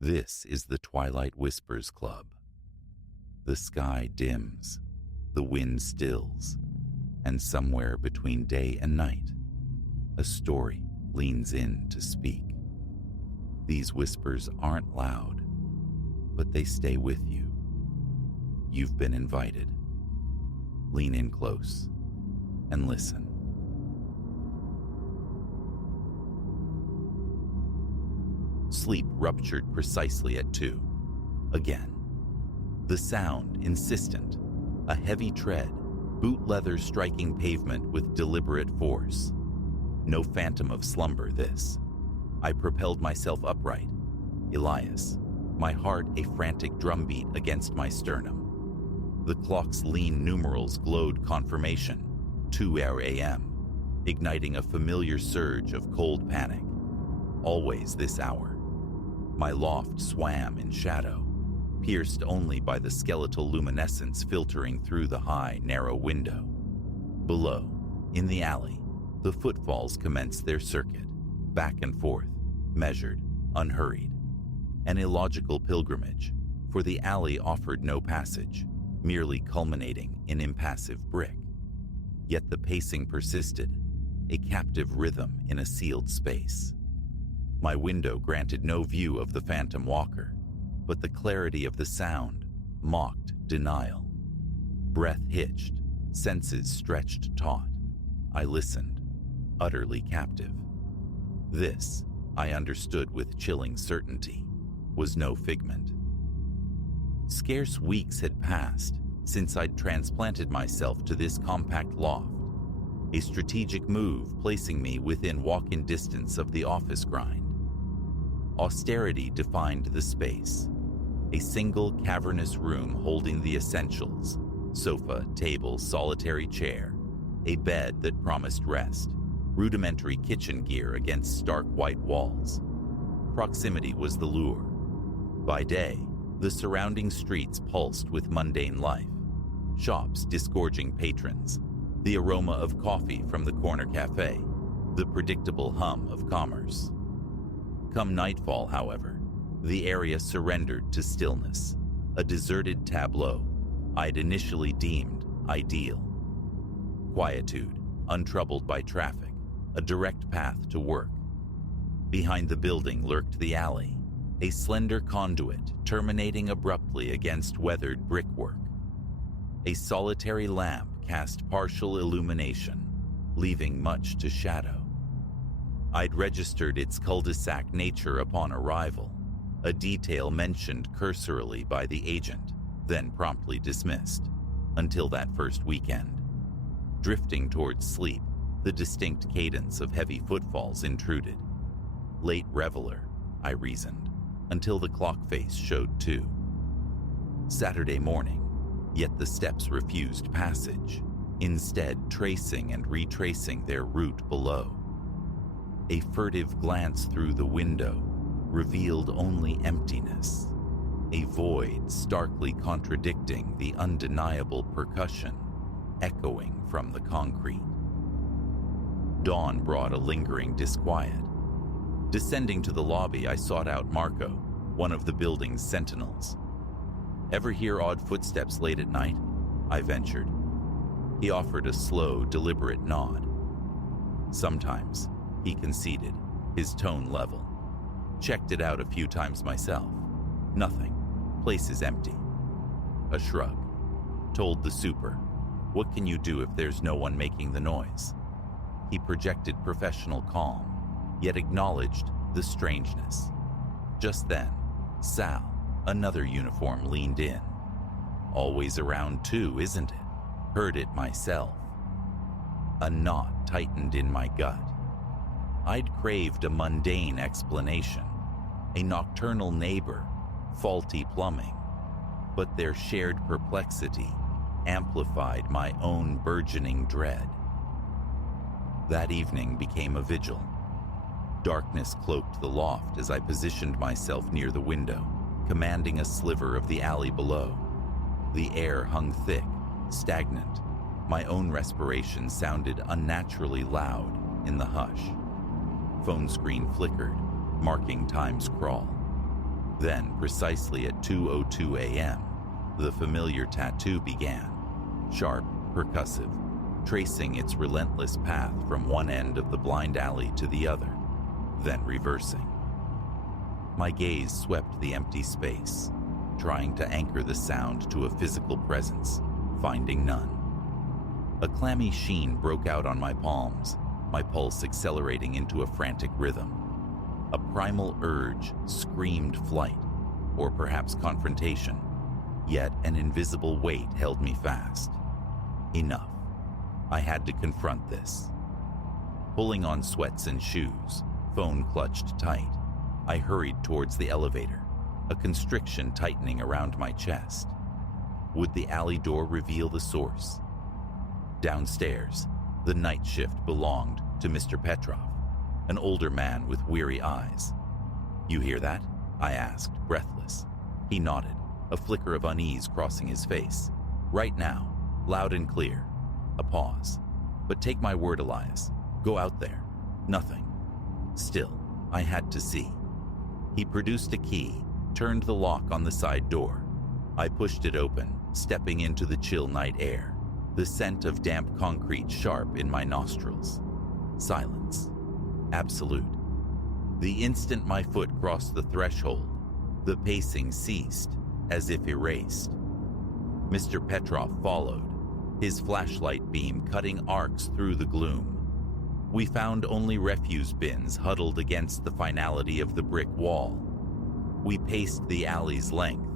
This is the Twilight Whispers Club. The sky dims, the wind stills, and somewhere between day and night, a story leans in to speak. These whispers aren't loud, but they stay with you. You've been invited. Lean in close and listen. Sleep ruptured precisely at 2. Again. The sound insistent, a heavy tread, boot leather striking pavement with deliberate force. No phantom of slumber, this. I propelled myself upright. Elias, my heart a frantic drumbeat against my sternum. The clock's lean numerals glowed confirmation, 2 a.m., igniting a familiar surge of cold panic. Always this hour. My loft swam in shadow, pierced only by the skeletal luminescence filtering through the high, narrow window. Below, in the alley, the footfalls commenced their circuit, back and forth, measured, unhurried. An illogical pilgrimage, for the alley offered no passage, merely culminating in impassive brick. Yet the pacing persisted, a captive rhythm in a sealed space. My window granted no view of the phantom walker, but the clarity of the sound mocked denial. Breath hitched, senses stretched taut. I listened, utterly captive. This, I understood with chilling certainty, was no figment. Scarce weeks had passed since I'd transplanted myself to this compact loft, a strategic move placing me within walk-in distance of the office grind. Austerity defined the space, a single cavernous room holding the essentials: sofa, table, solitary chair, a bed that promised rest, rudimentary kitchen gear against stark white walls. Proximity was the lure. By day, the surrounding streets pulsed with mundane life, shops disgorging patrons, the aroma of coffee from the corner cafe, the predictable hum of commerce. Come nightfall, however, the area surrendered to stillness, a deserted tableau I'd initially deemed ideal. Quietude, untroubled by traffic, a direct path to work. Behind the building lurked the alley, a slender conduit terminating abruptly against weathered brickwork. A solitary lamp cast partial illumination, leaving much to shadow. I'd registered its cul-de-sac nature upon arrival, a detail mentioned cursorily by the agent, then promptly dismissed, until that first weekend. Drifting towards sleep, the distinct cadence of heavy footfalls intruded. Late reveler, I reasoned, until the clock face showed 2. Saturday morning, yet the steps refused passage, instead tracing and retracing their route below. A furtive glance through the window revealed only emptiness, a void starkly contradicting the undeniable percussion echoing from the concrete. Dawn brought a lingering disquiet. Descending to the lobby, I sought out Marco, one of the building's sentinels. "Ever hear odd footsteps late at night?" I ventured. He offered a slow, deliberate nod. "Sometimes," he conceded, his tone level. "Checked it out a few times myself. Nothing. Place is empty." A shrug. Told the super, "What can you do if there's no one making the noise?" He projected professional calm, yet acknowledged the strangeness. Just then, Sal, another uniform, leaned in. "Always around too, isn't it?" Heard it myself. A knot tightened in my gut. I'd craved a mundane explanation, a nocturnal neighbor, faulty plumbing, but their shared perplexity amplified my own burgeoning dread. That evening became a vigil. Darkness cloaked the loft as I positioned myself near the window, commanding a sliver of the alley below. The air hung thick, stagnant. My own respiration sounded unnaturally loud in the hush. Phone screen flickered, marking time's crawl. Then, precisely at 2:02 a.m., the familiar tattoo began, sharp, percussive, tracing its relentless path from one end of the blind alley to the other, then reversing. My gaze swept the empty space, trying to anchor the sound to a physical presence, finding none. A clammy sheen broke out on my palms, my pulse accelerating into a frantic rhythm. A primal urge screamed flight, or perhaps confrontation, yet an invisible weight held me fast. Enough. I had to confront this. Pulling on sweats and shoes, phone clutched tight, I hurried towards the elevator, a constriction tightening around my chest. Would the alley door reveal the source? Downstairs, the night shift belonged to Mr. Petrov, an older man with weary eyes. "You hear that?" I asked, breathless. He nodded, a flicker of unease crossing his face. "Right now, loud and clear." A pause. "But take my word, Elias. Go out there. Nothing." Still, I had to see. He produced a key, turned the lock on the side door. I pushed it open, stepping into the chill night air, the scent of damp concrete sharp in my nostrils. Silence. Absolute. The instant my foot crossed the threshold, the pacing ceased, as if erased. Mr. Petrov followed, his flashlight beam cutting arcs through the gloom. We found only refuse bins huddled against the finality of the brick wall. We paced the alley's length,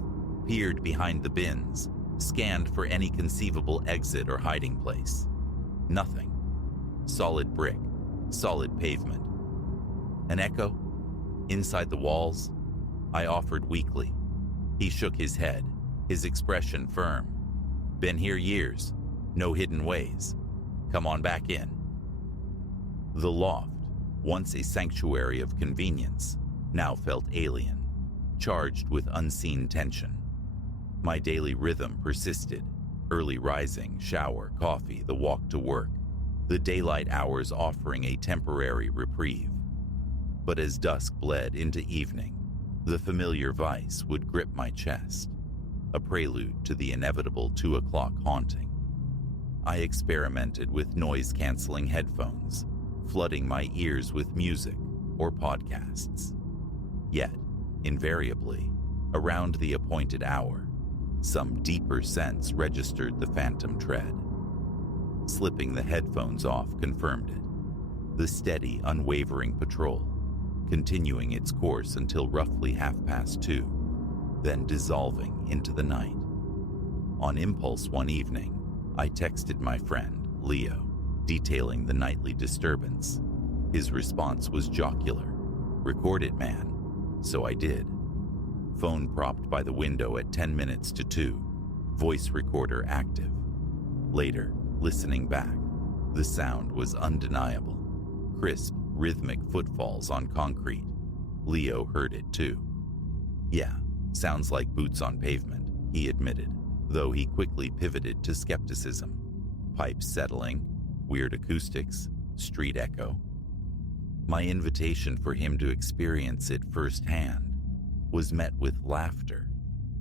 peered behind the bins, scanned for any conceivable exit or hiding place. Nothing. Solid brick, solid pavement. An echo? Inside the walls? I offered weakly. He shook his head, his expression firm. "Been here years. No hidden ways. Come on back in." The loft, once a sanctuary of convenience, now felt alien, charged with unseen tension. My daily rhythm persisted: early rising, shower, coffee, the walk to work, the daylight hours offering a temporary reprieve. But as dusk bled into evening, the familiar vice would grip my chest, a prelude to the inevitable 2 o'clock haunting. I experimented with noise-canceling headphones, flooding my ears with music or podcasts. Yet, invariably, around the appointed hour, some deeper sense registered the phantom tread. Slipping the headphones off confirmed it. The steady, unwavering patrol, continuing its course until roughly 2:30, then dissolving into the night. On impulse one evening, I texted my friend, Leo, detailing the nightly disturbance. His response was jocular. "Record it, man." So I did. Phone propped by the window at 10 minutes to 2, voice recorder active. Later, listening back, the sound was undeniable. Crisp, rhythmic footfalls on concrete. Leo heard it too. "Yeah, sounds like boots on pavement," he admitted, though he quickly pivoted to skepticism. "Pipes settling, weird acoustics, street echo." My invitation for him to experience it firsthand was met with laughter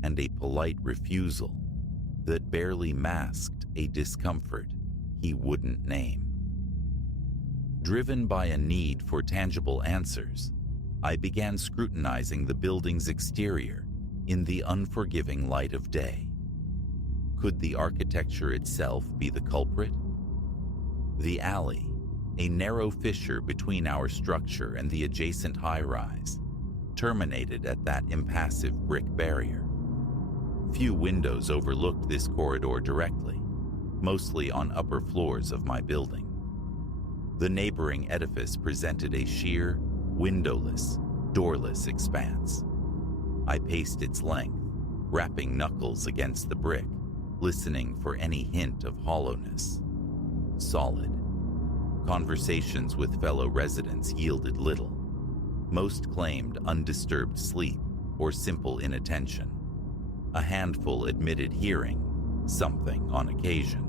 and a polite refusal that barely masked a discomfort he wouldn't name. Driven by a need for tangible answers, I began scrutinizing the building's exterior in the unforgiving light of day. Could the architecture itself be the culprit? The alley, a narrow fissure between our structure and the adjacent high-rise, terminated at that impassive brick barrier. Few windows overlooked this corridor directly, mostly on upper floors of my building. The neighboring edifice presented a sheer, windowless, doorless expanse. I paced its length, rapping knuckles against the brick, listening for any hint of hollowness. Solid. Conversations with fellow residents yielded little. Most claimed undisturbed sleep or simple inattention. A handful admitted hearing something on occasion,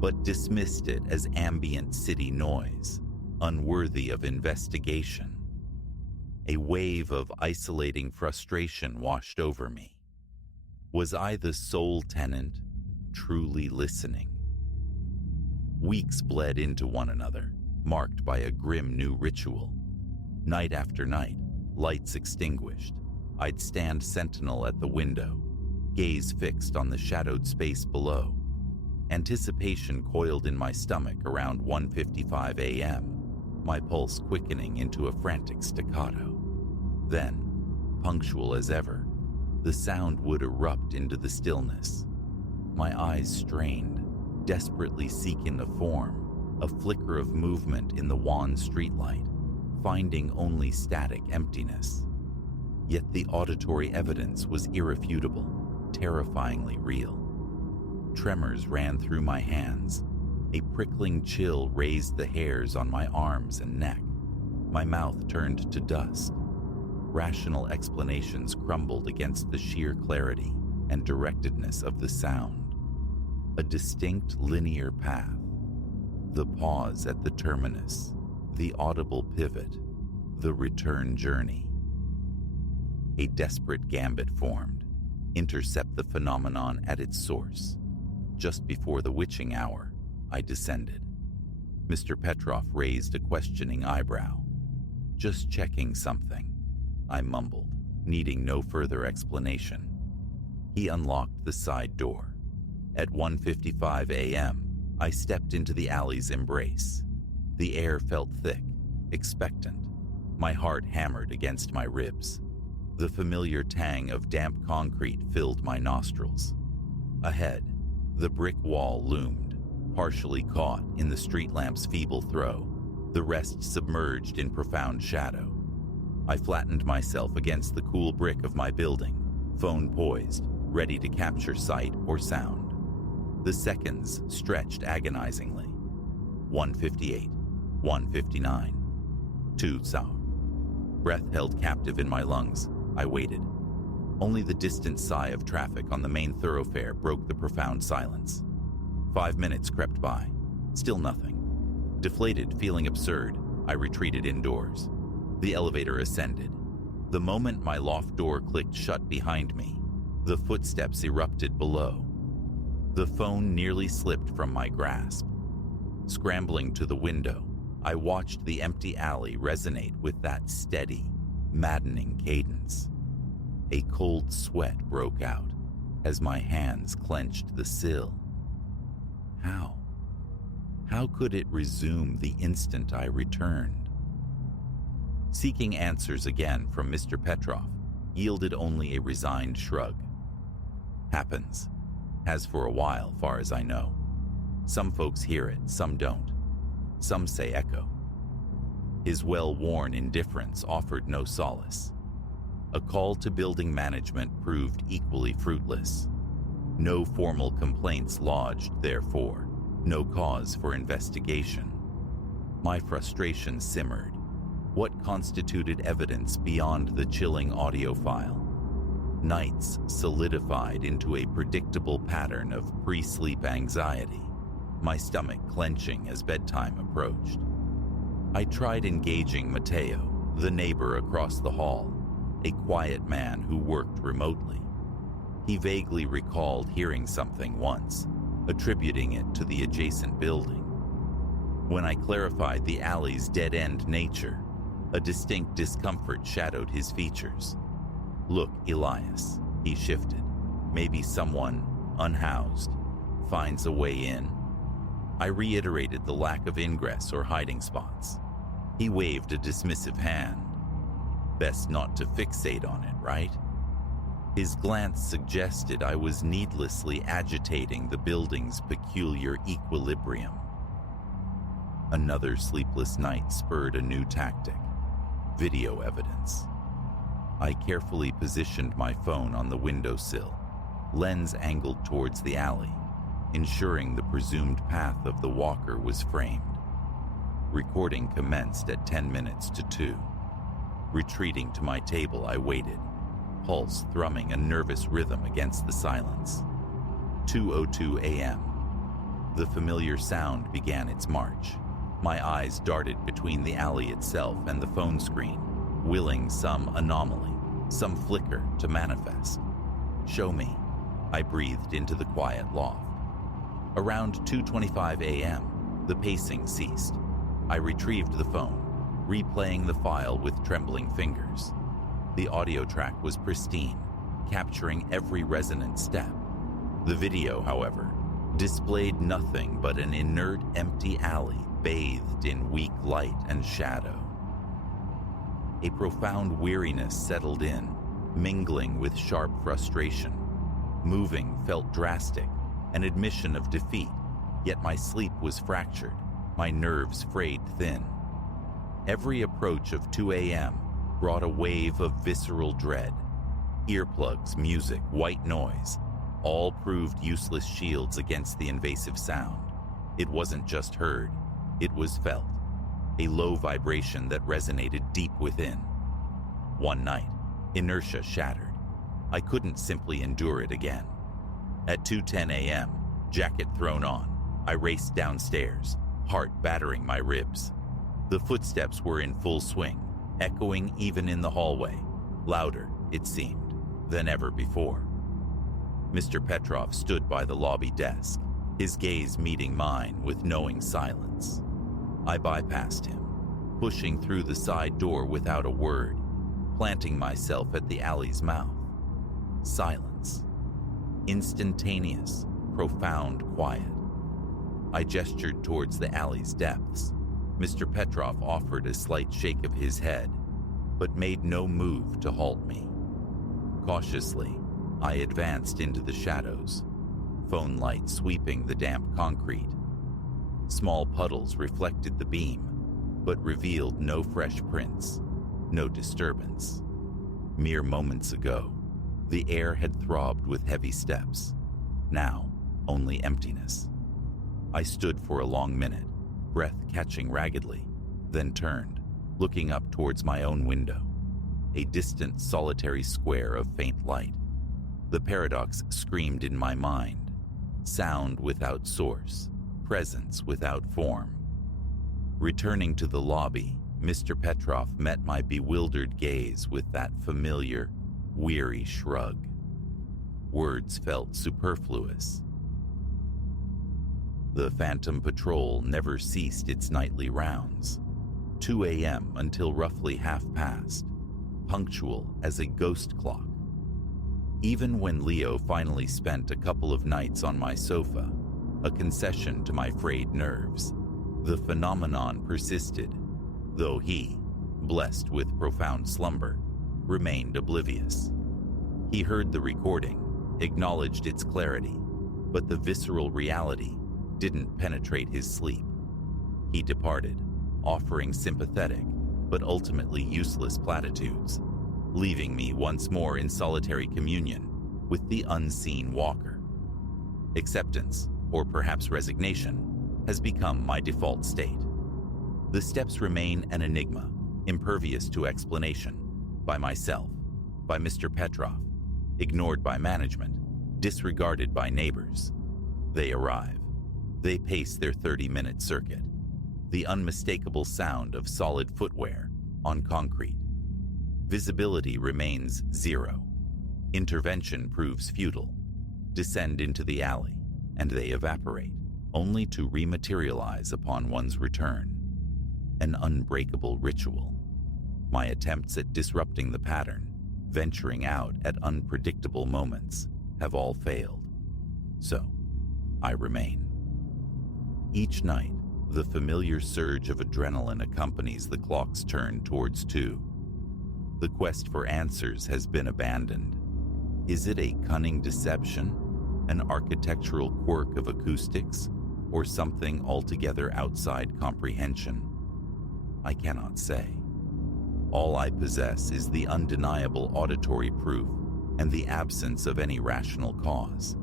but dismissed it as ambient city noise, unworthy of investigation. A wave of isolating frustration washed over me. Was I the sole tenant, truly listening? Weeks bled into one another, marked by a grim new ritual. Night after night, lights extinguished, I'd stand sentinel at the window, gaze fixed on the shadowed space below. Anticipation coiled in my stomach around 1:55 a.m., my pulse quickening into a frantic staccato. Then, punctual as ever, the sound would erupt into the stillness. My eyes strained, desperately seeking a form, a flicker of movement in the wan streetlight, finding only static emptiness. Yet the auditory evidence was irrefutable, terrifyingly real. Tremors ran through my hands. A prickling chill raised the hairs on my arms and neck. My mouth turned to dust. Rational explanations crumbled against the sheer clarity and directedness of the sound. A distinct linear path. The pause at the terminus. The audible pivot. The return journey. A desperate gambit formed. Intercept the phenomenon at its source. Just before the witching hour, I descended. Mr. Petroff raised a questioning eyebrow. "Just checking something," I mumbled, needing no further explanation. He unlocked the side door. At 1:55 a.m., I stepped into the alley's embrace. The air felt thick, expectant. My heart hammered against my ribs. The familiar tang of damp concrete filled my nostrils. Ahead, the brick wall loomed, partially caught in the street lamp's feeble throw, the rest submerged in profound shadow. I flattened myself against the cool brick of my building, phone poised, ready to capture sight or sound. The seconds stretched agonizingly. 1:58, 1:59, 2 sour. Breath held captive in my lungs, I waited. Only the distant sigh of traffic on the main thoroughfare broke the profound silence. 5 minutes crept by. Still nothing. Deflated, feeling absurd, I retreated indoors. The elevator ascended. The moment my loft door clicked shut behind me, the footsteps erupted below. The phone nearly slipped from my grasp. Scrambling to the window, I watched the empty alley resonate with that steady, maddening cadence. A cold sweat broke out as my hands clenched the sill. How? How could it resume the instant I returned? Seeking answers again from Mr. Petroff yielded only a resigned shrug. Happens. Has for a while, far as I know. Some folks hear it, some don't. Some say echo. His well-worn indifference offered no solace. A call to building management proved equally fruitless. No formal complaints lodged, therefore, no cause for investigation. My frustration simmered. What constituted evidence beyond the chilling audio file? Nights solidified into a predictable pattern of pre-sleep anxiety, my stomach clenching as bedtime approached. I tried engaging Mateo, the neighbor across the hall, a quiet man who worked remotely. He vaguely recalled hearing something once, attributing it to the adjacent building. When I clarified the alley's dead-end nature, a distinct discomfort shadowed his features. "Look, Elias," he shifted. "Maybe someone, unhoused, finds a way in." I reiterated the lack of ingress or hiding spots. He waved a dismissive hand. "Best not to fixate on it, right?" His glance suggested I was needlessly agitating the building's peculiar equilibrium. Another sleepless night spurred a new tactic: video evidence. I carefully positioned my phone on the windowsill, lens angled towards the alley, ensuring the presumed path of the walker was framed. Recording commenced at 10 minutes to 2. Retreating to my table, I waited, pulse thrumming a nervous rhythm against the silence. 2:02 a.m. The familiar sound began its march. My eyes darted between the alley itself and the phone screen, willing some anomaly, some flicker to manifest. Show me, I breathed into the quiet loft. Around 2:25 a.m., the pacing ceased. I retrieved the phone, replaying the file with trembling fingers. The audio track was pristine, capturing every resonant step. The video, however, displayed nothing but an inert, empty alley bathed in weak light and shadow. A profound weariness settled in, mingling with sharp frustration. Moving felt drastic, an admission of defeat, yet my sleep was fractured, my nerves frayed thin. Every approach of 2 a.m. brought a wave of visceral dread. Earplugs, music, white noise, all proved useless shields against the invasive sound. It wasn't just heard, it was felt, a low vibration that resonated deep within. One night, inertia shattered. I couldn't simply endure it again. At 2:10 a.m., jacket thrown on, I raced downstairs, heart battering my ribs. The footsteps were in full swing, echoing even in the hallway, louder, it seemed, than ever before. Mr. Petrov stood by the lobby desk, his gaze meeting mine with knowing silence. I bypassed him, pushing through the side door without a word, planting myself at the alley's mouth. Silence. Instantaneous, profound quiet. I gestured towards the alley's depths. Mr. Petrov offered a slight shake of his head, but made no move to halt me. Cautiously, I advanced into the shadows, phone light sweeping the damp concrete. Small puddles reflected the beam, but revealed no fresh prints, no disturbance. Mere moments ago, the air had throbbed with heavy steps. Now, only emptiness. I stood for a long minute, breath catching raggedly, then turned, looking up towards my own window, a distant solitary square of faint light. The paradox screamed in my mind: sound without source, presence without form. Returning to the lobby, Mr. Petrov met my bewildered gaze with that familiar, weary shrug. Words felt superfluous. The Phantom Patrol never ceased its nightly rounds, 2 a.m. until roughly half past, punctual as a ghost clock. Even when Leo finally spent a couple of nights on my sofa, a concession to my frayed nerves, the phenomenon persisted, though he, blessed with profound slumber, remained oblivious. He heard the recording, acknowledged its clarity, but the visceral reality didn't penetrate his sleep. He departed, offering sympathetic but ultimately useless platitudes, leaving me once more in solitary communion with the unseen walker. Acceptance, or perhaps resignation, has become my default state. The steps remain an enigma, impervious to explanation, by myself, by Mr. Petrov, ignored by management, disregarded by neighbors. They arrive. They pace their 30-minute circuit. The unmistakable sound of solid footwear on concrete. Visibility remains zero. Intervention proves futile. Descend into the alley, and they evaporate, only to rematerialize upon one's return. An unbreakable ritual. My attempts at disrupting the pattern, venturing out at unpredictable moments, have all failed. So, I remain. Each night, the familiar surge of adrenaline accompanies the clock's turn towards 2. The quest for answers has been abandoned. Is it a cunning deception, an architectural quirk of acoustics, or something altogether outside comprehension? I cannot say. All I possess is the undeniable auditory proof and the absence of any rational cause.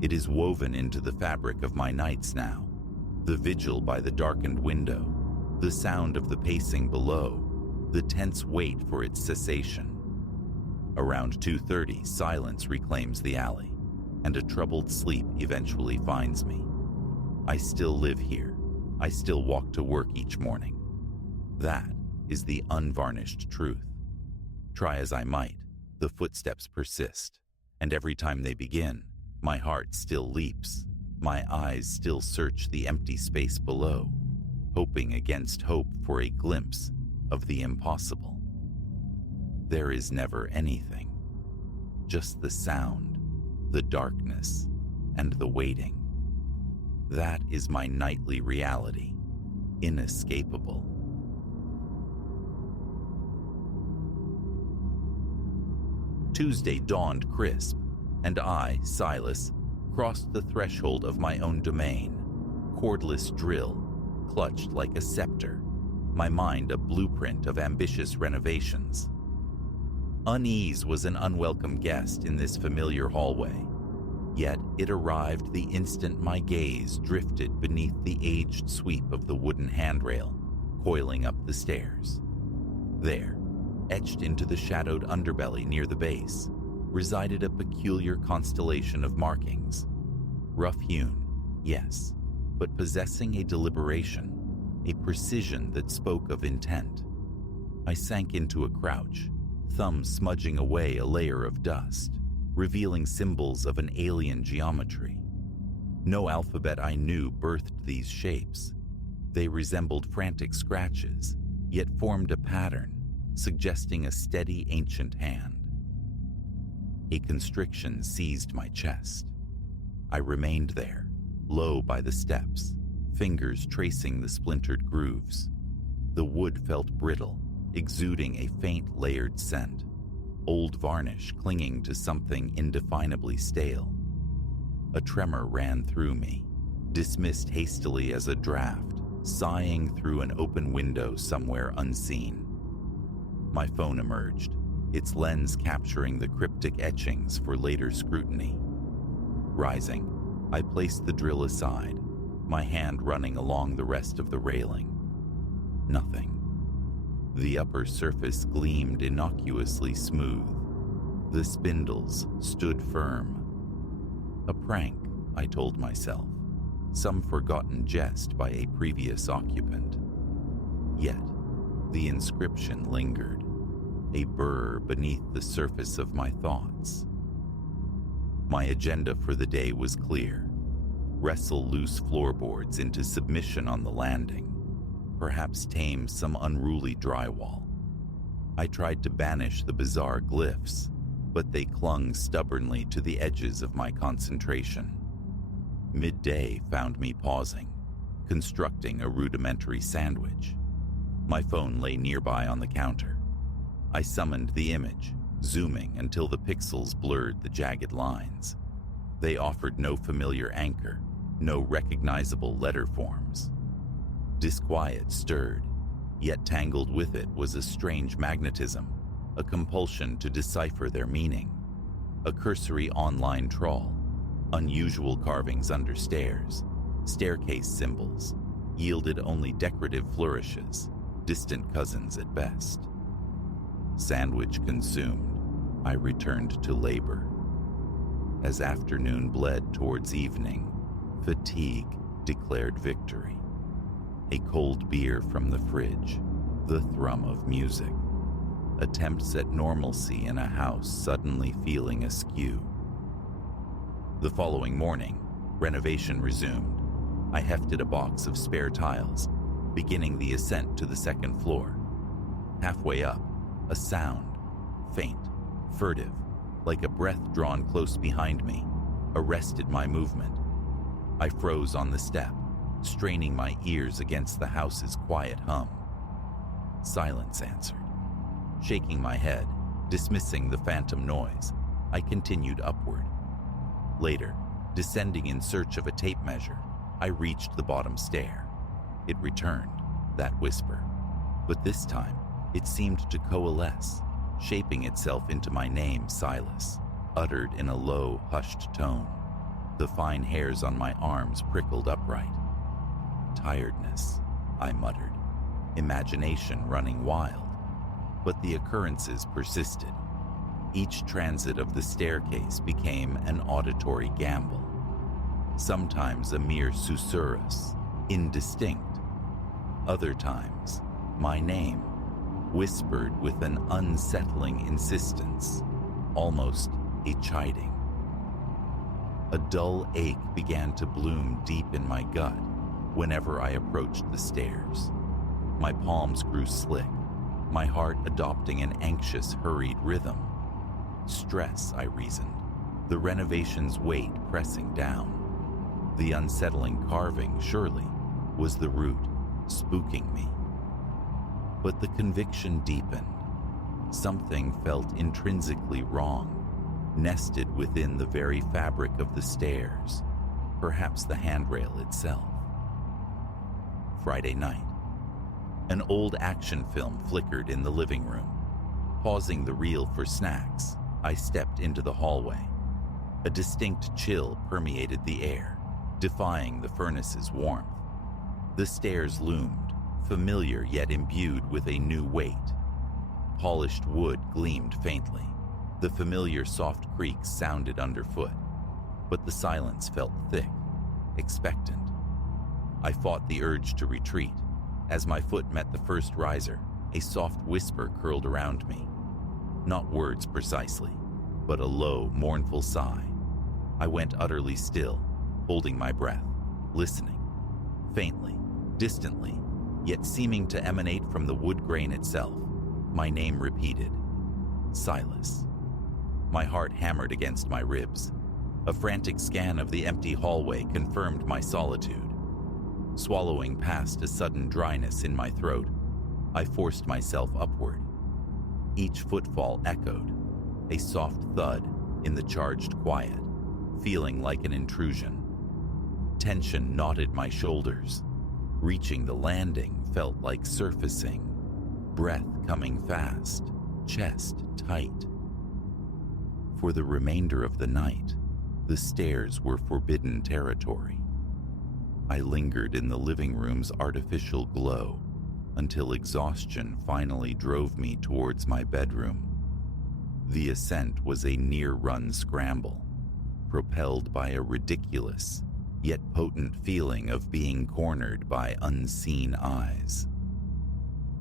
It is woven into the fabric of my nights now. The vigil by the darkened window, the sound of the pacing below, the tense wait for its cessation. Around 2:30, silence reclaims the alley, and a troubled sleep eventually finds me. I still live here. I still walk to work each morning. That is the unvarnished truth. Try as I might, the footsteps persist, and every time they begin, my heart still leaps. My eyes still search the empty space below, hoping against hope for a glimpse of the impossible. There is never anything, just the sound, the darkness, and the waiting. That is my nightly reality, inescapable. Tuesday dawned crisp, and I, Silas, crossed the threshold of my own domain. Cordless drill, clutched like a scepter, my mind a blueprint of ambitious renovations. Unease was an unwelcome guest in this familiar hallway, yet it arrived the instant my gaze drifted beneath the aged sweep of the wooden handrail, coiling up the stairs. There, etched into the shadowed underbelly near the base, resided a peculiar constellation of markings. Rough-hewn, yes, but possessing a deliberation, a precision that spoke of intent. I sank into a crouch, thumb smudging away a layer of dust, revealing symbols of an alien geometry. No alphabet I knew birthed these shapes. They resembled frantic scratches, yet formed a pattern, suggesting a steady ancient hand. A constriction seized my chest. I remained there, low by the steps, fingers tracing the splintered grooves. The wood felt brittle, exuding a faint layered scent, old varnish clinging to something indefinably stale. A tremor ran through me, dismissed hastily as a draft, sighing through an open window somewhere unseen. My phone emerged, its lens capturing the cryptic etchings for later scrutiny. Rising, I placed the drill aside, my hand running along the rest of the railing. Nothing. The upper surface gleamed innocuously smooth. The spindles stood firm. A prank, I told myself, some forgotten jest by a previous occupant. Yet, the inscription lingered, a burr beneath the surface of my thoughts. My agenda for the day was clear. Wrestle loose floorboards into submission on the landing, perhaps tame some unruly drywall. I tried to banish the bizarre glyphs, but they clung stubbornly to the edges of my concentration. Midday found me pausing, constructing a rudimentary sandwich. My phone lay nearby on the counter. I summoned the image, zooming until the pixels blurred the jagged lines. They offered no familiar anchor, no recognizable letter forms. Disquiet stirred, yet tangled with it was a strange magnetism, a compulsion to decipher their meaning. A cursory online trawl, unusual carvings under stairs, staircase symbols, yielded only decorative flourishes, distant cousins at best. Sandwich consumed, I returned to labor. As afternoon bled towards evening, fatigue declared victory. A cold beer from the fridge, the thrum of music, attempts at normalcy in a house suddenly feeling askew. The following morning, renovation resumed. I hefted a box of spare tiles, beginning the ascent to the second floor. Halfway up, a sound, faint, furtive, like a breath drawn close behind me, arrested my movement. I froze on the step, straining my ears against the house's quiet hum. Silence answered. Shaking my head, dismissing the phantom noise, I continued upward. Later, descending in search of a tape measure, I reached the bottom stair. It returned, that whisper, but this time it seemed to coalesce, shaping itself into my name, Silas, uttered in a low, hushed tone. The fine hairs on my arms prickled upright. Tiredness, I muttered, imagination running wild. But the occurrences persisted. Each transit of the staircase became an auditory gamble. Sometimes a mere susurrus, indistinct. Other times, my name, whispered with an unsettling insistence, almost a chiding. A dull ache began to bloom deep in my gut whenever I approached the stairs. My palms grew slick, my heart adopting an anxious, hurried rhythm. Stress, I reasoned, the renovation's weight pressing down. The unsettling carving, surely, was the root, spooking me. But the conviction deepened. Something felt intrinsically wrong, nested within the very fabric of the stairs, perhaps the handrail itself. Friday night. An old action film flickered in the living room. Pausing the reel for snacks, I stepped into the hallway. A distinct chill permeated the air, defying the furnace's warmth. The stairs loomed, familiar yet imbued with a new weight. Polished wood gleamed faintly. The familiar soft creaks sounded underfoot, but the silence felt thick, expectant. I fought the urge to retreat. As my foot met the first riser, a soft whisper curled around me. Not words precisely, but a low, mournful sigh. I went utterly still, holding my breath, listening. Faintly, distantly, yet seeming to emanate from the wood grain itself, my name repeated. Silas. My heart hammered against my ribs. A frantic scan of the empty hallway confirmed my solitude. Swallowing past a sudden dryness in my throat, I forced myself upward. Each footfall echoed, a soft thud in the charged quiet, feeling like an intrusion. Tension knotted my shoulders. Reaching the landing felt like surfacing, breath coming fast, chest tight. For the remainder of the night, the stairs were forbidden territory. I lingered in the living room's artificial glow until exhaustion finally drove me towards my bedroom. The ascent was a near-run scramble, propelled by a ridiculous yet potent feeling of being cornered by unseen eyes.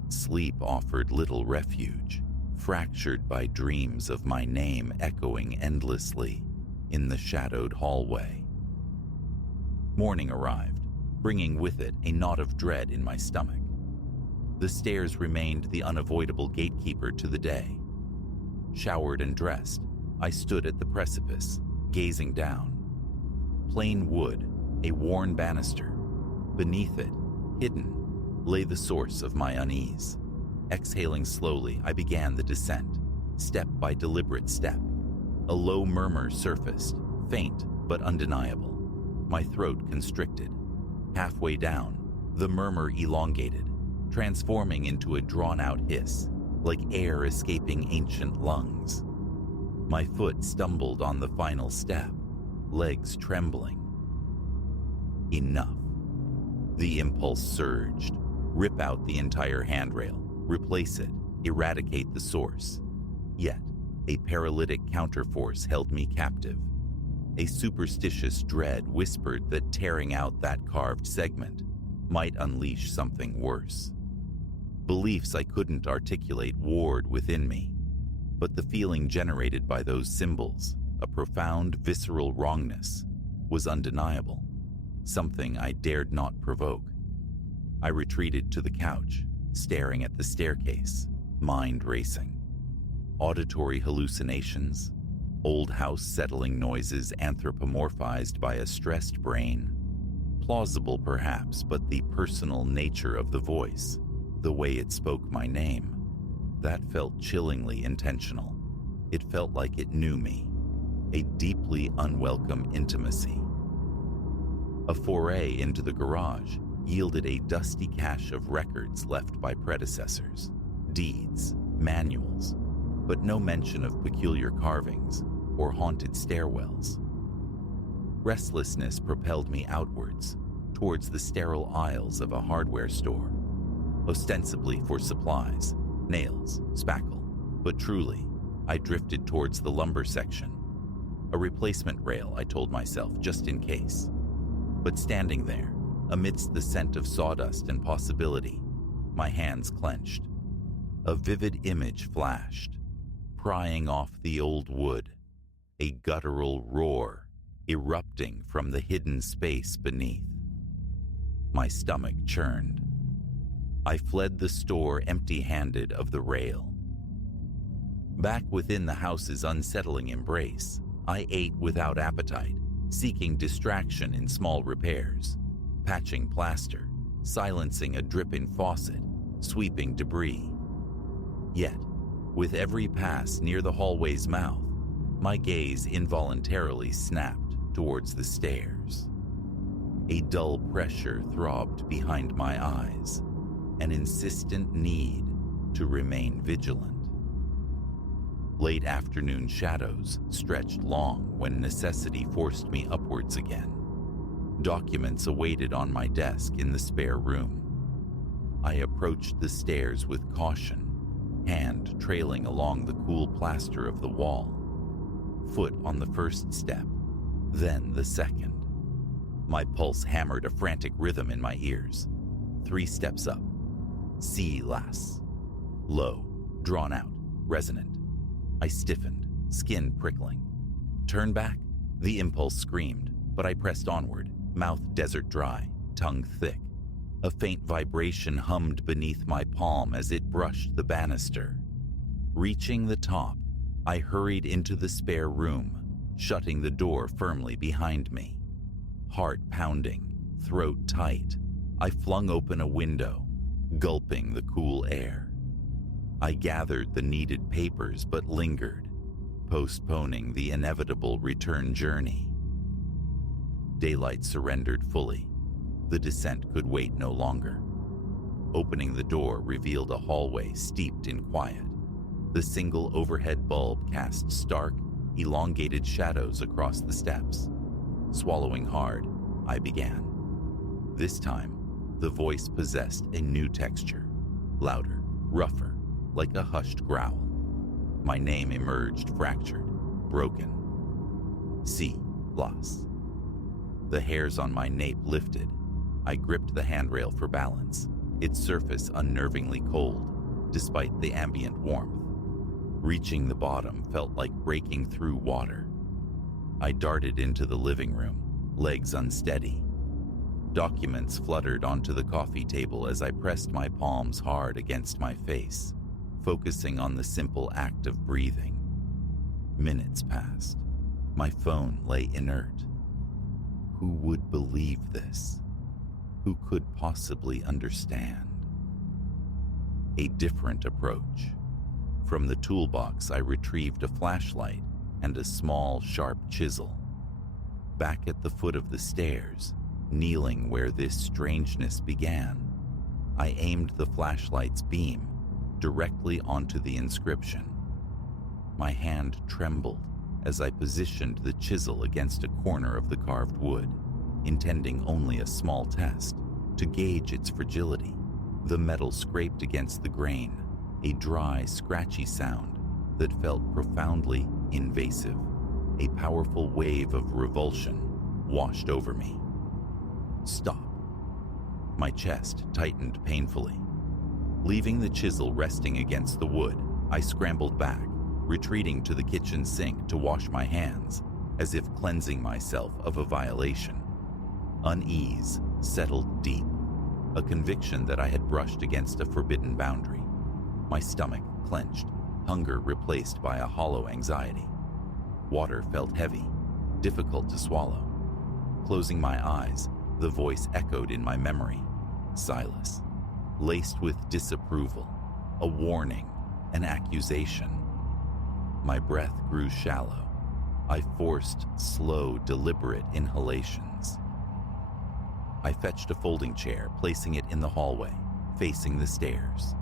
Sleep offered little refuge, fractured by dreams of my name echoing endlessly in the shadowed hallway. Morning arrived, bringing with it a knot of dread in my stomach. The stairs remained the unavoidable gatekeeper to the day. Showered and dressed, I stood at the precipice, gazing down. Plain wood, a worn banister. Beneath it, hidden, lay the source of my unease. Exhaling slowly, I began the descent, step by deliberate step. A low murmur surfaced, faint but undeniable. My throat constricted. Halfway down, the murmur elongated, transforming into a drawn-out hiss, like air escaping ancient lungs. My foot stumbled on the final step, legs trembling. Enough. The impulse surged. Rip out the entire handrail, replace it, eradicate the source. Yet, a paralytic counterforce held me captive. A superstitious dread whispered that tearing out that carved segment might unleash something worse. Beliefs I couldn't articulate warred within me, but the feeling generated by those symbols, a profound visceral wrongness, was undeniable, something I dared not provoke. I retreated to the couch, staring at the staircase, mind racing. Auditory hallucinations, old house settling noises anthropomorphized by a stressed brain. Plausible perhaps, but the personal nature of the voice, the way it spoke my name, that felt chillingly intentional. It felt like it knew me, a deeply unwelcome intimacy. A foray into the garage yielded a dusty cache of records left by predecessors, deeds, manuals, but no mention of peculiar carvings or haunted stairwells. Restlessness propelled me outwards, towards the sterile aisles of a hardware store, ostensibly for supplies, nails, spackle, but truly, I drifted towards the lumber section. A replacement rail, I told myself, just in case. But standing there, amidst the scent of sawdust and possibility, my hands clenched. A vivid image flashed, prying off the old wood, a guttural roar erupting from the hidden space beneath. My stomach churned. I fled the store empty-handed of the rail. Back within the house's unsettling embrace, I ate without appetite, seeking distraction in small repairs, patching plaster, silencing a dripping faucet, sweeping debris. Yet, with every pass near the hallway's mouth, my gaze involuntarily snapped towards the stairs. A dull pressure throbbed behind my eyes, an insistent need to remain vigilant. Late afternoon shadows stretched long when necessity forced me upwards again. Documents awaited on my desk in the spare room. I approached the stairs with caution, hand trailing along the cool plaster of the wall. Foot on the first step, then the second. My pulse hammered a frantic rhythm in my ears. 3 steps up. Si las. Low, drawn out, resonant. I stiffened, skin prickling. Turn back, the impulse screamed, but I pressed onward, mouth desert dry, tongue thick. A faint vibration hummed beneath my palm as it brushed the banister. Reaching the top, I hurried into the spare room, shutting the door firmly behind me. Heart pounding, throat tight, I flung open a window, gulping the cool air. I gathered the needed papers but lingered, postponing the inevitable return journey. Daylight surrendered fully. The descent could wait no longer. Opening the door revealed a hallway steeped in quiet. The single overhead bulb cast stark, elongated shadows across the steps. Swallowing hard, I began. This time, the voice possessed a new texture, louder, rougher, like a hushed growl. My name emerged fractured, broken. Si las. The hairs on my nape lifted. I gripped the handrail for balance, its surface unnervingly cold, despite the ambient warmth. Reaching the bottom felt like breaking through water. I darted into the living room, legs unsteady. Documents fluttered onto the coffee table as I pressed my palms hard against my face, focusing on the simple act of breathing. Minutes passed. My phone lay inert. Who would believe this? Who could possibly understand? A different approach. From the toolbox, I retrieved a flashlight and a small, sharp chisel. Back at the foot of the stairs, kneeling where this strangeness began, I aimed the flashlight's beam directly onto the inscription. My hand trembled as I positioned the chisel against a corner of the carved wood, intending only a small test to gauge its fragility. The metal scraped against the grain, a dry, scratchy sound that felt profoundly invasive. A powerful wave of revulsion washed over me. Stop. My chest tightened painfully. Leaving the chisel resting against the wood, I scrambled back, retreating to the kitchen sink to wash my hands, as if cleansing myself of a violation. Unease settled deep, a conviction that I had brushed against a forbidden boundary. My stomach clenched, hunger replaced by a hollow anxiety. Water felt heavy, difficult to swallow. Closing my eyes, the voice echoed in my memory. Silas, laced with disapproval, a warning, an accusation. My breath grew shallow. I forced slow, deliberate inhalations. I fetched a folding chair, placing it in the hallway, facing the stairs.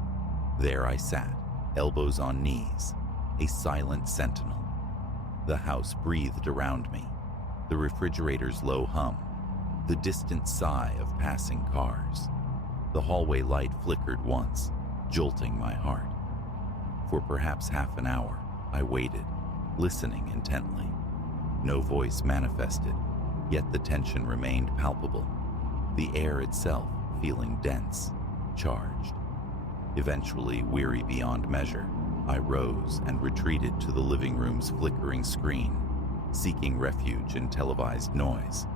There I sat, elbows on knees, a silent sentinel. The house breathed around me, the refrigerator's low hum, the distant sigh of passing cars. The hallway light flickered once, jolting my heart. For perhaps half an hour, I waited, listening intently. No voice manifested, yet the tension remained palpable, the air itself feeling dense, charged. Eventually, weary beyond measure, I rose and retreated to the living room's flickering screen, seeking refuge in televised noise.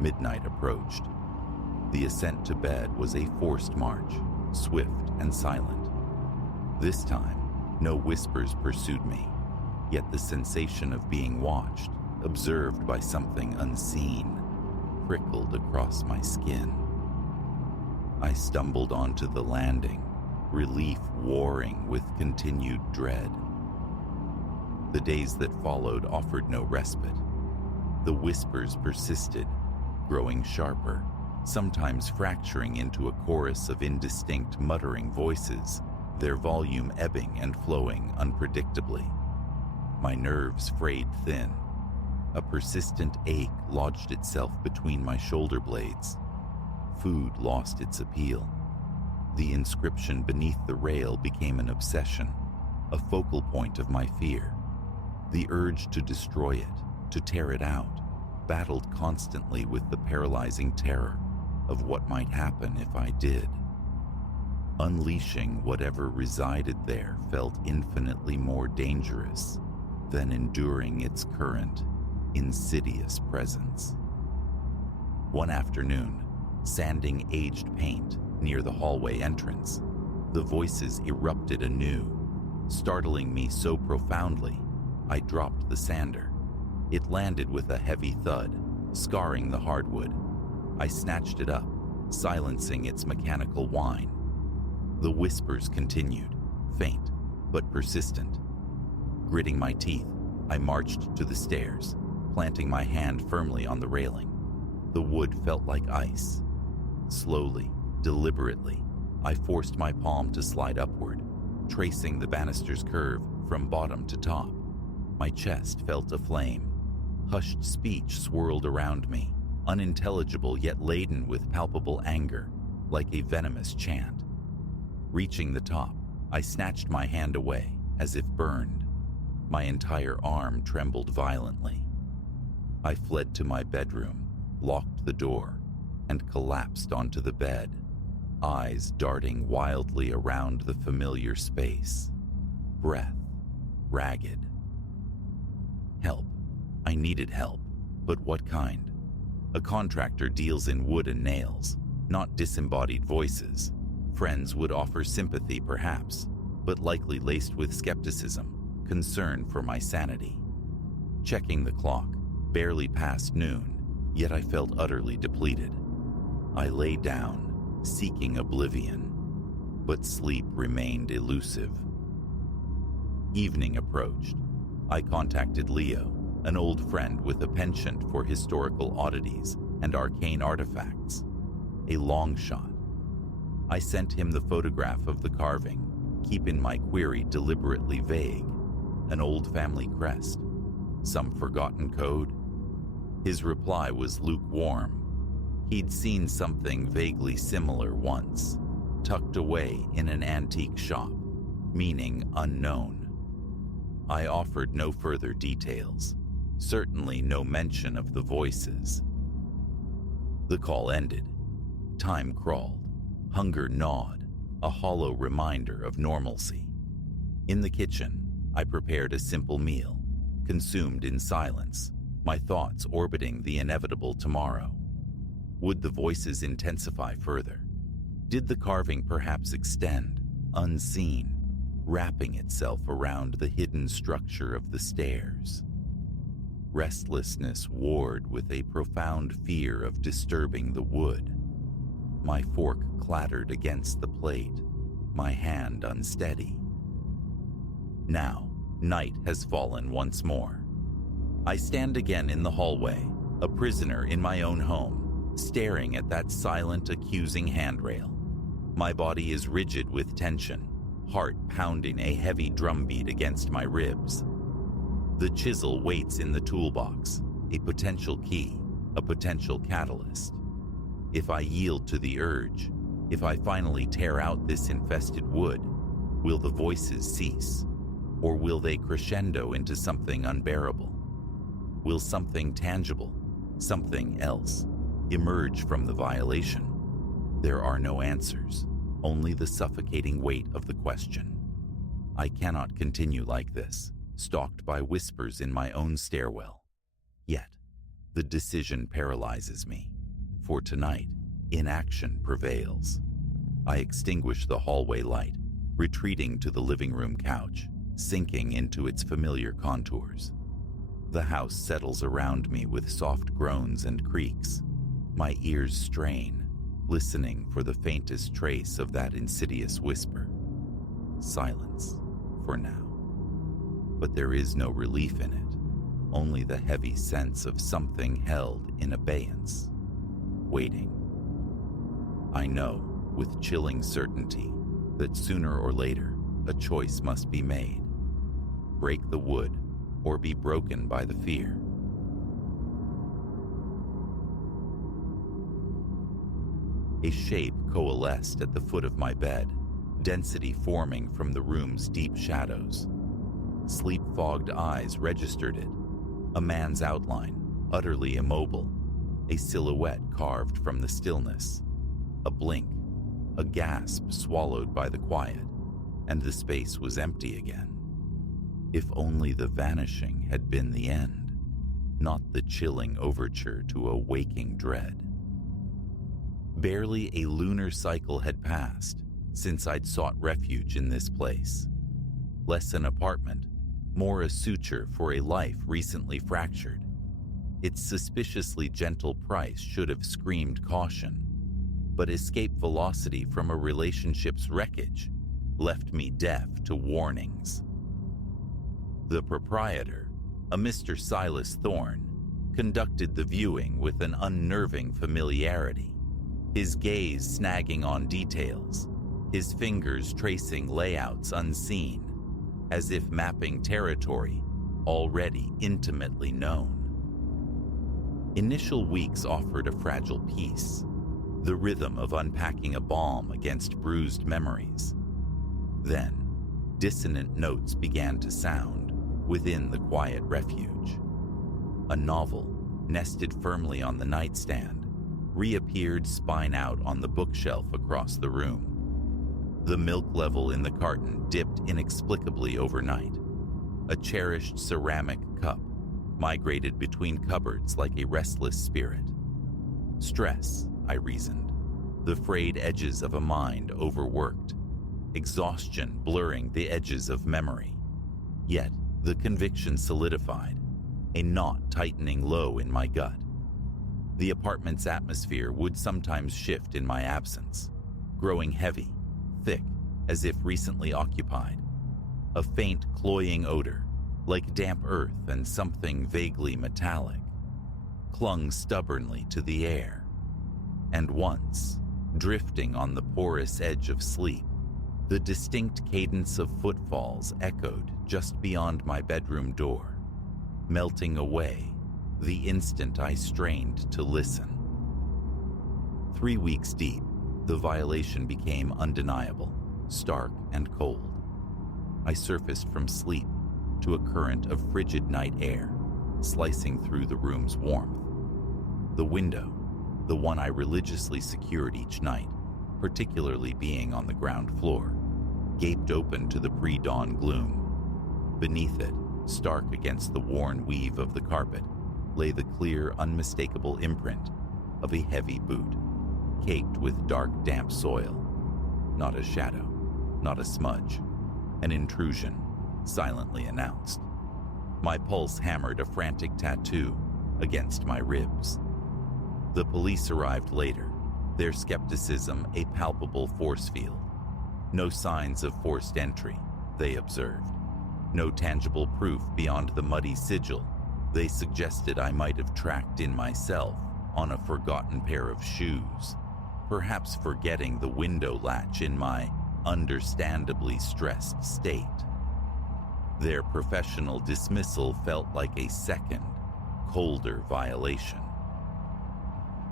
Midnight approached. The ascent to bed was a forced march, swift and silent. This time, no whispers pursued me, yet the sensation of being watched, observed by something unseen, prickled across my skin. I stumbled onto the landing, relief warring with continued dread. The days that followed offered no respite. The whispers persisted, growing sharper, sometimes fracturing into a chorus of indistinct muttering voices, their volume ebbing and flowing unpredictably. My nerves frayed thin. A persistent ache lodged itself between my shoulder blades. Food lost its appeal. The inscription beneath the rail became an obsession, a focal point of my fear. The urge to destroy it, to tear it out, battled constantly with the paralyzing terror of what might happen if I did. Unleashing whatever resided there felt infinitely more dangerous than enduring its current, insidious presence. One afternoon, sanding aged paint near the hallway entrance, the voices erupted anew, startling me so profoundly, I dropped the sander. It landed with a heavy thud, scarring the hardwood. I snatched it up, silencing its mechanical whine. The whispers continued, faint but persistent. Gritting my teeth, I marched to the stairs, planting my hand firmly on the railing. The wood felt like ice. Slowly, deliberately, I forced my palm to slide upward, tracing the banister's curve from bottom to top. My chest felt aflame. Hushed speech swirled around me, unintelligible yet laden with palpable anger, like a venomous chant. Reaching the top, I snatched my hand away, as if burned. My entire arm trembled violently. I fled to my bedroom, locked the door, and collapsed onto the bed, eyes darting wildly around the familiar space. Breath ragged. Help. I needed help, but what kind? A contractor deals in wood and nails, not disembodied voices. Friends would offer sympathy perhaps, but likely laced with skepticism, concern for my sanity. Checking the clock, barely past noon, yet I felt utterly depleted. I lay down, seeking oblivion, but sleep remained elusive. Evening approached. I contacted Leo, an old friend with a penchant for historical oddities and arcane artifacts. A long shot. I sent him the photograph of the carving, keeping my query deliberately vague. An old family crest. Some forgotten code? His reply was lukewarm. He'd seen something vaguely similar once, tucked away in an antique shop, meaning unknown. I offered no further details, certainly no mention of the voices. The call ended. Time crawled. Hunger gnawed, a hollow reminder of normalcy. In the kitchen, I prepared a simple meal, consumed in silence, my thoughts orbiting the inevitable tomorrow. Would the voices intensify further? Did the carving perhaps extend, unseen, wrapping itself around the hidden structure of the stairs? Restlessness warred with a profound fear of disturbing the wood. My fork clattered against the plate, my hand unsteady. Now, night has fallen once more. I stand again in the hallway, a prisoner in my own home, staring at that silent, accusing handrail. My body is rigid with tension, heart pounding a heavy drumbeat against my ribs. The chisel waits in the toolbox, a potential key, a potential catalyst. If I yield to the urge, if I finally tear out this infested wood, will the voices cease? Or will they crescendo into something unbearable? Will something tangible, something else, emerge from the violation? There are no answers, only the suffocating weight of the question. I cannot continue like this, stalked by whispers in my own stairwell. Yet, the decision paralyzes me. For tonight, inaction prevails. I extinguish the hallway light, retreating to the living room couch, sinking into its familiar contours. The house settles around me with soft groans and creaks. My ears strain, listening for the faintest trace of that insidious whisper. Silence, for now. But there is no relief in it, only the heavy sense of something held in abeyance, waiting. I know, with chilling certainty, that sooner or later, a choice must be made. Break the wood, or be broken by the fear. A shape coalesced at the foot of my bed, density forming from the room's deep shadows. Sleep-fogged eyes registered it. A man's outline, utterly immobile. A silhouette carved from the stillness. A blink, a gasp swallowed by the quiet, and the space was empty again. If only the vanishing had been the end, not the chilling overture to a waking dread. Barely a lunar cycle had passed since I'd sought refuge in this place. Less an apartment, more a suture for a life recently fractured. Its suspiciously gentle price should have screamed caution, but escape velocity from a relationship's wreckage left me deaf to warnings. The proprietor, a Mr. Silas Thorne, conducted the viewing with an unnerving familiarity, his gaze snagging on details, his fingers tracing layouts unseen, as if mapping territory already intimately known. Initial weeks offered a fragile peace, the rhythm of unpacking a balm against bruised memories. Then, dissonant notes began to sound within the quiet refuge. A novel, nested firmly on the nightstand, reappeared spine out on the bookshelf across the room. The milk level in the carton dipped inexplicably overnight. A cherished ceramic cup migrated between cupboards like a restless spirit. Stress, I reasoned, the frayed edges of a mind overworked, exhaustion blurring the edges of memory. Yet, the conviction solidified, a knot tightening low in my gut. The apartment's atmosphere would sometimes shift in my absence, growing heavy, thick, as if recently occupied. A faint, cloying odor, like damp earth and something vaguely metallic, clung stubbornly to the air. And once, drifting on the porous edge of sleep, the distinct cadence of footfalls echoed just beyond my bedroom door, melting away the instant I strained to listen. 3 weeks deep, the violation became undeniable, stark and cold. I surfaced from sleep to a current of frigid night air, slicing through the room's warmth. The window, the one I religiously secured each night, particularly being on the ground floor, gaped open to the pre-dawn gloom. Beneath it, stark against the worn weave of the carpet, lay the clear, unmistakable imprint of a heavy boot, caked with dark, damp soil. Not a shadow, not a smudge. An intrusion, silently announced. My pulse hammered a frantic tattoo against my ribs. The police arrived later, their skepticism a palpable force field. No signs of forced entry, they observed. No tangible proof beyond the muddy sigil they suggested I might have tracked in myself on a forgotten pair of shoes, perhaps forgetting the window latch in my understandably stressed state. Their professional dismissal felt like a second, colder violation.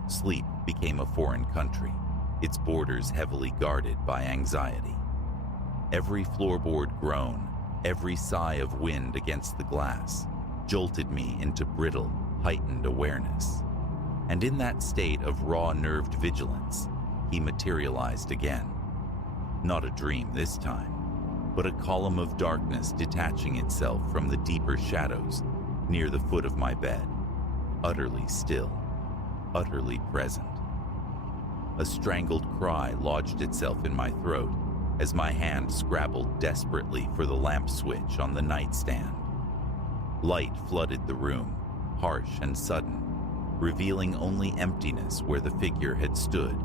Sleep became a foreign country, its borders heavily guarded by anxiety. Every floorboard groan, every sigh of wind against the glass, jolted me into brittle, heightened awareness. And in that state of raw-nerved vigilance, he materialized again, Not a dream this time, but a column of darkness detaching itself from the deeper shadows near the foot of my bed, utterly still, utterly present. A strangled cry lodged itself in my throat as my hand scrabbled desperately for the lamp switch on the nightstand. Light flooded the room, harsh and sudden, revealing only emptiness where the figure had stood.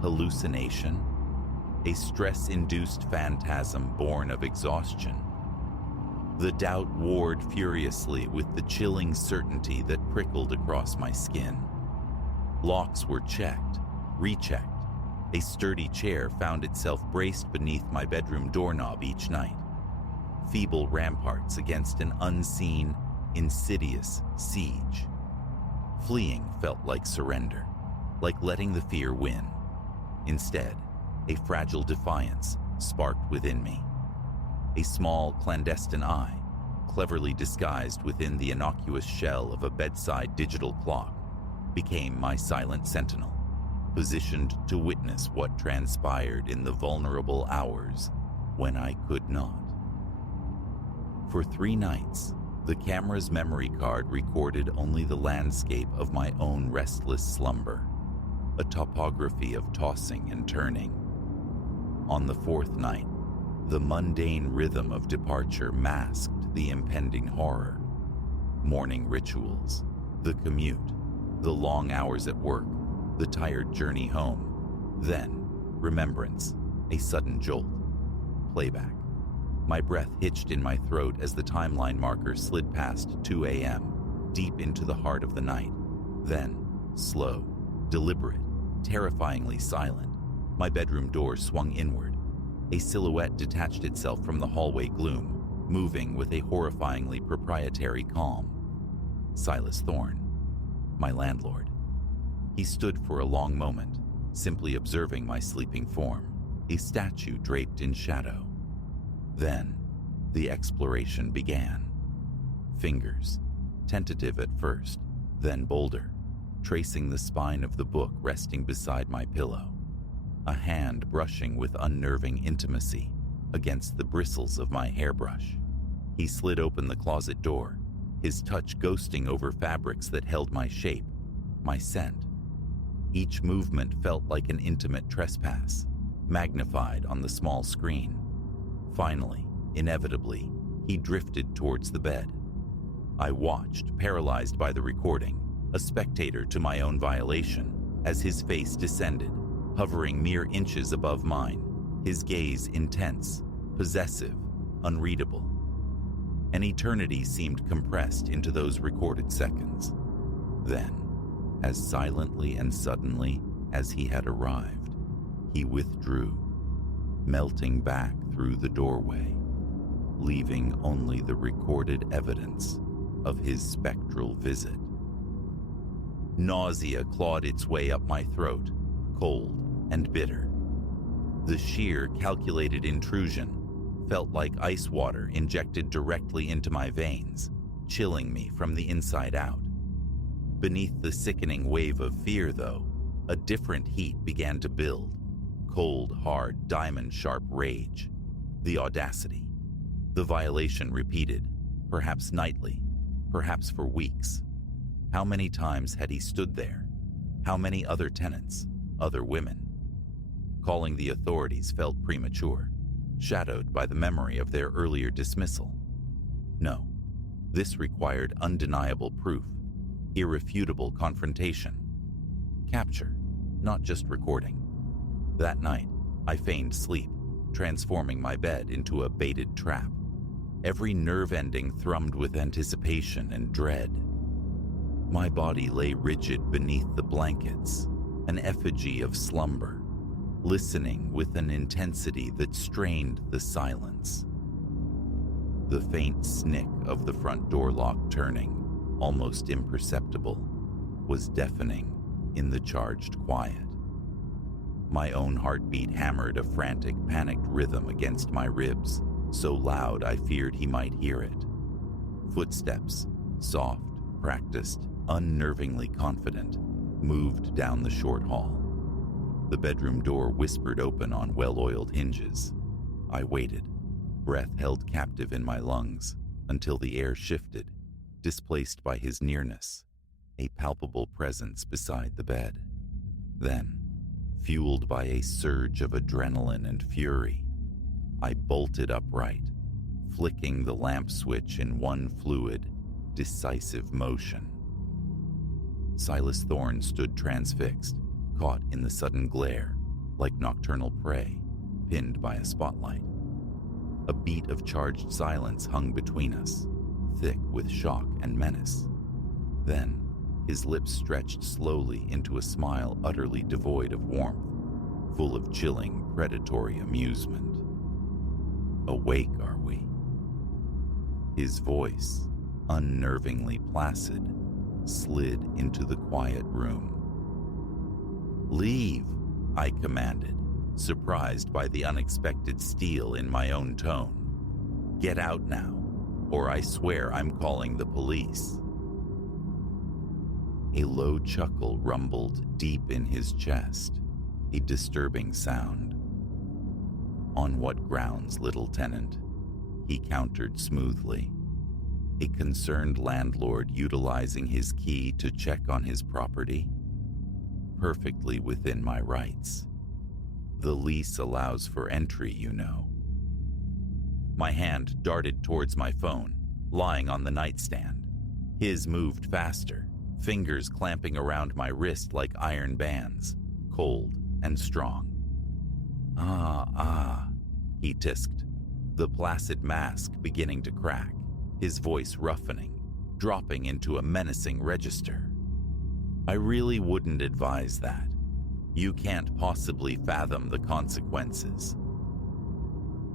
Hallucination? A stress-induced phantasm born of exhaustion. The doubt warred furiously with the chilling certainty that prickled across my skin. Locks were checked, rechecked. A sturdy chair found itself braced beneath my bedroom doorknob each night. Feeble ramparts against an unseen, insidious siege. Fleeing felt like surrender, like letting the fear win. Instead, a fragile defiance sparked within me. A small, clandestine eye, cleverly disguised within the innocuous shell of a bedside digital clock, became my silent sentinel, positioned to witness what transpired in the vulnerable hours when I could not. For 3 nights, the camera's memory card recorded only the landscape of my own restless slumber, a topography of tossing and turning. On the 4th night, the mundane rhythm of departure masked the impending horror. Morning rituals, the commute, the long hours at work, the tired journey home. Then, remembrance, a sudden jolt. Playback. My breath hitched in my throat as the timeline marker slid past 2 a.m., deep into the heart of the night. Then, slow, deliberate, terrifyingly silent, my bedroom door swung inward. A silhouette detached itself from the hallway gloom, moving with a horrifyingly proprietary calm. Silas Thorne, my landlord. He stood for a long moment, simply observing my sleeping form, a statue draped in shadow. Then, the exploration began. Fingers, tentative at first, then bolder, tracing the spine of the book resting beside my pillow. A hand brushing with unnerving intimacy against the bristles of my hairbrush. He slid open the closet door, his touch ghosting over fabrics that held my shape, my scent. Each movement felt like an intimate trespass, magnified on the small screen. Finally, inevitably, he drifted towards the bed. I watched, paralyzed by the recording, a spectator to my own violation, as his face descended, hovering mere inches above mine, his gaze intense, possessive, unreadable. An eternity seemed compressed into those recorded seconds. Then, as silently and suddenly as he had arrived, he withdrew, melting back through the doorway, leaving only the recorded evidence of his spectral visit. Nausea clawed its way up my throat, cold and bitter. The sheer, calculated intrusion felt like ice water injected directly into my veins, chilling me from the inside out. Beneath the sickening wave of fear, though, a different heat began to build. Cold, hard, diamond-sharp rage. The audacity. The violation repeated, perhaps nightly, perhaps for weeks. How many times had he stood there? How many other tenants, other women? Calling the authorities felt premature, shadowed by the memory of their earlier dismissal. No, this required undeniable proof, irrefutable confrontation. Capture, not just recording. That night, I feigned sleep, transforming my bed into a baited trap. Every nerve ending thrummed with anticipation and dread. My body lay rigid beneath the blankets, an effigy of slumber, listening with an intensity that strained the silence. The faint snick of the front door lock turning, almost imperceptible, was deafening in the charged quiet. My own heartbeat hammered a frantic, panicked rhythm against my ribs, so loud I feared he might hear it. Footsteps, soft, practiced, unnervingly confident, moved down the short hall. The bedroom door whispered open on well-oiled hinges. I waited, breath held captive in my lungs, until the air shifted, displaced by his nearness, a palpable presence beside the bed. Then, fueled by a surge of adrenaline and fury, I bolted upright, flicking the lamp switch in one fluid, decisive motion. Silas Thorne stood transfixed, caught in the sudden glare, like nocturnal prey, pinned by a spotlight. A beat of charged silence hung between us, thick with shock and menace. Then, his lips stretched slowly into a smile utterly devoid of warmth, full of chilling, predatory amusement. "Awake, are we?" His voice, unnervingly placid, slid into the quiet room. "Leave," I commanded, surprised by the unexpected steel in my own tone. "Get out now, or I swear I'm calling the police." A low chuckle rumbled deep in his chest, a disturbing sound. "On what grounds, little tenant?" he countered smoothly. A concerned landlord utilizing his key to check on his property? Perfectly within my rights. The lease allows for entry, you know. My hand darted towards my phone, lying on the nightstand. His moved faster, fingers clamping around my wrist like iron bands, cold and strong. Ah, he tisked, the placid mask beginning to crack, his voice roughening, dropping into a menacing register. "I really wouldn't advise that. You can't possibly fathom the consequences."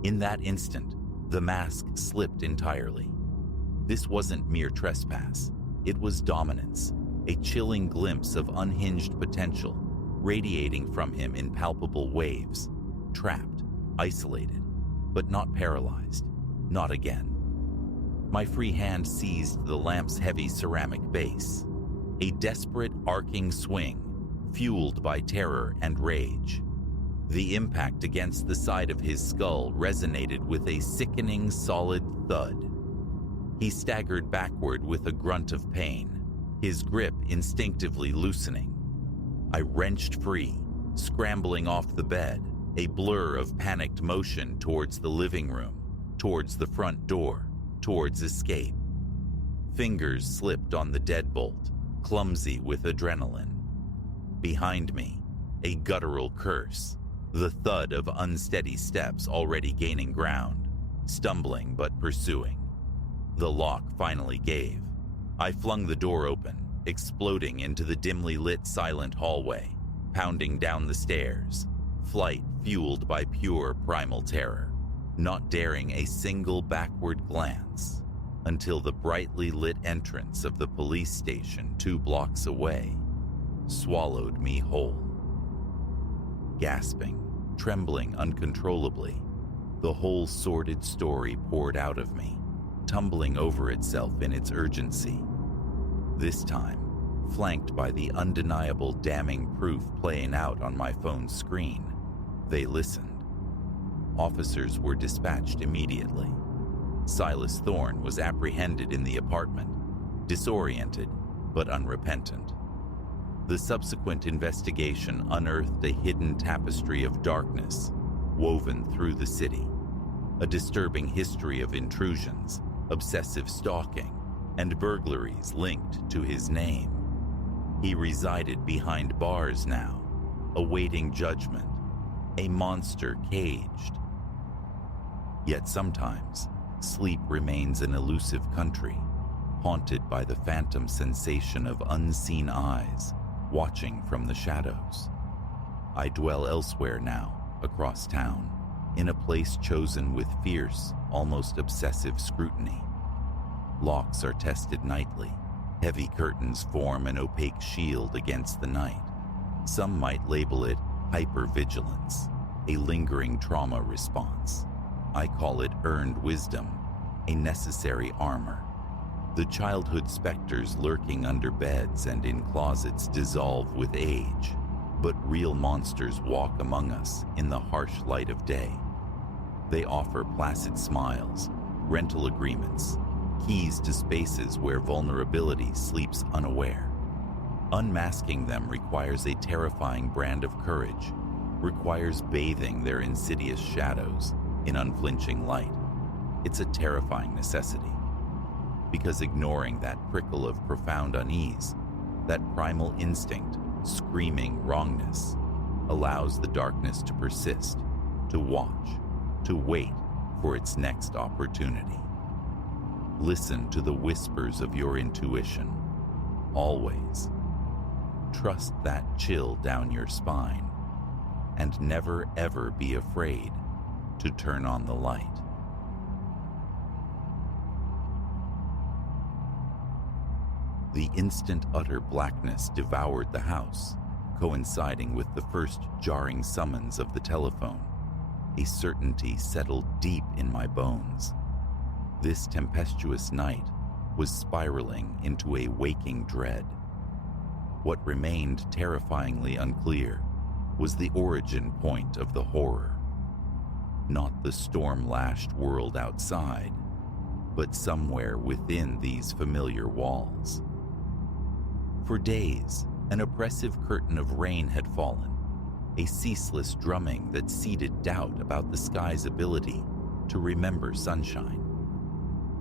In that instant, the mask slipped entirely. This wasn't mere trespass. It was dominance, a chilling glimpse of unhinged potential, radiating from him in palpable waves. Trapped, isolated, but not paralyzed. Not again. My free hand seized the lamp's heavy ceramic base. A desperate arcing swing, fueled by terror and rage. The impact against the side of his skull resonated with a sickening solid thud. He staggered backward with a grunt of pain, his grip instinctively loosening. I wrenched free, scrambling off the bed, a blur of panicked motion towards the living room, towards the front door, towards escape. Fingers slipped on the deadbolt, clumsy with adrenaline. Behind me, a guttural curse, the thud of unsteady steps already gaining ground, stumbling but pursuing. The lock finally gave. I flung the door open, exploding into the dimly lit silent hallway, pounding down the stairs, flight fueled by pure primal terror, not daring a single backward glance until the brightly lit entrance of the police station 2 blocks away swallowed me whole. Gasping, trembling uncontrollably, the whole sordid story poured out of me, tumbling over itself in its urgency. This time, flanked by the undeniable damning proof playing out on my phone's screen, they listened. Officers were dispatched immediately. Silas Thorne was apprehended in the apartment, disoriented but unrepentant. The subsequent investigation unearthed a hidden tapestry of darkness woven through the city, a disturbing history of intrusions, obsessive stalking, and burglaries linked to his name. He resided behind bars now, awaiting judgment, a monster caged. Yet sometimes, sleep remains an elusive country, haunted by the phantom sensation of unseen eyes watching from the shadows. I dwell elsewhere now, across town, in a place chosen with fierce, almost obsessive scrutiny. Locks are tested nightly. Heavy curtains form an opaque shield against the night. Some might label it hypervigilance, a lingering trauma response. I call it earned wisdom, a necessary armor. The childhood specters lurking under beds and in closets dissolve with age, But real monsters walk among us in the harsh light of day. They offer placid smiles, rental agreements, keys to spaces where vulnerability sleeps unaware. Unmasking them requires a terrifying brand of courage, requires bathing their insidious shadows in unflinching light. It's a terrifying necessity, because ignoring that prickle of profound unease, that primal instinct screaming wrongness, allows the darkness to persist, to watch, to wait for its next opportunity. Listen to the whispers of your intuition, always. Trust that chill down your spine, and never ever be afraid to turn on the light. The instant utter blackness devoured the house, coinciding with the first jarring summons of the telephone. A certainty settled deep in my bones. This tempestuous night was spiraling into a waking dread. What remained terrifyingly unclear was the origin point of the horror. Not the storm-lashed world outside, but somewhere within these familiar walls. For days, an oppressive curtain of rain had fallen, a ceaseless drumming that seeded doubt about the sky's ability to remember sunshine.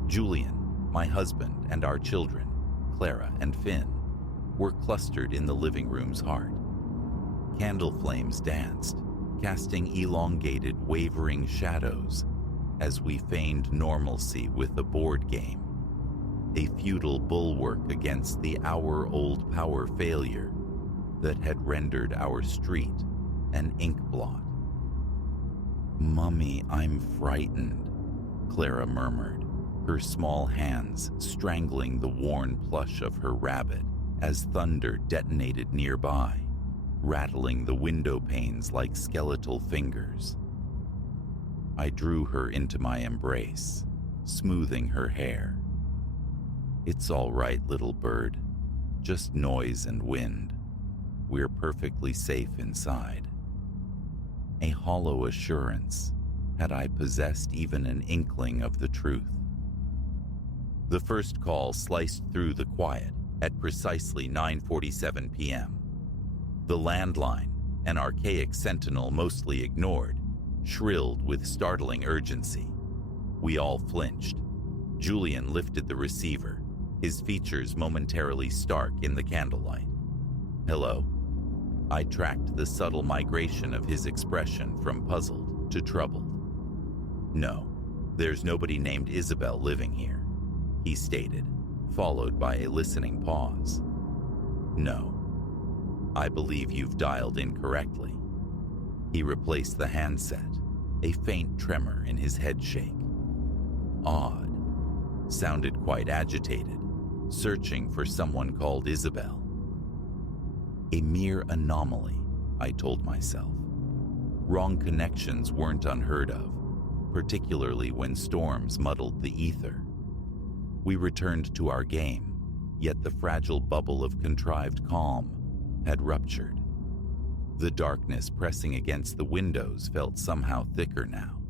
Julian, my husband, and our children, Clara and Finn, were clustered in the living room's heart. Candle flames danced, casting elongated, wavering shadows as we feigned normalcy with a board game, a futile bulwark against the hour-old power failure that had rendered our street an ink blot. "Mummy, I'm frightened," Clara murmured, her small hands strangling the worn plush of her rabbit as thunder detonated nearby, rattling the window panes like skeletal fingers. I drew her into my embrace, smoothing her hair. "It's all right, little bird. Just noise and wind. We're perfectly safe inside." A hollow assurance, had I possessed even an inkling of the truth. The first call sliced through the quiet at precisely 9:47 p.m. The landline, an archaic sentinel mostly ignored, shrilled with startling urgency. We all flinched. Julian lifted the receiver, his features momentarily stark in the candlelight. "Hello?" I tracked the subtle migration of his expression from puzzled to troubled. "No, there's nobody named Isabel living here," he stated, followed by a listening pause. "No, I believe you've dialed incorrectly." He replaced the handset, a faint tremor in his head shake. Odd. Sounded quite agitated, searching for someone called Isabel. A mere anomaly, I told myself. Wrong connections weren't unheard of, particularly when storms muddled the ether. We returned to our game, yet the fragile bubble of contrived calm had ruptured. The darkness pressing against the windows felt somehow thicker now,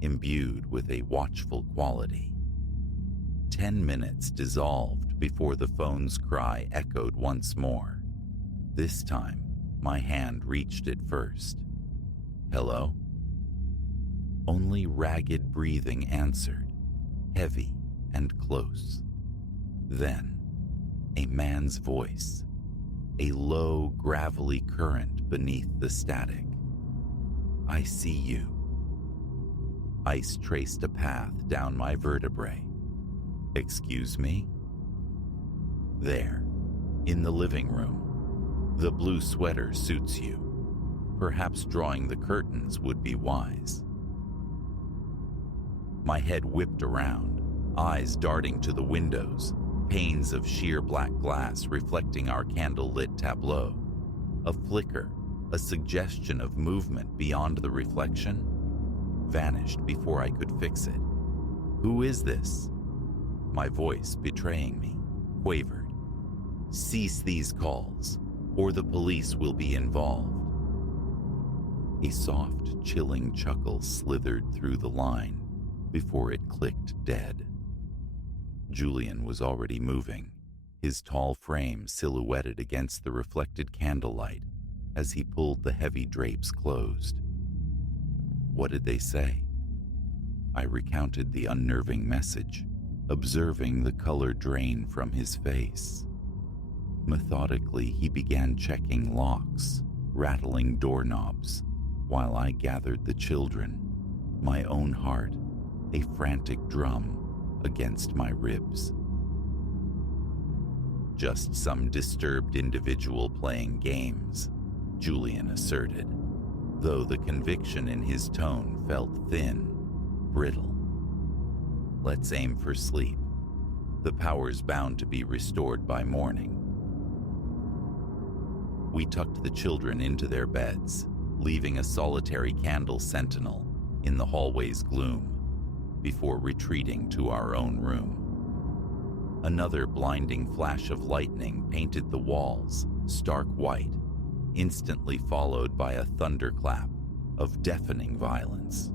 imbued with a watchful quality. 10 minutes dissolved before the phone's cry echoed once more. This time, my hand reached it first. "Hello?" Only ragged breathing answered, heavy and close. Then, a man's voice, a low, gravelly current beneath the static. "I see you." Ice traced a path down my vertebrae. "Excuse me?" There, in the living room. "The blue sweater suits you. Perhaps drawing the curtains would be wise." My head whipped around, eyes darting to the windows, panes of sheer black glass reflecting our candle-lit tableau. A flicker, a suggestion of movement beyond the reflection, vanished before I could fix it. "Who is this?" My voice, betraying me, quavered. "Cease these calls. or the police will be involved. A soft, chilling chuckle slithered through the line before it clicked dead. Julian was already moving, his tall frame silhouetted against the reflected candlelight as he pulled the heavy drapes closed. What did they say? I recounted the unnerving message, observing the color drain from his face. Methodically, he began checking locks, rattling doorknobs, while I gathered the children, my own heart, a frantic drum against my ribs. Just some disturbed individual playing games, Julian asserted, though the conviction in his tone felt thin, brittle. Let's aim for sleep. The power's bound to be restored by morning. We tucked the children into their beds, leaving a solitary candle sentinel in the hallway's gloom, before retreating to our own room. Another blinding flash of lightning painted the walls stark white, instantly followed by a thunderclap of deafening violence.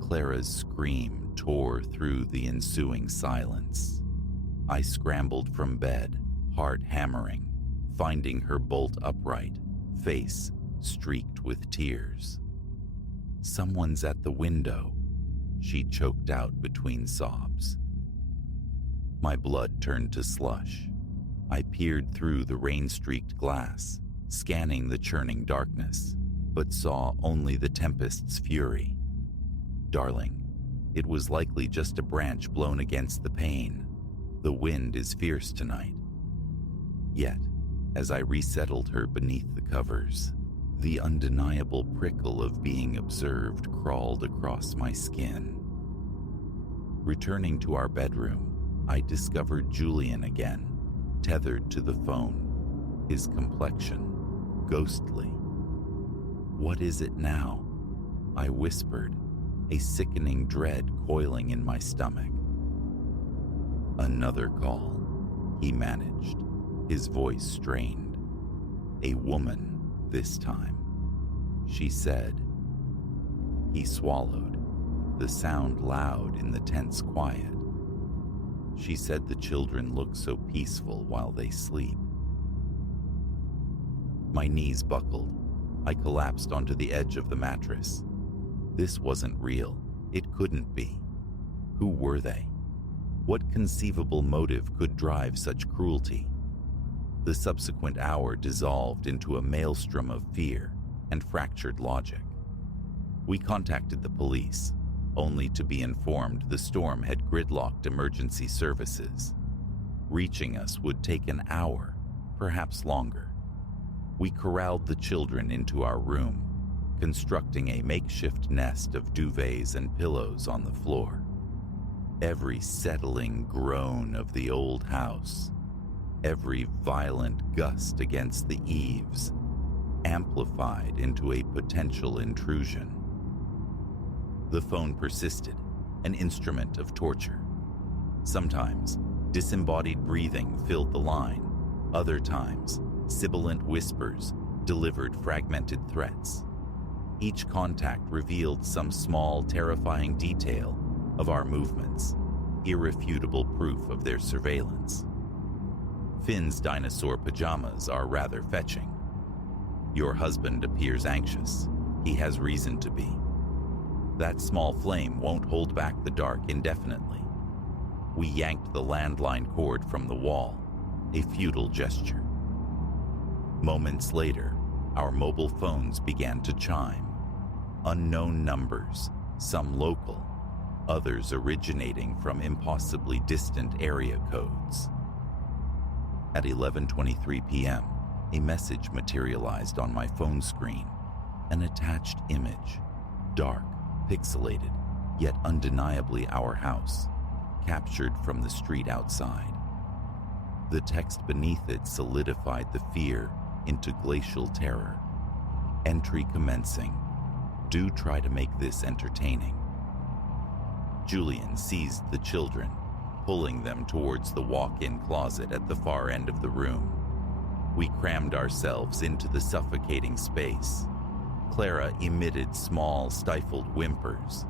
Clara's scream tore through the ensuing silence. I scrambled from bed, heart hammering, finding her bolt upright, face streaked with tears. "Someone's at the window," she choked out between sobs. My blood turned to slush. I peered through the rain-streaked glass, scanning the churning darkness, but saw only the tempest's fury. "Darling, it was likely just a branch blown against the pane. The wind is fierce tonight." Yet, as I resettled her beneath the covers, the undeniable prickle of being observed crawled across my skin. Returning to our bedroom, I discovered Julian again, tethered to the phone, his complexion ghostly. "What is it now?" I whispered, a sickening dread coiling in my stomach. "Another call," he managed, his voice strained. "A woman this time," she said. He swallowed, the sound loud in the tense quiet. "She said the children look so peaceful while they sleep." My knees buckled. I collapsed onto the edge of the mattress. This wasn't real. It couldn't be. Who were they? What conceivable motive could drive such cruelty? The subsequent hour dissolved into a maelstrom of fear and fractured logic. We contacted the police, only to be informed the storm had gridlocked emergency services. Reaching us would take an hour, perhaps longer. We corralled the children into our room, constructing a makeshift nest of duvets and pillows on the floor. Every settling groan of the old house, every violent gust against the eaves, amplified into a potential intrusion. The phone persisted, an instrument of torture. Sometimes, disembodied breathing filled the line. Other times, sibilant whispers delivered fragmented threats. Each contact revealed some small, terrifying detail of our movements, irrefutable proof of their surveillance. Finn's dinosaur pajamas are rather fetching. Your husband appears anxious. He has reason to be. That small flame won't hold back the dark indefinitely. We yanked the landline cord from the wall, a futile gesture. Moments later, our mobile phones began to chime. Unknown numbers, some local, others originating from impossibly distant area codes. At 11:23 p.m., a message materialized on my phone screen, an attached image, dark, pixelated, yet undeniably our house, captured from the street outside. The text beneath it solidified the fear into glacial terror. Entry commencing. Do try to make this entertaining. Julian seized the children, pulling them towards the walk-in closet at the far end of the room. We crammed ourselves into the suffocating space. Clara emitted small, stifled whimpers.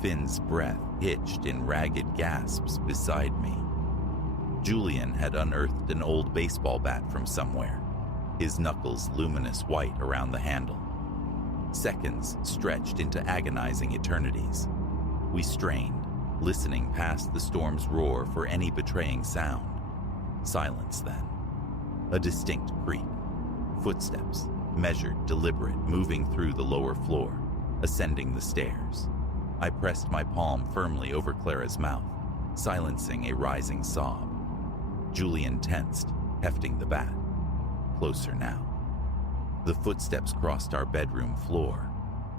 Finn's breath hitched in ragged gasps beside me. Julian had unearthed an old baseball bat from somewhere, his knuckles luminous white around the handle. Seconds stretched into agonizing eternities. We strained, listening past the storm's roar for any betraying sound. Silence then. A distinct creak. Footsteps, measured, deliberate, moving through the lower floor, ascending the stairs. I pressed my palm firmly over Clara's mouth, silencing a rising sob. Julian tensed, hefting the bat. Closer now. The footsteps crossed our bedroom floor.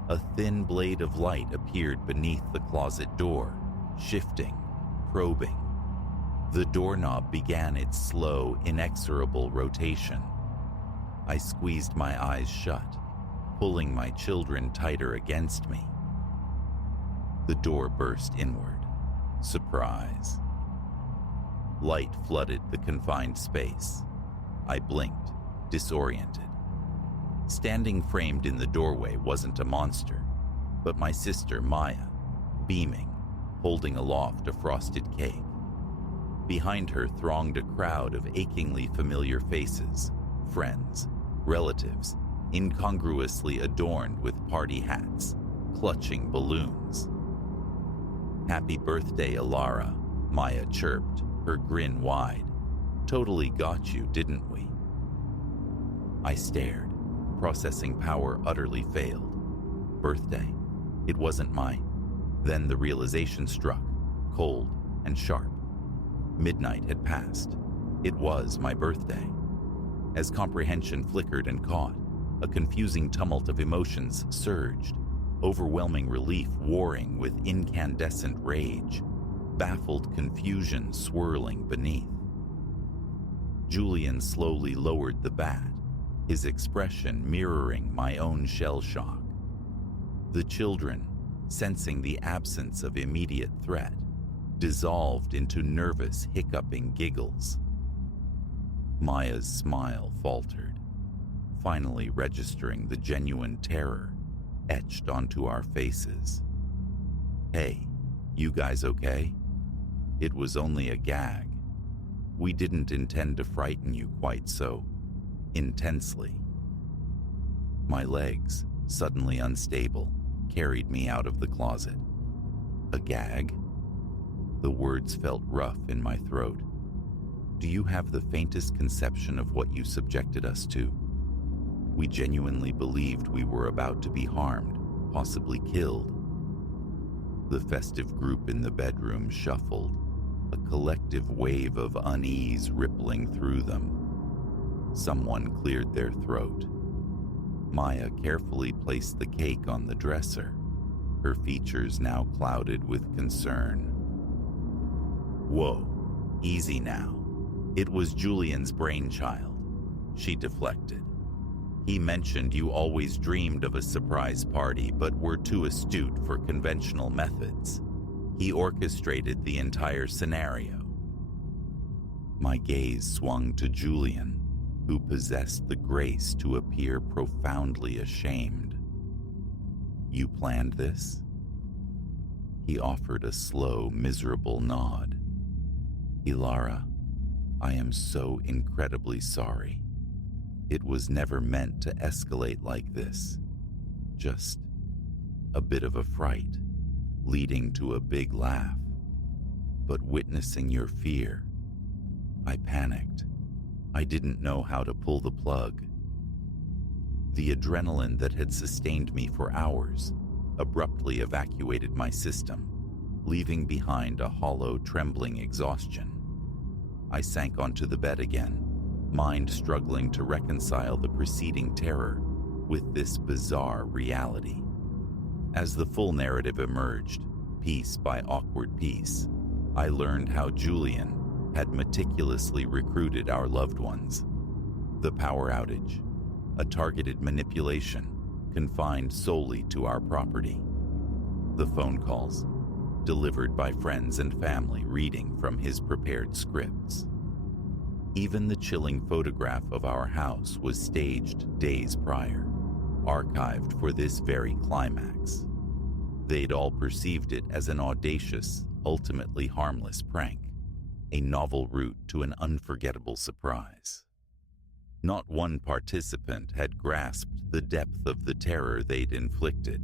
A thin blade of light appeared beneath the closet door, shifting, probing. The doorknob began its slow, inexorable rotation. I squeezed my eyes shut, pulling my children tighter against me. The door burst inward. Surprise. Light flooded the confined space. I blinked, disoriented. Standing framed in the doorway wasn't a monster, but my sister Maya, beaming, holding aloft a frosted cake. Behind her thronged a crowd of achingly familiar faces, friends, relatives, incongruously adorned with party hats, clutching balloons. "Happy birthday, Alara," Maya chirped, her grin wide. "Totally got you, didn't we?" I stared. Processing power utterly failed. Birthday? It wasn't mine. Then the realization struck, cold and sharp. Midnight had passed. It was my birthday. As comprehension flickered and caught, a confusing tumult of emotions surged, overwhelming relief warring with incandescent rage, baffled confusion swirling beneath. Julian slowly lowered the bat, his expression mirroring my own shell shock. The children, sensing the absence of immediate threat, dissolved into nervous, hiccuping giggles. Maya's smile faltered, finally registering the genuine terror etched onto our faces. "Hey, you guys okay? It was only a gag. We didn't intend to frighten you quite so intensely." My legs, suddenly unstable, carried me out of the closet. A gag? The words felt rough in my throat. Do you have the faintest conception of what you subjected us to? We genuinely believed we were about to be harmed, possibly killed. The festive group in the bedroom shuffled, a collective wave of unease rippling through them. Someone cleared their throat. Maya carefully placed the cake on the dresser, her features now clouded with concern. "Whoa, easy now. It was Julian's brainchild," she deflected. "He mentioned you always dreamed of a surprise party but were too astute for conventional methods. He orchestrated the entire scenario." My gaze swung to Julian, who possessed the grace to appear profoundly ashamed. "You planned this?" He offered a slow, miserable nod. "Ilara, I am so incredibly sorry. It was never meant to escalate like this. Just a bit of a fright, leading to a big laugh. But witnessing your fear, I panicked. I didn't know how to pull the plug." The adrenaline that had sustained me for hours abruptly evacuated my system, leaving behind a hollow, trembling exhaustion. I sank onto the bed again, mind struggling to reconcile the preceding terror with this bizarre reality. As the full narrative emerged, piece by awkward piece, I learned how Julian had meticulously recruited our loved ones. The power outage, a targeted manipulation confined solely to our property. The phone calls, delivered by friends and family reading from his prepared scripts. Even the chilling photograph of our house was staged days prior, archived for this very climax. They'd all perceived it as an audacious, ultimately harmless prank, a novel route to an unforgettable surprise. Not one participant had grasped the depth of the terror they'd inflicted.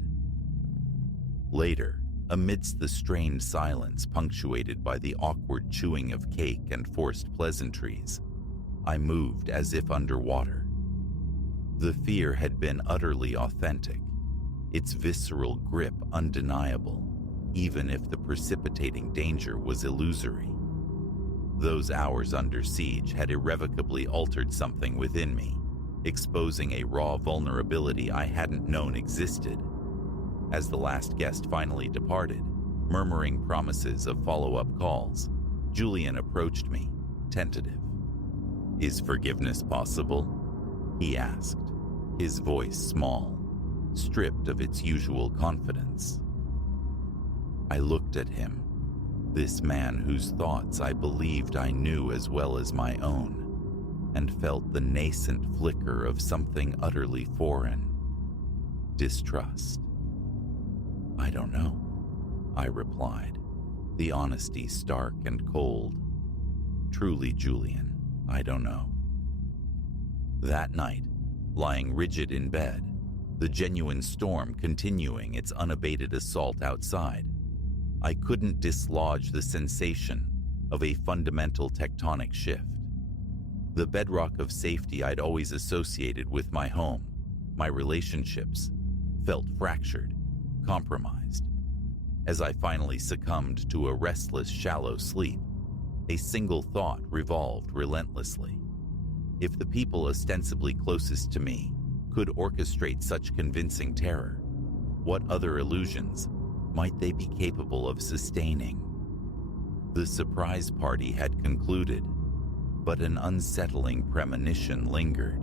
Later, amidst the strained silence punctuated by the awkward chewing of cake and forced pleasantries, I moved as if underwater. The fear had been utterly authentic, its visceral grip undeniable, even if the precipitating danger was illusory. Those hours under siege had irrevocably altered something within me, exposing a raw vulnerability I hadn't known existed. As the last guest finally departed, murmuring promises of follow-up calls, Julian approached me, tentative. "Is forgiveness possible?" he asked, his voice small, stripped of its usual confidence. I looked at him, this man whose thoughts I believed I knew as well as my own, and felt the nascent flicker of something utterly foreign: distrust. "I don't know," I replied, the honesty stark and cold. "Truly, Julian, I don't know." That night, lying rigid in bed, the genuine storm continuing its unabated assault outside, I couldn't dislodge the sensation of a fundamental tectonic shift. The bedrock of safety I'd always associated with my home, my relationships, felt fractured, compromised. As I finally succumbed to a restless, shallow sleep, a single thought revolved relentlessly. If the people ostensibly closest to me could orchestrate such convincing terror, what other illusions might they be capable of sustaining? The surprise party had concluded, but an unsettling premonition lingered.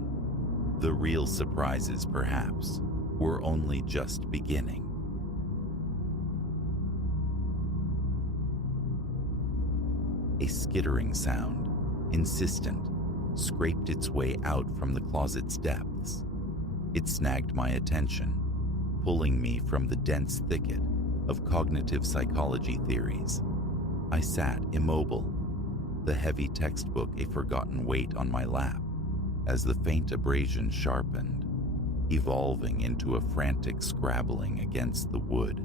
The real surprises, perhaps, were only just beginning. A skittering sound, insistent, scraped its way out from the closet's depths. It snagged my attention, pulling me from the dense thicket of cognitive psychology theories. I sat immobile, the heavy textbook a forgotten weight on my lap, as the faint abrasion sharpened, evolving into a frantic scrabbling against the wood.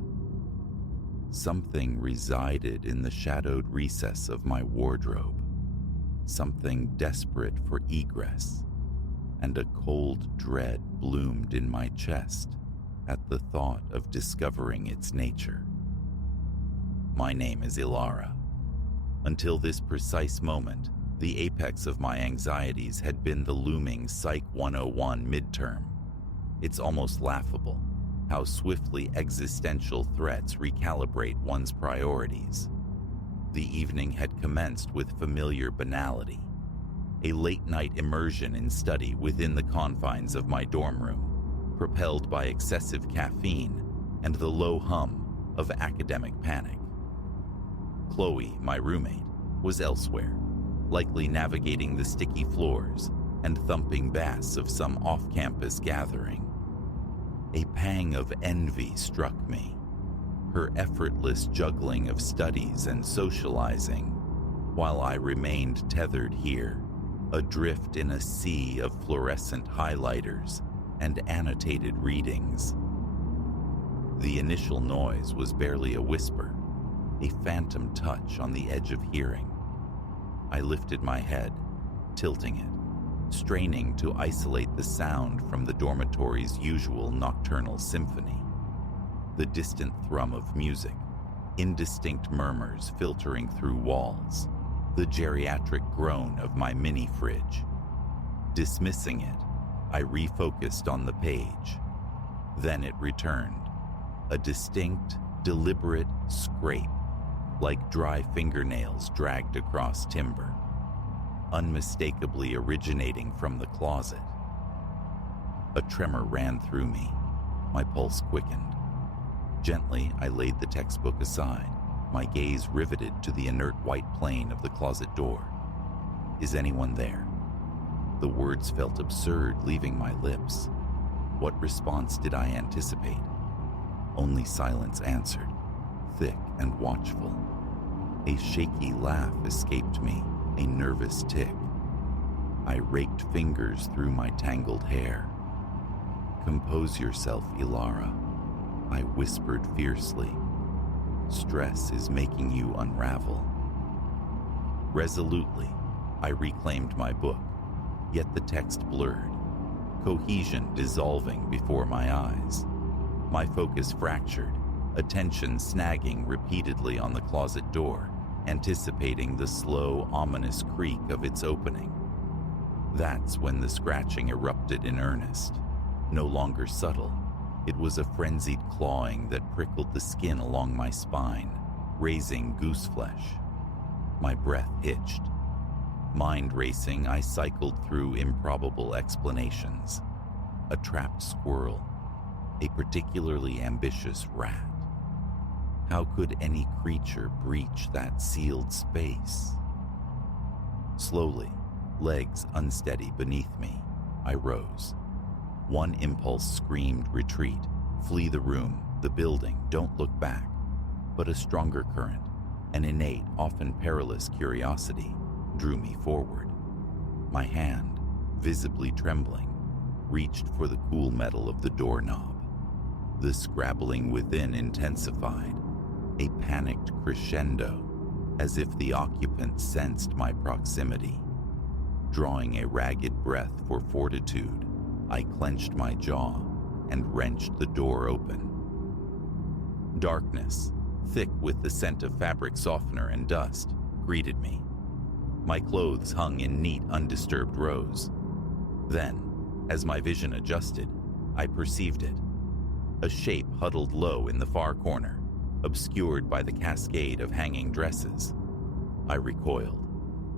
Something resided in the shadowed recess of my wardrobe, something desperate for egress, and a cold dread bloomed in my chest at the thought of discovering its nature. My name is Ilara. Until this precise moment, the apex of my anxieties had been the looming Psych 101 midterm. It's almost laughable how swiftly existential threats recalibrate one's priorities. The evening had commenced with familiar banality, a late-night immersion in study within the confines of my dorm room, propelled by excessive caffeine and the low hum of academic panic. Chloe, my roommate, was elsewhere, likely navigating the sticky floors and thumping bass of some off-campus gathering. A pang of envy struck me. Her effortless juggling of studies and socializing, while I remained tethered here, adrift in a sea of fluorescent highlighters and annotated readings. The initial noise was barely a whisper, a phantom touch on the edge of hearing. I lifted my head, tilting it, straining to isolate the sound from the dormitory's usual nocturnal symphony. The distant thrum of music, indistinct murmurs filtering through walls, the geriatric groan of my mini-fridge. Dismissing it, I refocused on the page. Then it returned, a distinct, deliberate scrape, like dry fingernails dragged across timber, unmistakably originating from the closet. A tremor ran through me. My pulse quickened. Gently, I laid the textbook aside, my gaze riveted to the inert white plane of the closet door. Is anyone there? The words felt absurd leaving my lips. What response did I anticipate? Only silence answered, thick and watchful. A shaky laugh escaped me, a nervous tick. I raked fingers through my tangled hair. Compose yourself, Ilara, I whispered fiercely. Stress is making you unravel. Resolutely, I reclaimed my book, yet the text blurred, cohesion dissolving before my eyes. My focus fractured, attention snagging repeatedly on the closet door, anticipating the slow, ominous creak of its opening. That's when the scratching erupted in earnest. No longer subtle, it was a frenzied clawing that prickled the skin along my spine, raising goose flesh. My breath hitched. Mind racing, I cycled through improbable explanations. A trapped squirrel, a particularly ambitious rat. How could any creature breach that sealed space? Slowly, legs unsteady beneath me, I rose. One impulse screamed retreat, flee the room, the building, don't look back. But a stronger current, an innate, often perilous curiosity, drew me forward. My hand, visibly trembling, reached for the cool metal of the doorknob. The scrabbling within intensified, a panicked crescendo, as if the occupant sensed my proximity. Drawing a ragged breath for fortitude, I clenched my jaw and wrenched the door open. Darkness, thick with the scent of fabric softener and dust, greeted me. My clothes hung in neat, undisturbed rows. Then, as my vision adjusted, I perceived it. A shape huddled low in the far corner, obscured by the cascade of hanging dresses. I recoiled,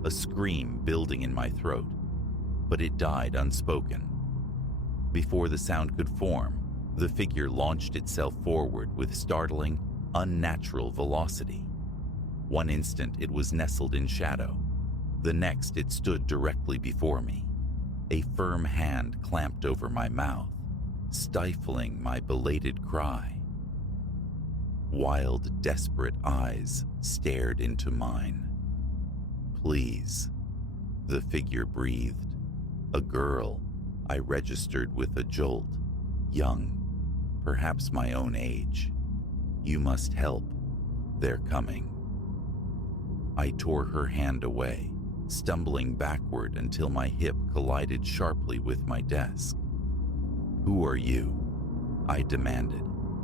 a scream building in my throat, but it died unspoken. Before the sound could form, the figure launched itself forward with startling, unnatural velocity. One instant it was nestled in shadow. The next it stood directly before me. A firm hand clamped over my mouth, stifling my belated cry. Wild, desperate eyes stared into mine. Please, the figure breathed. A girl, I registered with a jolt, young, perhaps my own age. You must help. They're coming. I tore her hand away, stumbling backward until my hip collided sharply with my desk. Who are you? I demanded,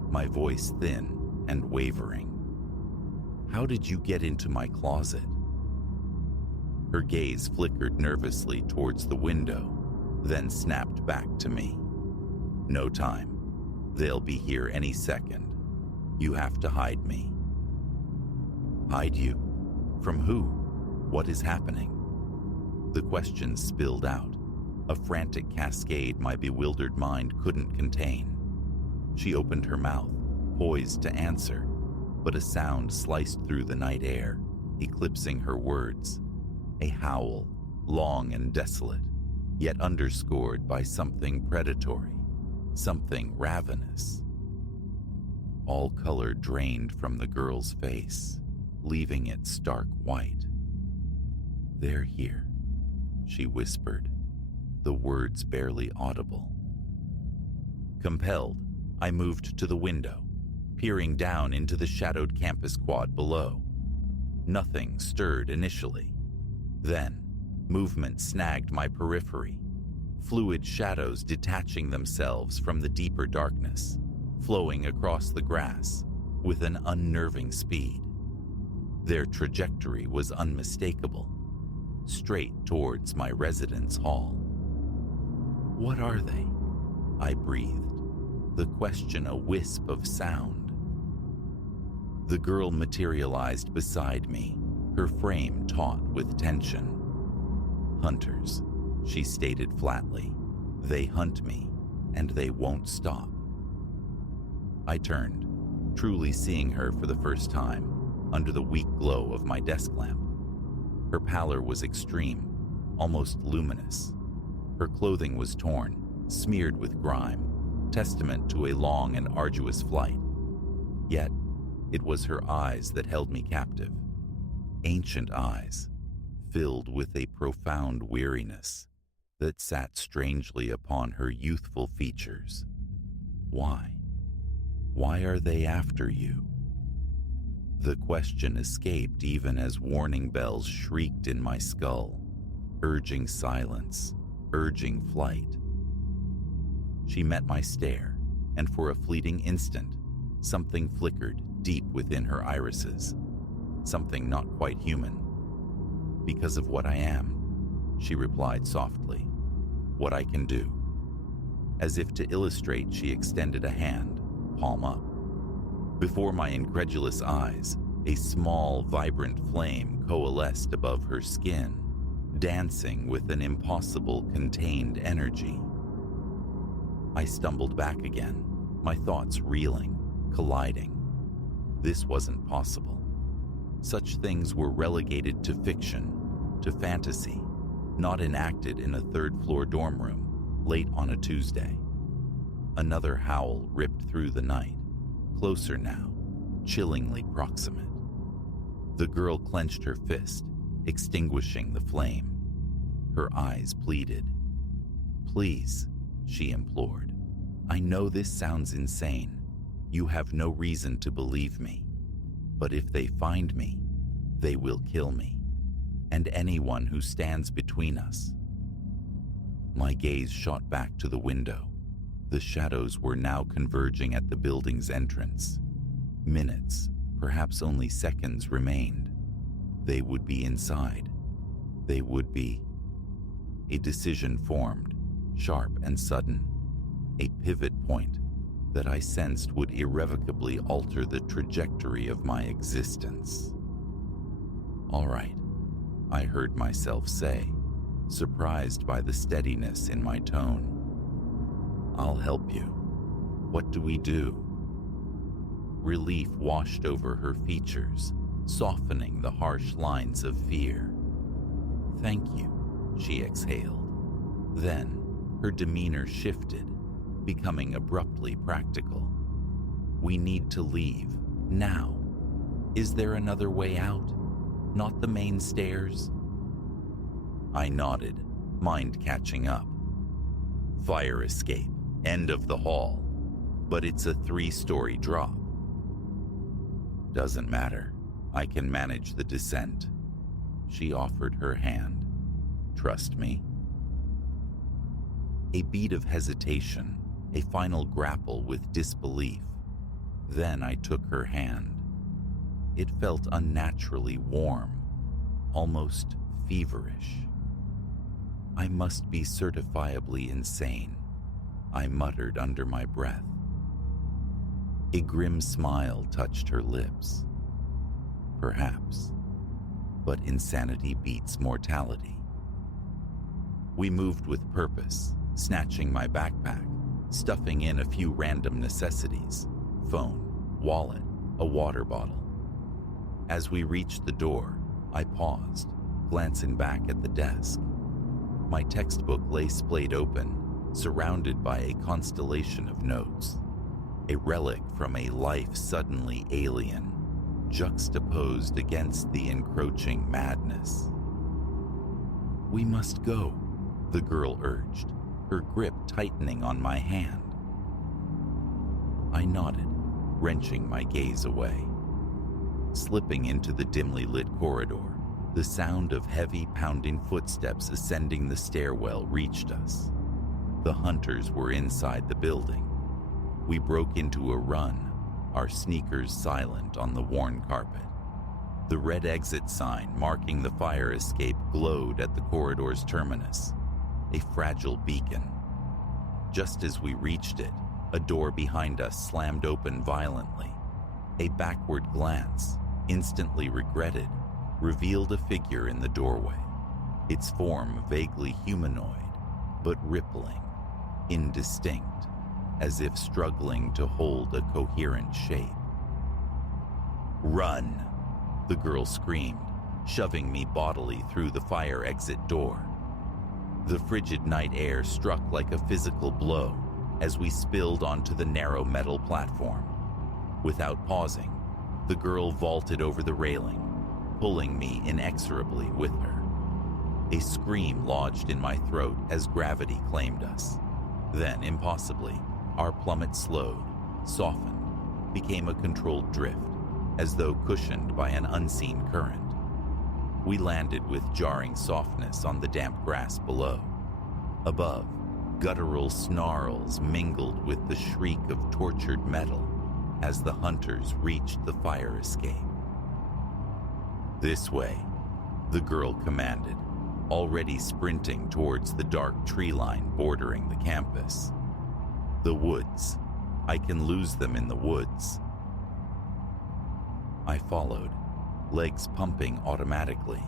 my voice thin and wavering. How did you get into my closet? Her gaze flickered nervously towards the window, then snapped back to me. No time. They'll be here any second. You have to hide me. Hide you? From who? What is happening? The questions spilled out, a frantic cascade my bewildered mind couldn't contain. She opened her mouth, poised to answer, but a sound sliced through the night air, eclipsing her words. A howl, long and desolate, yet underscored by something predatory, something ravenous. All color drained from the girl's face, leaving it stark white. They're here, she whispered, the words barely audible. Compelled, I moved to the window, peering down into the shadowed campus quad below. Nothing stirred initially. Then, movement snagged my periphery, fluid shadows detaching themselves from the deeper darkness, flowing across the grass with an unnerving speed. Their trajectory was unmistakable, straight towards my residence hall. What are they? I breathed, the question a wisp of sound. The girl materialized beside me, her frame taut with tension. Hunters, she stated flatly. They hunt me, and they won't stop. I turned, truly seeing her for the first time, under the weak glow of my desk lamp. Her pallor was extreme, almost luminous. Her clothing was torn, smeared with grime, testament to a long and arduous flight. Yet, it was her eyes that held me captive. Ancient eyes, filled with a profound weariness that sat strangely upon her youthful features. Why? Why are they after you? The question escaped even as warning bells shrieked in my skull, urging silence, urging flight. She met my stare, and for a fleeting instant, something flickered deep within her irises, something not quite human. Because of what I am, she replied softly, what I can do. As if to illustrate, she extended a hand, palm up. Before my incredulous eyes, a small, vibrant flame coalesced above her skin, dancing with an impossible contained energy. I stumbled back again, my thoughts reeling, colliding. This wasn't possible. Such things were relegated to fiction, to fantasy, not enacted in a third-floor dorm room, late on a Tuesday. Another howl ripped through the night, closer now, chillingly proximate. The girl clenched her fist, extinguishing the flame. Her eyes pleaded. Please, she implored. I know this sounds insane. You have no reason to believe me. But if they find me, they will kill me, and anyone who stands between us. My gaze shot back to the window. The shadows were now converging at the building's entrance. Minutes, perhaps only seconds, remained. They would be inside. They would be. A decision formed, sharp and sudden. A pivot point that I sensed would irrevocably alter the trajectory of my existence. All right, I heard myself say, surprised by the steadiness in my tone. I'll help you. What do we do? Relief washed over her features, softening the harsh lines of fear. Thank you, she exhaled. Then, her demeanor shifted, becoming abruptly practical. We need to leave, now. Is there another way out? Not the main stairs? I nodded, mind catching up. Fire escape, end of the hall, but it's a 3-story drop. Doesn't matter, I can manage the descent. She offered her hand. Trust me. A beat of hesitation, a final grapple with disbelief. Then I took her hand. It felt unnaturally warm, almost feverish. I must be certifiably insane, I muttered under my breath. A grim smile touched her lips. Perhaps, but insanity beats mortality. We moved with purpose, snatching my backpack, stuffing in a few random necessities, phone, wallet, a water bottle. As we reached the door, I paused, glancing back at the desk. My textbook lay splayed open, surrounded by a constellation of notes, a relic from a life suddenly alien, juxtaposed against the encroaching madness. We must go, the girl urged, her grip tightening on my hand. I nodded, wrenching my gaze away. Slipping into the dimly lit corridor, the sound of heavy pounding footsteps ascending the stairwell reached us. The hunters were inside the building. We broke into a run, our sneakers silent on the worn carpet. The red exit sign marking the fire escape glowed at the corridor's terminus, a fragile beacon. Just as we reached it, a door behind us slammed open violently. A backward glance, instantly regretted, revealed a figure in the doorway, its form vaguely humanoid, but rippling, indistinct, as if struggling to hold a coherent shape. "Run!" the girl screamed, shoving me bodily through the fire exit door. The frigid night air struck like a physical blow as we spilled onto the narrow metal platform. Without pausing, the girl vaulted over the railing, pulling me inexorably with her. A scream lodged in my throat as gravity claimed us. Then, impossibly, our plummet slowed, softened, became a controlled drift, as though cushioned by an unseen current. We landed with jarring softness on the damp grass below. Above, guttural snarls mingled with the shriek of tortured metal as the hunters reached the fire escape. "This way," the girl commanded, already sprinting towards the dark tree line bordering the campus. "The woods. I can lose them in the woods." I followed, legs pumping automatically,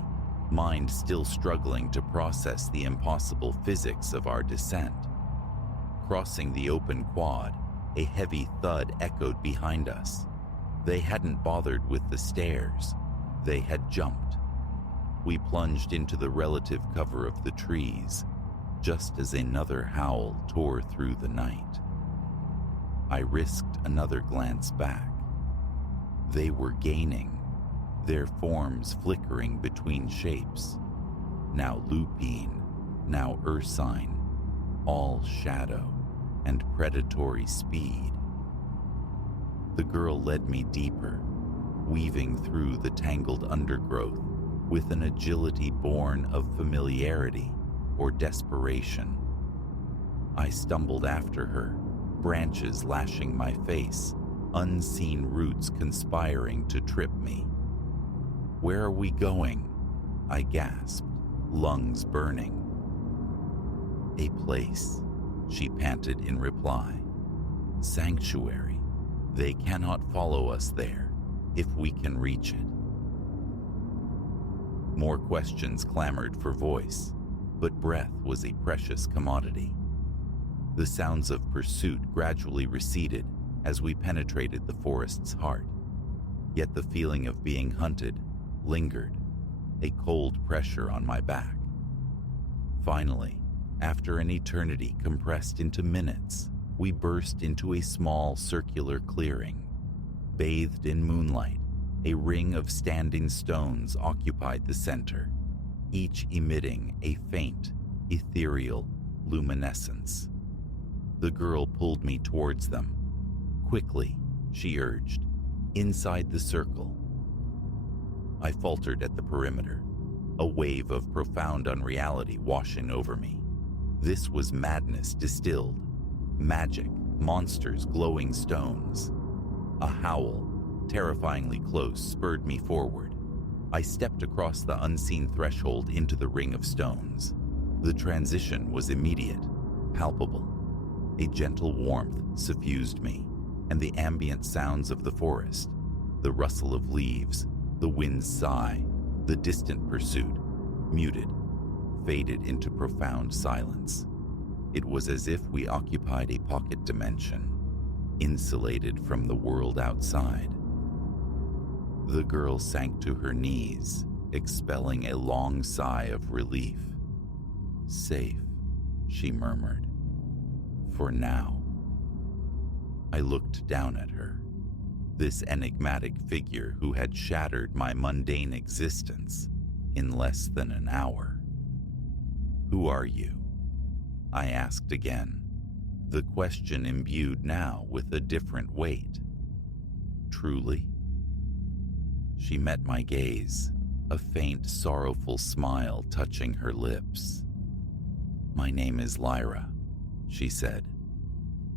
mind still struggling to process the impossible physics of our descent. Crossing the open quad, a heavy thud echoed behind us. They hadn't bothered with the stairs. They had jumped. We plunged into the relative cover of the trees, just as another howl tore through the night. I risked another glance back. They were gaining, their forms flickering between shapes, now lupine, now ursine, all shadow and predatory speed. The girl led me deeper, weaving through the tangled undergrowth with an agility born of familiarity or desperation. I stumbled after her, branches lashing my face, unseen roots conspiring to trip me. "Where are we going?" I gasped, lungs burning. "A place," she panted in reply. "Sanctuary. They cannot follow us there if we can reach it." More questions clamored for voice, but breath was a precious commodity. The sounds of pursuit gradually receded as we penetrated the forest's heart, yet the feeling of being hunted lingered, a cold pressure on my back. Finally, after an eternity compressed into minutes, we burst into a small circular clearing. Bathed in moonlight, a ring of standing stones occupied the center, each emitting a faint, ethereal luminescence. The girl pulled me towards them. "Quickly," she urged, "inside the circle." I faltered at the perimeter, a wave of profound unreality washing over me. This was madness distilled, magic, monsters, glowing stones. A howl, terrifyingly close, spurred me forward. I stepped across the unseen threshold into the ring of stones. The transition was immediate, palpable. A gentle warmth suffused me, and the ambient sounds of the forest, the rustle of leaves, the wind's sigh, the distant pursuit, muted, faded into profound silence. It was as if we occupied a pocket dimension, insulated from the world outside. The girl sank to her knees, expelling a long sigh of relief. "Safe," she murmured. "For now." I looked down at her, this enigmatic figure who had shattered my mundane existence in less than an hour. "Who are you?" I asked again, the question imbued now with a different weight. "Truly?" She met my gaze, a faint, sorrowful smile touching her lips. "My name is Lyra," she said,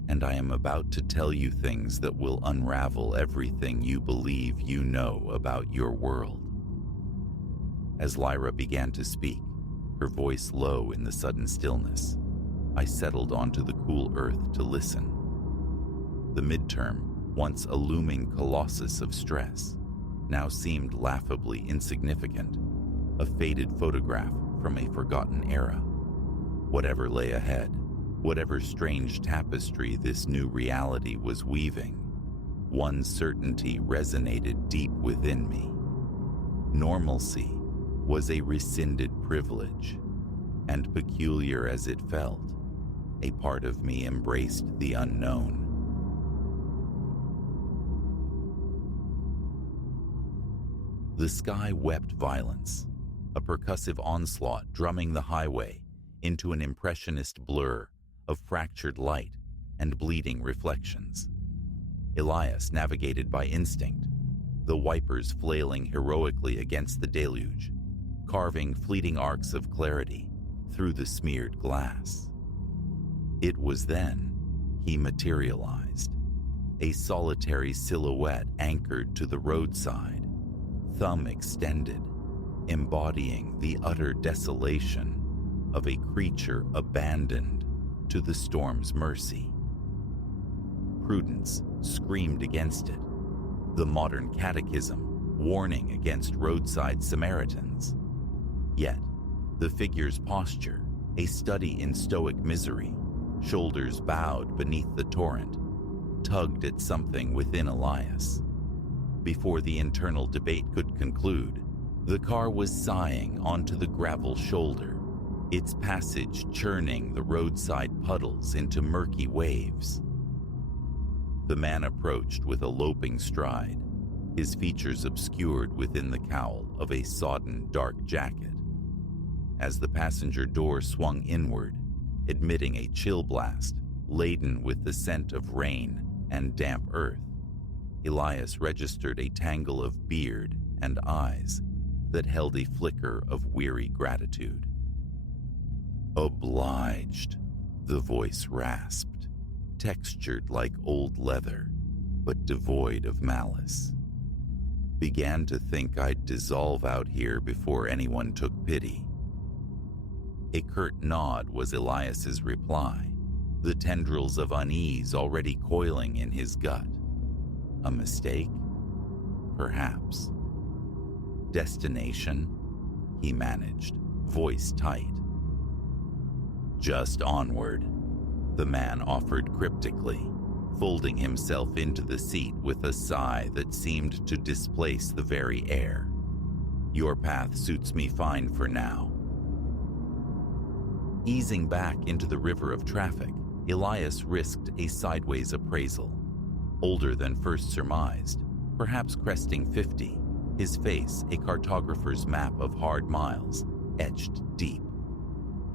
"and I am about to tell you things that will unravel everything you believe you know about your world." As Lyra began to speak, her voice low in the sudden stillness, I settled onto the cool earth to listen. The midterm, once a looming colossus of stress, now seemed laughably insignificant, a faded photograph from a forgotten era. Whatever lay ahead, whatever strange tapestry this new reality was weaving, one certainty resonated deep within me. Normalcy was a rescinded privilege. and peculiar as it felt, a part of me embraced the unknown. The sky wept violence, a percussive onslaught drumming the highway into an impressionist blur of fractured light and bleeding reflections. Elias navigated by instinct, the wipers flailing heroically against the deluge, carving fleeting arcs of clarity through the smeared glass. It was then he materialized, a solitary silhouette anchored to the roadside, thumb extended, embodying the utter desolation of a creature abandoned to the storm's mercy. Prudence screamed against it, the modern catechism warning against roadside Samaritans. Yet, the figure's posture, a study in stoic misery, shoulders bowed beneath the torrent, tugged at something within Elias. Before the internal debate could conclude, the car was sighing onto the gravel shoulder, its passage churning the roadside puddles into murky waves. The man approached with a loping stride, his features obscured within the cowl of a sodden dark jacket. As the passenger door swung inward, admitting a chill blast laden with the scent of rain and damp earth, Elias registered a tangle of beard and eyes that held a flicker of weary gratitude. "Obliged," the voice rasped, textured like old leather, but devoid of malice. "Began to think I'd dissolve out here before anyone took pity." A curt nod was Elias's reply, the tendrils of unease already coiling in his gut. A mistake? Perhaps. Destination? He managed, voice tight. "Just onward," the man offered cryptically, folding himself into the seat with a sigh that seemed to displace the very air. "Your path suits me fine for now." Easing back into the river of traffic, Elias risked a sideways appraisal. Older than first surmised, perhaps cresting 50, his face a cartographer's map of hard miles, etched deep.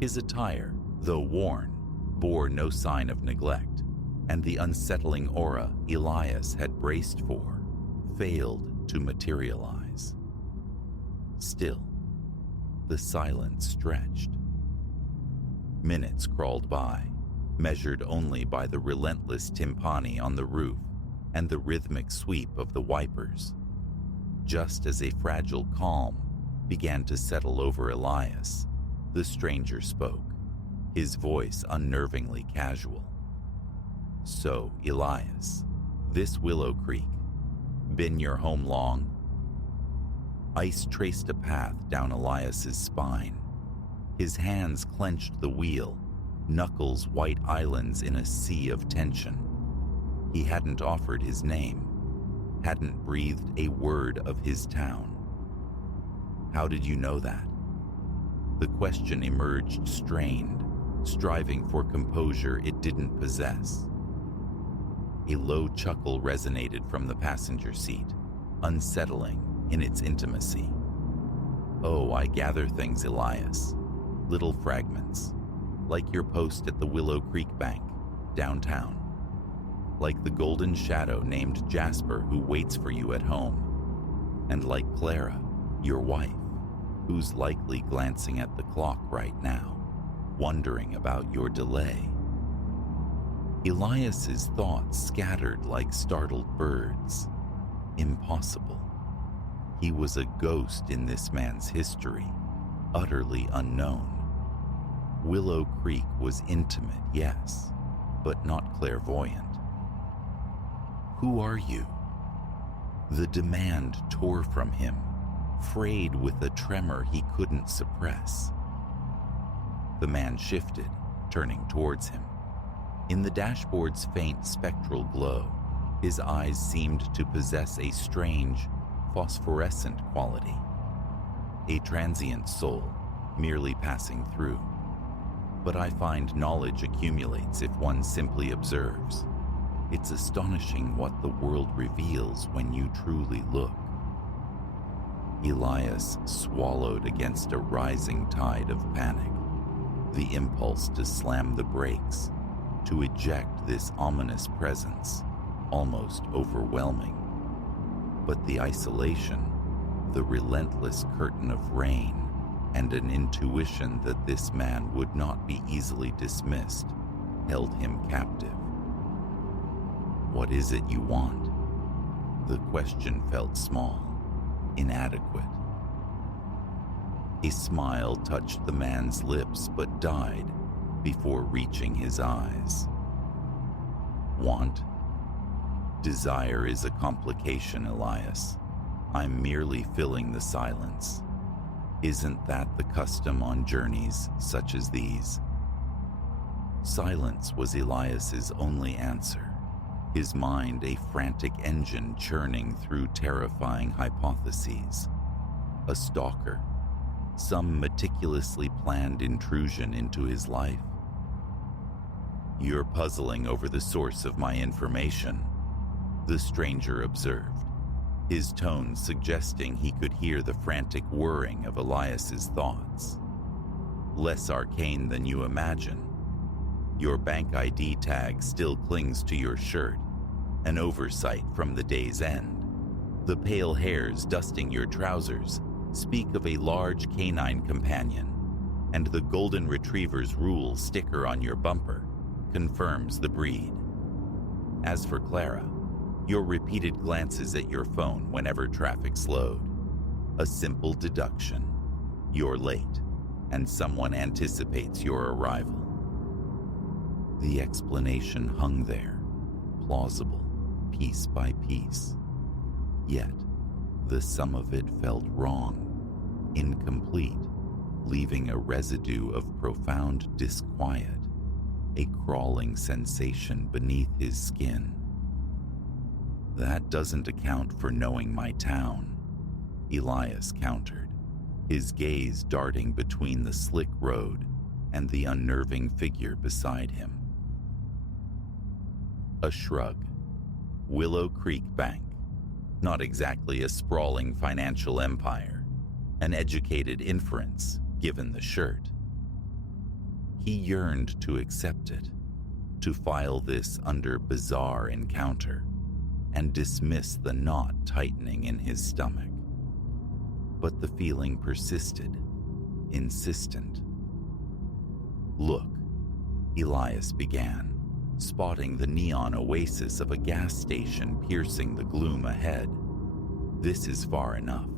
His attire, though worn, bore no sign of neglect, and the unsettling aura Elias had braced for failed to materialize. Still, the silence stretched. Minutes crawled by, measured only by the relentless timpani on the roof and the rhythmic sweep of the wipers. Just as a fragile calm began to settle over Elias, the stranger spoke, his voice unnervingly casual. "So, Elias, this Willow Creek, been your home long?" Ice traced a path down Elias's spine. His hands clenched the wheel, knuckles white islands in a sea of tension. He hadn't offered his name, hadn't breathed a word of his town. "How did you know that?" The question emerged strained, striving for composure it didn't possess. A low chuckle resonated from the passenger seat, unsettling in its intimacy. "Oh, I gather things, Elias. Little fragments, like your post at the Willow Creek bank, downtown. Like the golden shadow named Jasper who waits for you at home. And like Clara, your wife, who's likely glancing at the clock right now, wondering about your delay." Elias's thoughts scattered like startled birds. Impossible. He was a ghost in this man's history, utterly unknown. Willow Creek was intimate, yes, but not clairvoyant. "Who are you?" The demand tore from him, frayed with a tremor he couldn't suppress. The man shifted, turning towards him. In the dashboard's faint spectral glow, his eyes seemed to possess a strange, phosphorescent quality. A transient soul, merely passing through. but I find knowledge accumulates if one simply observes. It's astonishing what the world reveals when you truly look. Elias swallowed against a rising tide of panic, the impulse to slam the brakes, to eject this ominous presence, almost overwhelming. But the isolation, the relentless curtain of rain, and an intuition that this man would not be easily dismissed, held him captive. "What is it you want?" The question felt small, inadequate. A smile touched the man's lips but died before reaching his eyes. "Want? Desire is a complication, Elias. I'm merely filling the silence. Isn't that the custom on journeys such as these?" Silence was Elias's only answer, his mind a frantic engine churning through terrifying hypotheses. A stalker, some meticulously planned intrusion into his life. "You're puzzling over the source of my information," the stranger observed, his tone suggesting he could hear the frantic whirring of Elias's thoughts. "Less arcane than you imagine. Your bank ID tag still clings to your shirt, an oversight from the day's end. The pale hairs dusting your trousers speak of a large canine companion, and the golden retriever's rule sticker on your bumper confirms the breed. As for Clara, your repeated glances at your phone whenever traffic slowed. A simple deduction. You're late, and someone anticipates your arrival." The explanation hung there, plausible, piece by piece. Yet, the sum of it felt wrong, incomplete, leaving a residue of profound disquiet, a crawling sensation beneath his skin. "That doesn't account for knowing my town," Elias countered, his gaze darting between the slick road and the unnerving figure beside him. A shrug. Willow Creek Bank. Not exactly a sprawling financial empire. An educated inference, given the shirt. He yearned to accept it, to file this under bizarre encounter, and dismiss the knot tightening in his stomach. But the feeling persisted, insistent. "Look," Elias began, spotting the neon oasis of a gas station piercing the gloom ahead. "This is far enough.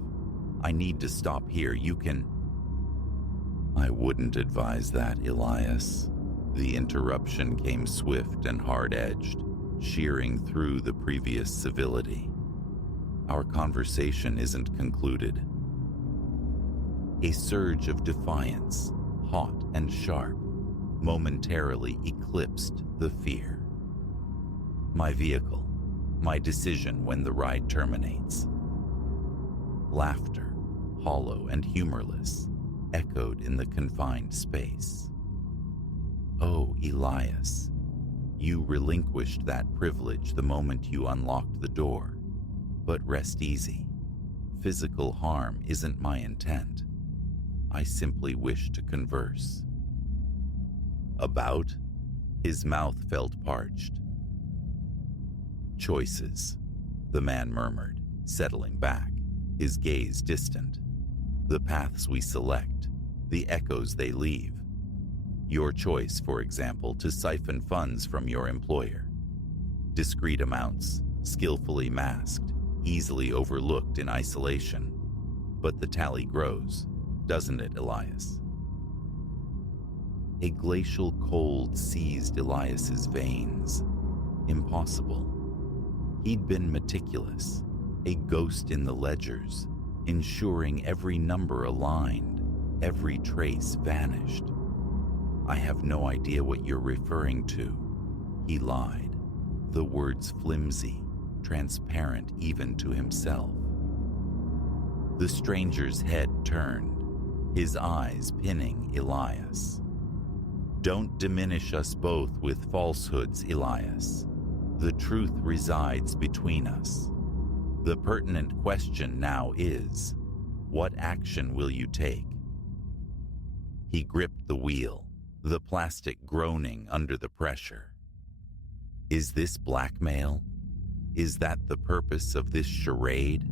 I need to stop here. You can—" "I wouldn't advise that, Elias." The interruption came swift and hard-edged, shearing through the previous civility. "Our conversation isn't concluded." A surge of defiance, hot and sharp, momentarily eclipsed the fear. "My vehicle, my decision when the ride terminates." Laughter, hollow and humorless, echoed in the confined space. "Oh, Elias, you relinquished that privilege the moment you unlocked the door. But rest easy. Physical harm isn't my intent. I simply wish to converse." "About?" His mouth felt parched. "Choices," the man murmured, settling back, his gaze distant. "The paths we select, the echoes they leave. Your choice, for example, to siphon funds from your employer. Discrete amounts, skillfully masked, easily overlooked in isolation. But the tally grows, doesn't it, Elias?" A glacial cold seized Elias's veins. Impossible. He'd been meticulous, a ghost in the ledgers, ensuring every number aligned, every trace vanished. "I have no idea what you're referring to," he lied, the words flimsy, transparent even to himself. The stranger's head turned, his eyes pinning Elias. Don't diminish us both with falsehoods, Elias. The truth resides between us. The pertinent question now is, what action will you take? He gripped the wheel, the plastic groaning under the pressure. Is this blackmail? Is that the purpose of this charade?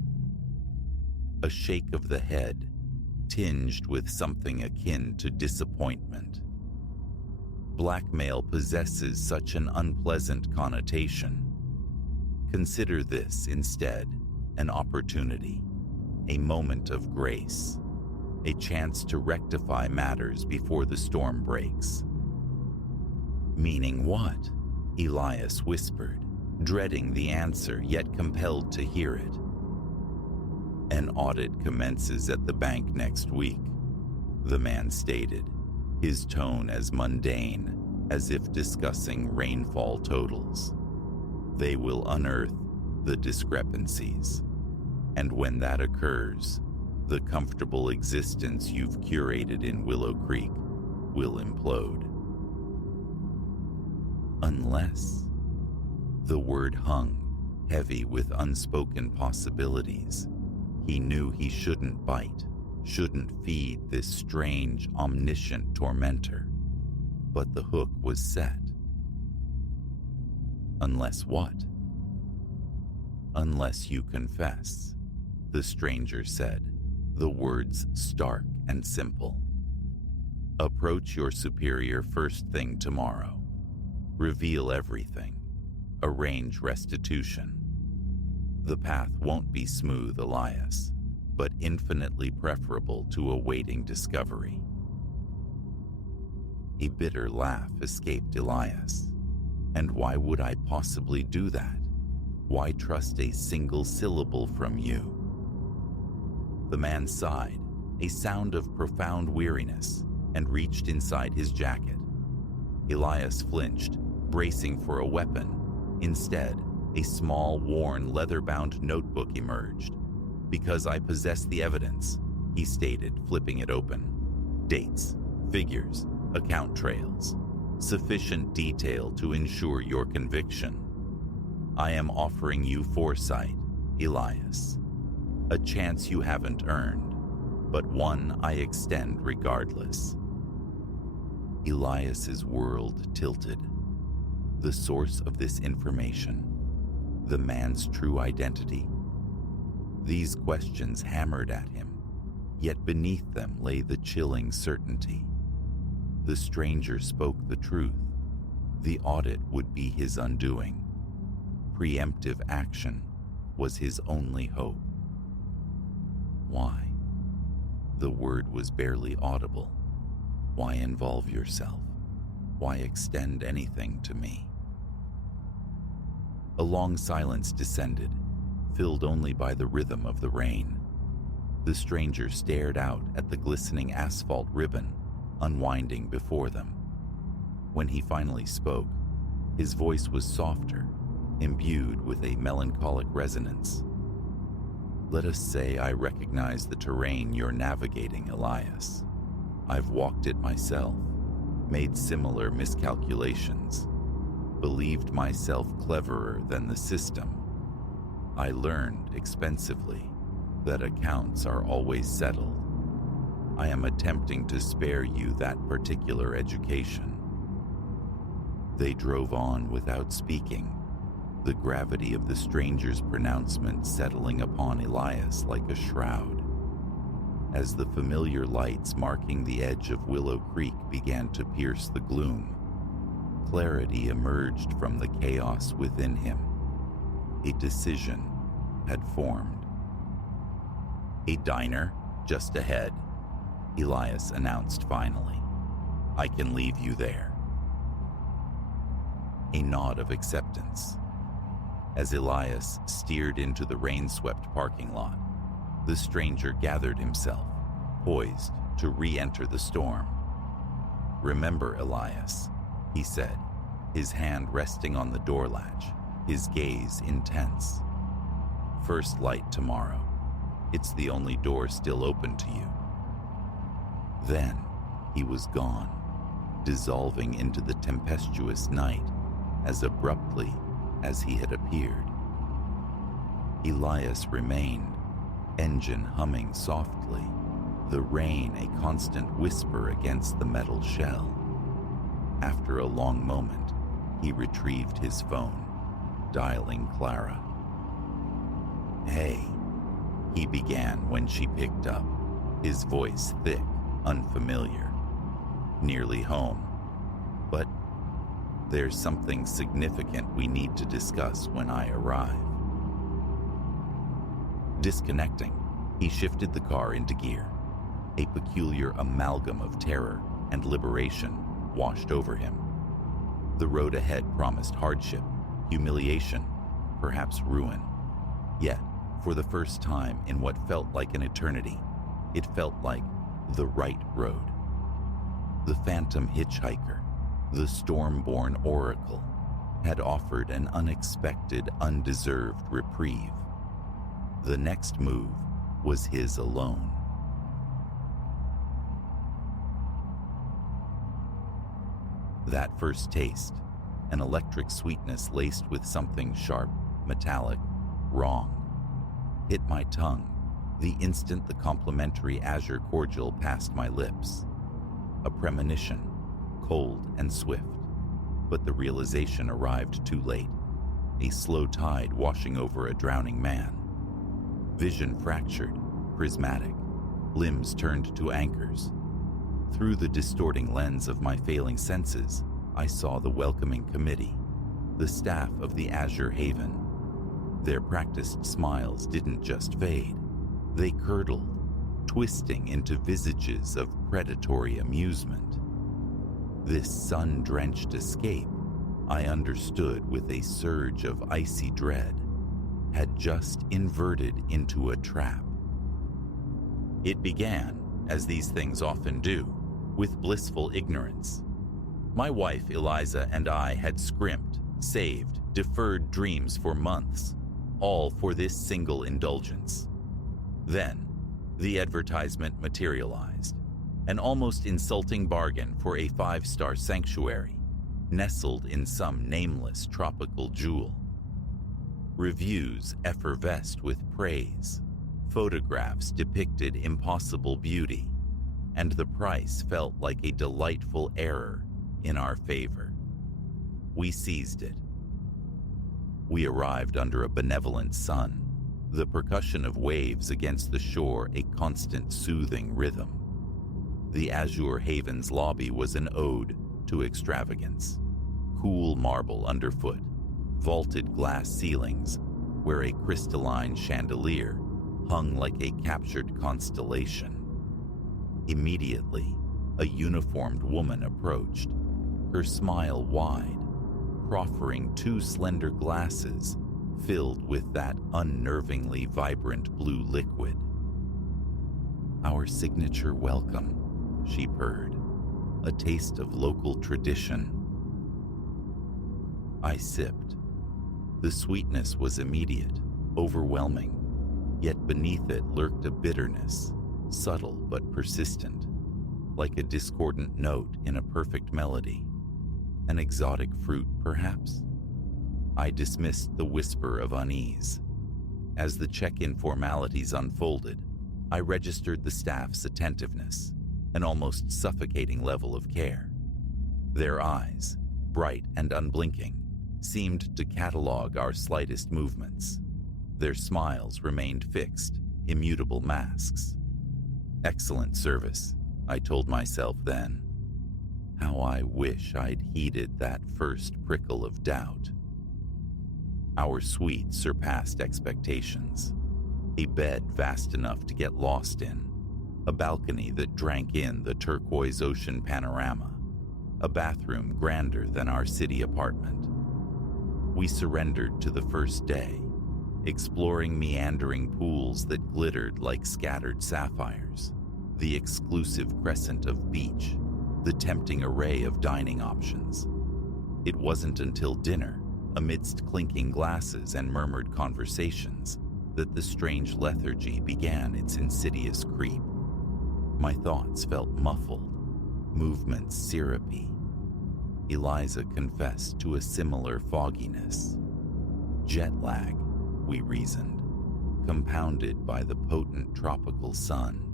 A shake of the head, tinged with something akin to disappointment. Blackmail possesses such an unpleasant connotation. Consider this instead an opportunity, a moment of grace, a chance to rectify matters before the storm breaks. Meaning what? Elias whispered, dreading the answer yet compelled to hear it. An audit commences at the bank next week, the man stated, his tone as mundane as if discussing rainfall totals. They will unearth the discrepancies, and when that occurs, the comfortable existence you've curated in Willow Creek will implode. Unless the word hung heavy with unspoken possibilities. He knew he shouldn't bite, shouldn't feed this strange, omniscient tormentor. But the hook was set. Unless what? Unless you confess, the stranger said, the words stark and simple. Approach your superior first thing tomorrow. Reveal everything. Arrange restitution. The path won't be smooth, Elias, but infinitely preferable to awaiting discovery. A bitter laugh escaped Elias. And why would I possibly do that? Why trust a single syllable from you? The man sighed, a sound of profound weariness, and reached inside his jacket. Elias flinched, bracing for a weapon. Instead, a small, worn, leather-bound notebook emerged. Because I possess the evidence, he stated, flipping it open. Dates, figures, account trails, sufficient detail to ensure your conviction. I am offering you foresight, Elias. A chance you haven't earned, but one I extend regardless. Elias's world tilted. The source of this information, the man's true identity. These questions hammered at him, yet beneath them lay the chilling certainty. The stranger spoke the truth. The audit would be his undoing. Preemptive action was his only hope. Why? The word was barely audible. Why involve yourself? Why extend anything to me? A long silence descended, filled only by the rhythm of the rain. The stranger stared out at the glistening asphalt ribbon unwinding before them. When he finally spoke, his voice was softer, imbued with a melancholic resonance. Let us say I recognize the terrain you're navigating, Elias. I've walked it myself, made similar miscalculations, believed myself cleverer than the system. I learned expensively that accounts are always settled. I am attempting to spare you that particular education. They drove on without speaking, the gravity of the stranger's pronouncement settling upon Elias like a shroud. As the familiar lights marking the edge of Willow Creek began to pierce the gloom, clarity emerged from the chaos within him. A decision had formed. A diner just ahead, Elias announced finally. I can leave you there. A nod of acceptance. As Elias steered into the rain-swept parking lot, the stranger gathered himself, poised to re-enter the storm. Remember, Elias, he said, his hand resting on the door latch, his gaze intense. First light tomorrow. It's the only door still open to you. Then he was gone, dissolving into the tempestuous night as abruptly as he had appeared. Elias remained, engine humming softly, the rain a constant whisper against the metal shell. After a long moment, he retrieved his phone, dialing Clara. "Hey," he began when she picked up, his voice thick, unfamiliar. "Nearly home. But there's something significant we need to discuss when I arrive." Disconnecting, he shifted the car into gear. A peculiar amalgam of terror and liberation washed over him. The road ahead promised hardship, humiliation, perhaps ruin. Yet, for the first time in what felt like an eternity, it felt like the right road. The phantom hitchhiker, the storm-born oracle, had offered an unexpected, undeserved reprieve. The next move was his alone. That first taste, an electric sweetness laced with something sharp, metallic, wrong, hit my tongue the instant the complimentary azure cordial passed my lips. A premonition, cold and swift, but the realization arrived too late, a slow tide washing over a drowning man. Vision fractured, prismatic, limbs turned to anchors. Through the distorting lens of my failing senses, I saw the welcoming committee, the staff of the Azure Haven. Their practiced smiles didn't just fade. They curdled, twisting into visages of predatory amusement. This sun-drenched escape, I understood with a surge of icy dread, had just inverted into a trap. It began, as these things often do, with blissful ignorance. My wife Eliza and I had scrimped, saved, deferred dreams for months, all for this single indulgence. Then, the advertisement materialized, an almost insulting bargain for a 5-star sanctuary, nestled in some nameless tropical jewel. Reviews effervesced with praise, photographs depicted impossible beauty, and the price felt like a delightful error in our favor. We seized it. We arrived under a benevolent sun, the percussion of waves against the shore a constant soothing rhythm. The Azure Haven's lobby was an ode to extravagance. Cool marble underfoot, vaulted glass ceilings, where a crystalline chandelier hung like a captured constellation. Immediately, a uniformed woman approached, her smile wide, proffering 2 slender glasses filled with that unnervingly vibrant blue liquid. "Our signature welcome," she purred, "a taste of local tradition." I sipped. The sweetness was immediate, overwhelming, yet beneath it lurked a bitterness, subtle but persistent, like a discordant note in a perfect melody. An exotic fruit, perhaps? I dismissed the whisper of unease. As the check-in formalities unfolded, I registered the staff's attentiveness, an almost suffocating level of care. Their eyes, bright and unblinking, seemed to catalog our slightest movements. Their smiles remained fixed, immutable masks. Excellent service, I told myself then. How I wish I'd heeded that first prickle of doubt. Our suite surpassed expectations. A bed vast enough to get lost in, a balcony that drank in the turquoise ocean panorama, a bathroom grander than our city apartment. We surrendered to the first day, exploring meandering pools that glittered like scattered sapphires, the exclusive crescent of beach, the tempting array of dining options. It wasn't until dinner, amidst clinking glasses and murmured conversations, that the strange lethargy began its insidious creep. My thoughts felt muffled, movements syrupy, Eliza confessed to a similar fogginess. Jet lag, we reasoned, compounded by the potent tropical sun.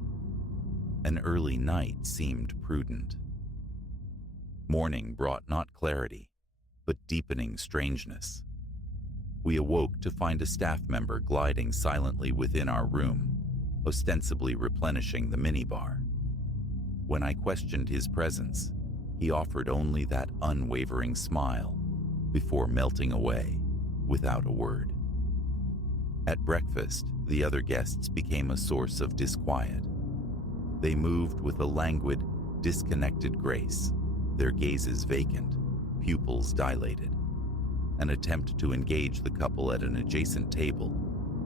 An early night seemed prudent. Morning brought not clarity, but deepening strangeness. We awoke to find a staff member gliding silently within our room, ostensibly replenishing the minibar. When I questioned his presence, he offered only that unwavering smile before melting away without a word. At breakfast, the other guests became a source of disquiet. They moved with a languid, disconnected grace, their gazes vacant, pupils dilated. An attempt to engage the couple at an adjacent table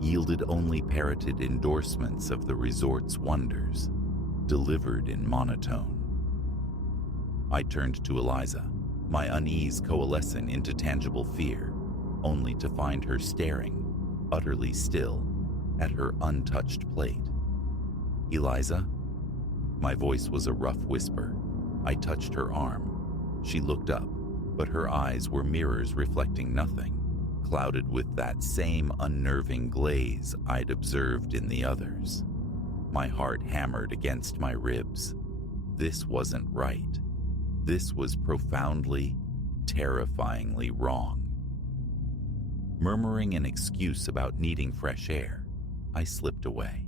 yielded only parroted endorsements of the resort's wonders, delivered in monotone. I turned to Eliza, my unease coalescing into tangible fear, only to find her staring, utterly still, at her untouched plate. "Eliza?" My voice was a rough whisper. I touched her arm. She looked up, but her eyes were mirrors reflecting nothing, clouded with that same unnerving glaze I'd observed in the others. My heart hammered against my ribs. This wasn't right. This was profoundly, terrifyingly wrong. Murmuring an excuse about needing fresh air, I slipped away.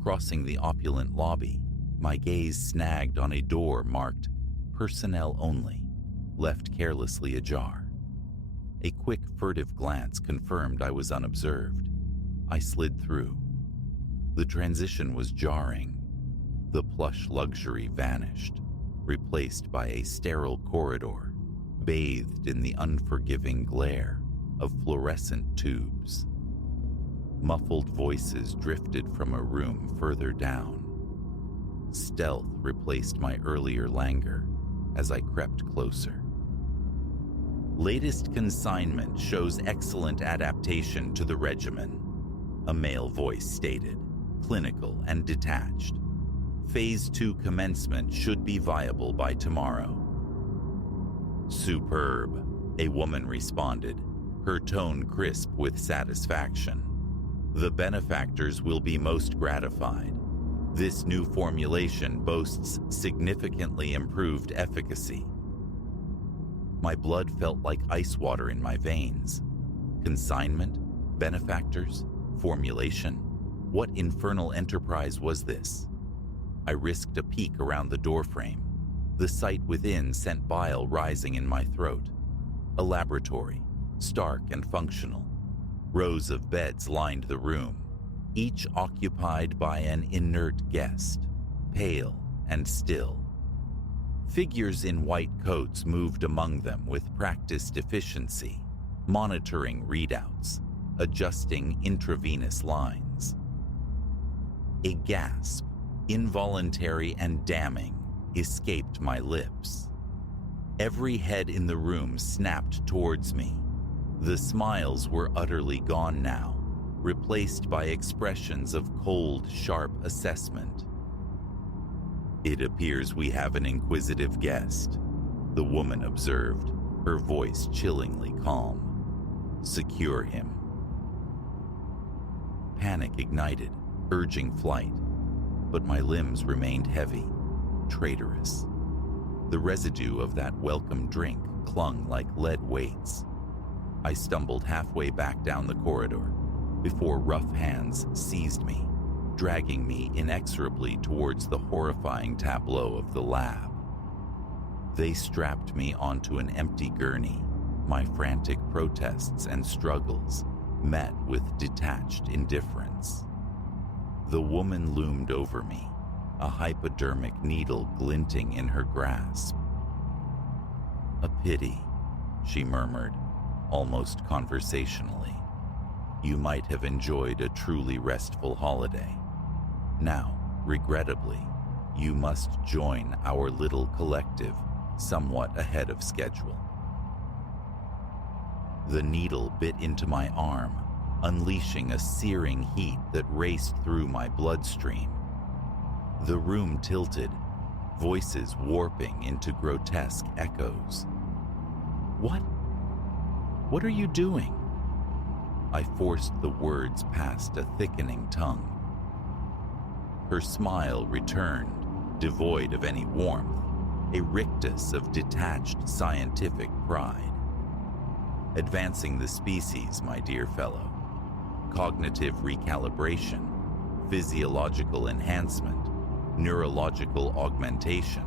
Crossing the opulent lobby, my gaze snagged on a door marked "Personnel Only," left carelessly ajar. A quick, furtive glance confirmed I was unobserved. I slid through. The transition was jarring. The plush luxury vanished, replaced by a sterile corridor, bathed in the unforgiving glare of fluorescent tubes. Muffled voices drifted from a room further down. Stealth replaced my earlier languor as I crept closer. "Latest consignment shows excellent adaptation to the regimen," a male voice stated, clinical and detached. "Phase 2 commencement should be viable by tomorrow." "Superb," a woman responded, her tone crisp with satisfaction. "The benefactors will be most gratified. This new formulation boasts significantly improved efficacy." My blood felt like ice water in my veins. Consignment? Benefactors? Formulation? What infernal enterprise was this? I risked a peek around the doorframe. The sight within sent bile rising in my throat. A laboratory, stark and functional. Rows of beds lined the room, each occupied by an inert guest, pale and still. Figures in white coats moved among them with practiced efficiency, monitoring readouts, adjusting intravenous lines. A gasp, involuntary and damning, escaped my lips. Every head in the room snapped towards me. The smiles were utterly gone now, replaced by expressions of cold, sharp assessment. "It appears we have an inquisitive guest," the woman observed, her voice chillingly calm. "Secure him." Panic ignited, urging flight, but my limbs remained heavy, traitorous. The residue of that welcome drink clung like lead weights. I stumbled halfway back down the corridor before rough hands seized me, dragging me inexorably towards the horrifying tableau of the lab. They strapped me onto an empty gurney, my frantic protests and struggles met with detached indifference. The woman loomed over me, a hypodermic needle glinting in her grasp. "A pity," she murmured, almost conversationally. "You might have enjoyed a truly restful holiday. Now, regrettably, you must join our little collective somewhat ahead of schedule." The needle bit into my arm, unleashing a searing heat that raced through my bloodstream. The room tilted, voices warping into grotesque echoes. What? What are you doing?" I forced the words past a thickening tongue. Her smile returned, devoid of any warmth, a rictus of detached scientific pride. "Advancing the species, my dear fellow. Cognitive recalibration, physiological enhancement, neurological augmentation,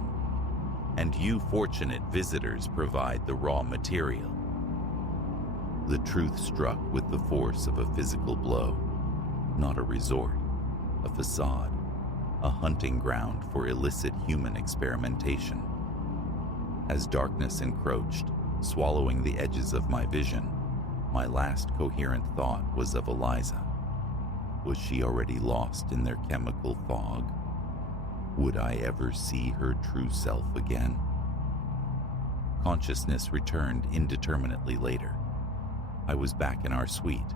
and you fortunate visitors provide the raw material." The truth struck with the force of a physical blow. Not a resort, a facade, a hunting ground for illicit human experimentation. As darkness encroached, swallowing the edges of my vision, my last coherent thought was of Eliza. Was she already lost in their chemical fog? Would I ever see her true self again? Consciousness returned indeterminately later. I was back in our suite.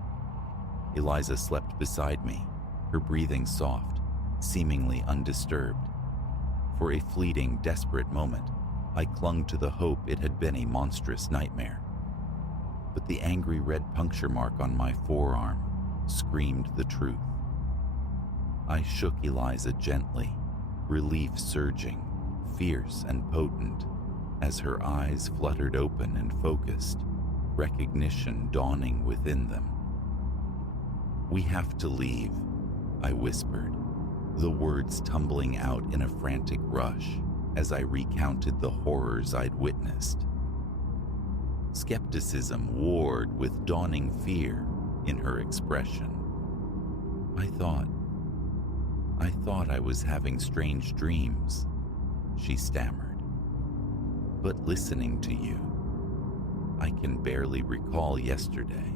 Eliza slept beside me, her breathing soft, seemingly undisturbed. For a fleeting, desperate moment, I clung to the hope it had been a monstrous nightmare. But the angry red puncture mark on my forearm screamed the truth. I shook Eliza gently, relief surging, fierce and potent, as her eyes fluttered open and focused, recognition dawning within them. "We have to leave," I whispered, the words tumbling out in a frantic rush as I recounted the horrors I'd witnessed. Skepticism warred with dawning fear in her expression. I thought I was having strange dreams," she stammered. "But listening to you, I can barely recall yesterday."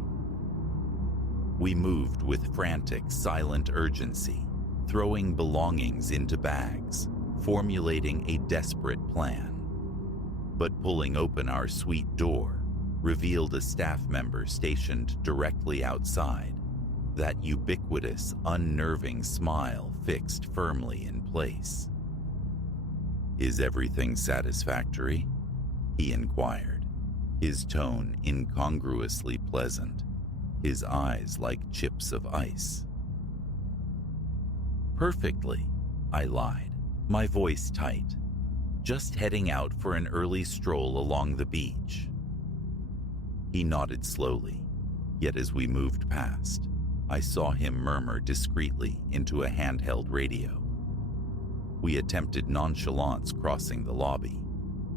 We moved with frantic, silent urgency, throwing belongings into bags, formulating a desperate plan. But pulling open our suite door revealed a staff member stationed directly outside, that ubiquitous, unnerving smile fixed firmly in place. "Is everything satisfactory?" he inquired, his tone incongruously pleasant, his eyes like chips of ice. "Perfectly," I lied, my voice tight. "Just heading out for an early stroll along the beach." He nodded slowly, yet as we moved past, I saw him murmur discreetly into a handheld radio. We attempted nonchalance crossing the lobby,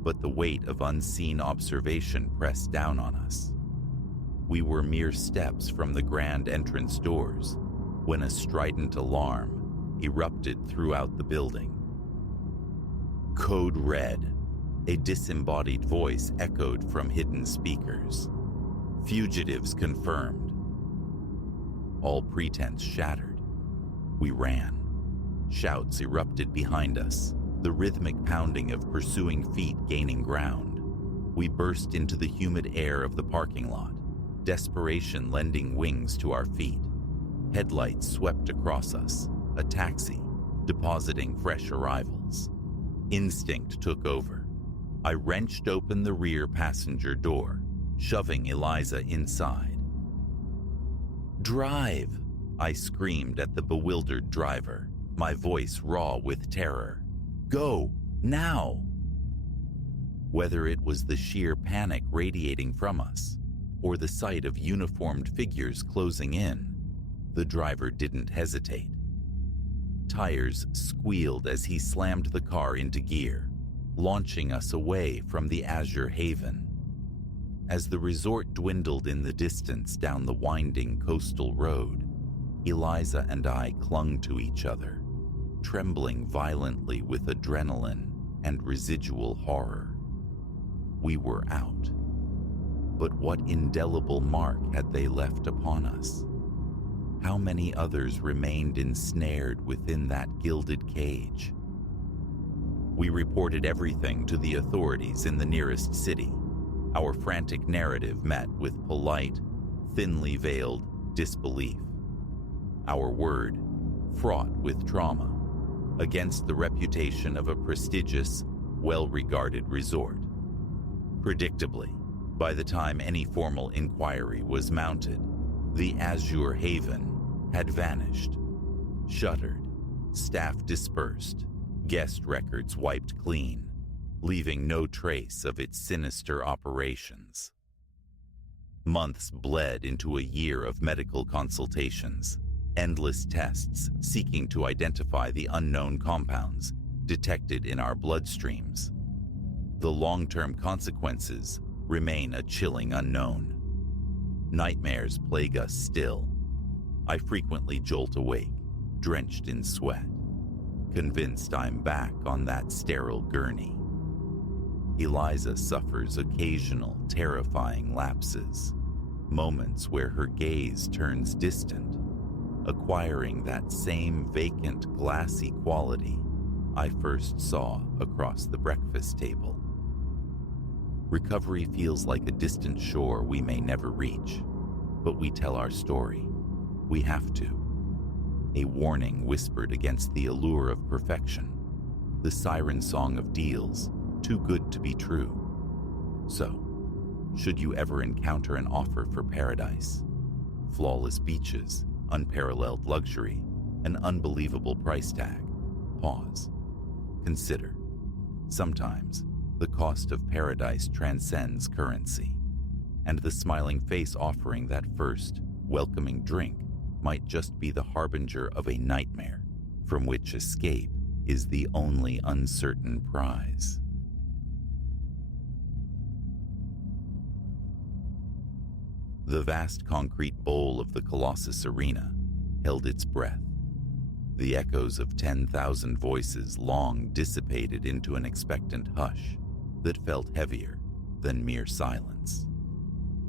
but the weight of unseen observation pressed down on us. We were mere steps from the grand entrance doors when a strident alarm erupted throughout the building. "Code Red," a disembodied voice echoed from hidden speakers. "Fugitives confirmed." All pretense shattered. We ran. Shouts erupted behind us, the rhythmic pounding of pursuing feet gaining ground. We burst into the humid air of the parking lot, desperation lending wings to our feet. Headlights swept across us, a taxi, depositing fresh arrivals. Instinct took over. I wrenched open the rear passenger door, shoving Eliza inside. "Drive!" I screamed at the bewildered driver, my voice raw with terror. "Go! Now!" Whether it was the sheer panic radiating from us, or the sight of uniformed figures closing in, the driver didn't hesitate. Tires squealed as he slammed the car into gear, launching us away from the azure haven. As the resort dwindled in the distance down the winding coastal road, Eliza and I clung to each other, trembling violently with adrenaline and residual horror. We were out. But what indelible mark had they left upon us? How many others remained ensnared within that gilded cage? We reported everything to the authorities in the nearest city. Our frantic narrative met with polite, thinly veiled disbelief. Our word, fraught with trauma, against the reputation of a prestigious, well-regarded resort. Predictably, by the time any formal inquiry was mounted, the Azure Haven had vanished. Shuttered, staff dispersed, guest records wiped clean, leaving no trace of its sinister operations. Months bled into a year of medical consultations, endless tests seeking to identify the unknown compounds detected in our bloodstreams. The long-term consequences remain a chilling unknown. Nightmares plague us still. I frequently jolt awake, drenched in sweat, convinced I'm back on that sterile gurney. Eliza suffers occasional, terrifying lapses, moments where her gaze turns distant, acquiring that same vacant, glassy quality I first saw across the breakfast table. Recovery feels like a distant shore we may never reach, but we tell our story. We have to. A warning whispered against the allure of perfection, the siren song of deals, too good to be true. So, should you ever encounter an offer for paradise, flawless beaches, unparalleled luxury, an unbelievable price tag, pause. Consider. Sometimes, the cost of paradise transcends currency, and the smiling face offering that first, welcoming drink might just be the harbinger of a nightmare from which escape is the only uncertain prize. The vast concrete bowl of the Colossus Arena held its breath. The echoes of 10,000 voices long dissipated into an expectant hush that felt heavier than mere silence.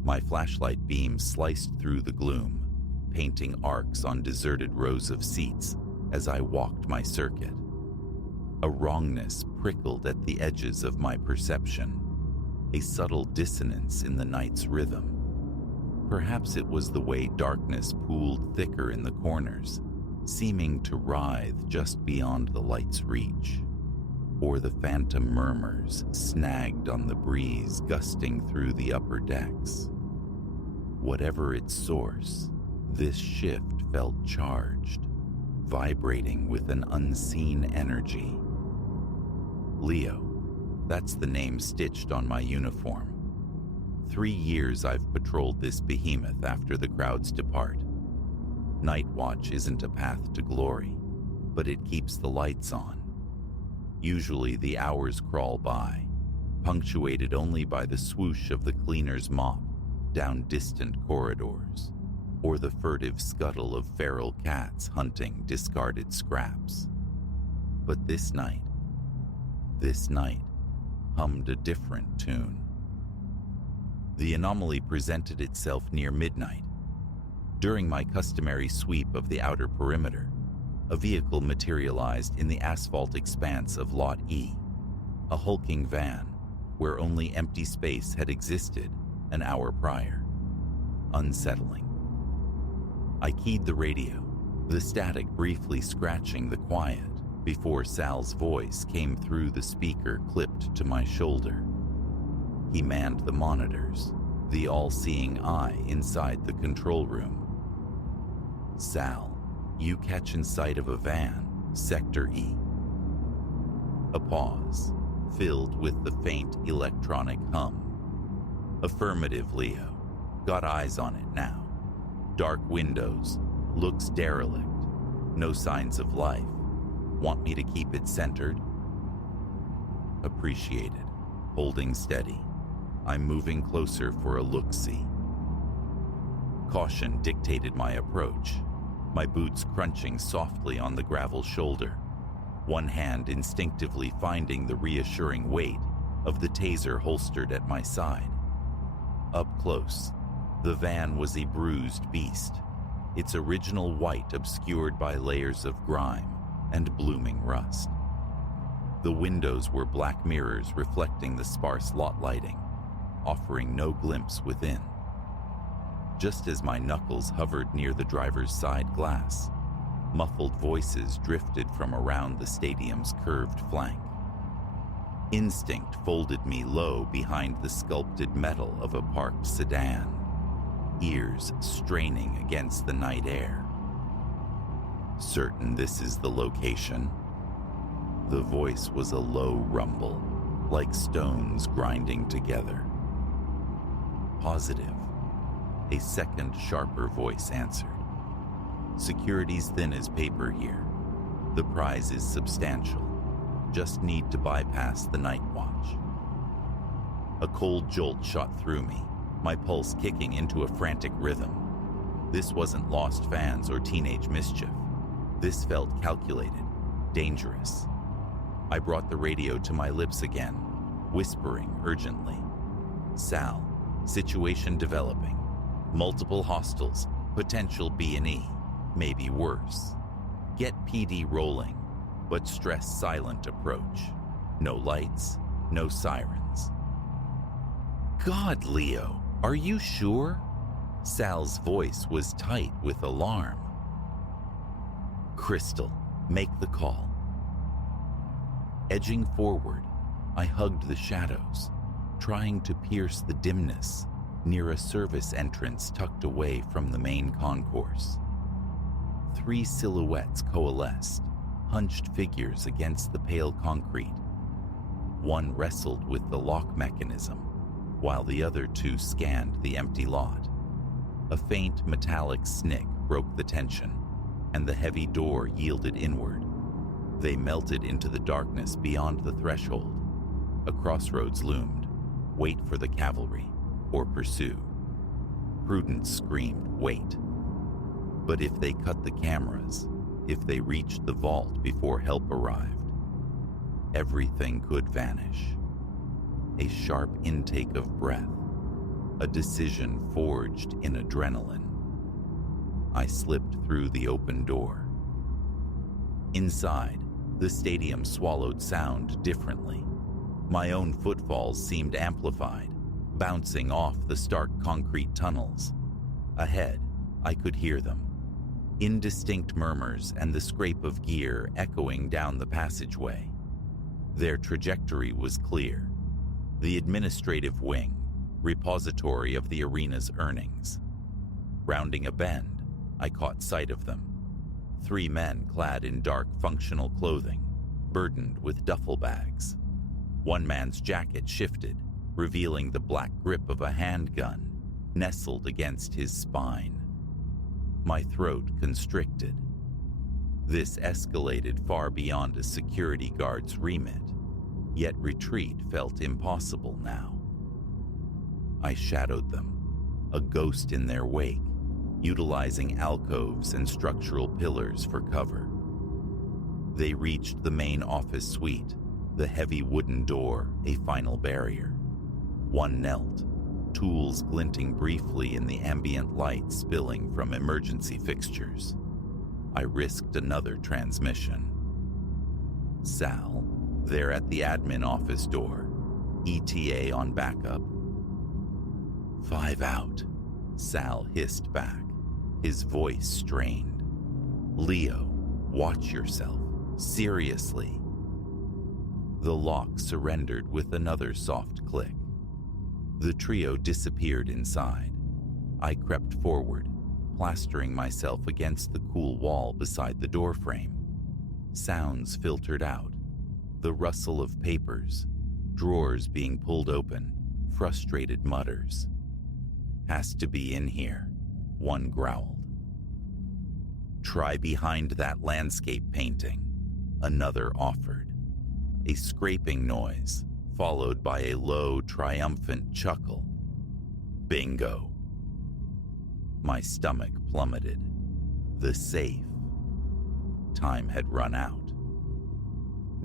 My flashlight beam sliced through the gloom, painting arcs on deserted rows of seats as I walked my circuit. A wrongness prickled at the edges of my perception, a subtle dissonance in the night's rhythm. Perhaps it was the way darkness pooled thicker in the corners, seeming to writhe just beyond the light's reach, or the phantom murmurs snagged on the breeze gusting through the upper decks. Whatever its source, this shift felt charged, vibrating with an unseen energy. Leo, that's the name stitched on my uniform. 3 years I've patrolled this behemoth after the crowds depart. Night watch isn't a path to glory, but it keeps the lights on. Usually the hours crawl by, punctuated only by the swoosh of the cleaner's mop down distant corridors, or the furtive scuttle of feral cats hunting discarded scraps. But this night hummed a different tune. The anomaly presented itself near midnight. During my customary sweep of the outer perimeter, a vehicle materialized in the asphalt expanse of Lot E, a hulking van where only empty space had existed an hour prior. Unsettling. I keyed the radio, the static briefly scratching the quiet before Sal's voice came through the speaker clipped to my shoulder. He manned the monitors, the all-seeing eye inside the control room. Sal, you catch in sight of a van, Sector E. A pause, filled with the faint electronic hum. Affirmative, Leo. Got eyes on it now. Dark windows, looks derelict, no signs of life. Want me to keep it centered? Appreciated. Holding steady. I'm moving closer for a look-see. Caution dictated my approach, my boots crunching softly on the gravel shoulder, one hand instinctively finding the reassuring weight of the taser holstered at my side. Up close, the van was a bruised beast, its original white obscured by layers of grime and blooming rust. The windows were black mirrors reflecting the sparse lot lighting, offering no glimpse within. Just as my knuckles hovered near the driver's side glass, Muffled voices drifted from around the stadium's curved flank. Instinct folded me low behind the sculpted metal of a parked sedan, ears straining against the night air. Certain this is the location? The voice was a low rumble, like stones grinding together. Positive. A second, sharper voice answered. Security's thin as paper here. The prize is substantial. Just need to bypass the night watch. A cold jolt shot through me, my pulse kicking into a frantic rhythm. This wasn't lost fans or teenage mischief. This felt calculated, dangerous. I brought the radio to my lips again, whispering urgently. Sal, situation developing. Multiple hostiles, potential B&E, maybe worse. Get PD rolling, but stress silent approach. No lights, no sirens. God, Leo, are you sure? Sal's voice was tight with alarm. Crystal, make the call. Edging forward, I hugged the shadows, trying to pierce the dimness near a service entrance tucked away from the main concourse. 3 silhouettes coalesced, hunched figures against the pale concrete. One wrestled with the lock mechanism, while the other 2 scanned the empty lot. A faint metallic snick broke the tension, and the heavy door yielded inward. They melted into the darkness beyond the threshold. A crossroads loomed. Wait for the cavalry, or pursue. Prudence screamed, wait. But if they cut the cameras, if they reached the vault before help arrived, everything could vanish. A sharp intake of breath, a decision forged in adrenaline. I slipped through the open door. Inside, the stadium swallowed sound differently. My own footfalls seemed amplified, bouncing off the stark concrete tunnels. Ahead, I could hear them. Indistinct murmurs and the scrape of gear echoing down the passageway. Their trajectory was clear. The administrative wing, repository of the arena's earnings. Rounding a bend, I caught sight of them. 3 men clad in dark functional clothing, burdened with duffel bags. One man's jacket shifted, revealing the black grip of a handgun nestled against his spine. My throat constricted. This escalated far beyond a security guard's remit, yet retreat felt impossible now. I shadowed them, a ghost in their wake, utilizing alcoves and structural pillars for cover. They reached the main office suite, the heavy wooden door a final barrier. One knelt, tools glinting briefly in the ambient light spilling from emergency fixtures. I risked another transmission. Sal, there at the admin office door, ETA on backup. 5 out, Sal hissed back, his voice strained. Leo, watch yourself, seriously. The lock surrendered with another soft click. The trio disappeared inside. I crept forward, plastering myself against the cool wall beside the doorframe. Sounds filtered out. The rustle of papers, drawers being pulled open, frustrated mutters. Has to be in here, one growled. Try behind that landscape painting, another offered. A scraping noise, followed by a low, triumphant chuckle. Bingo. My stomach plummeted. The safe. Time had run out.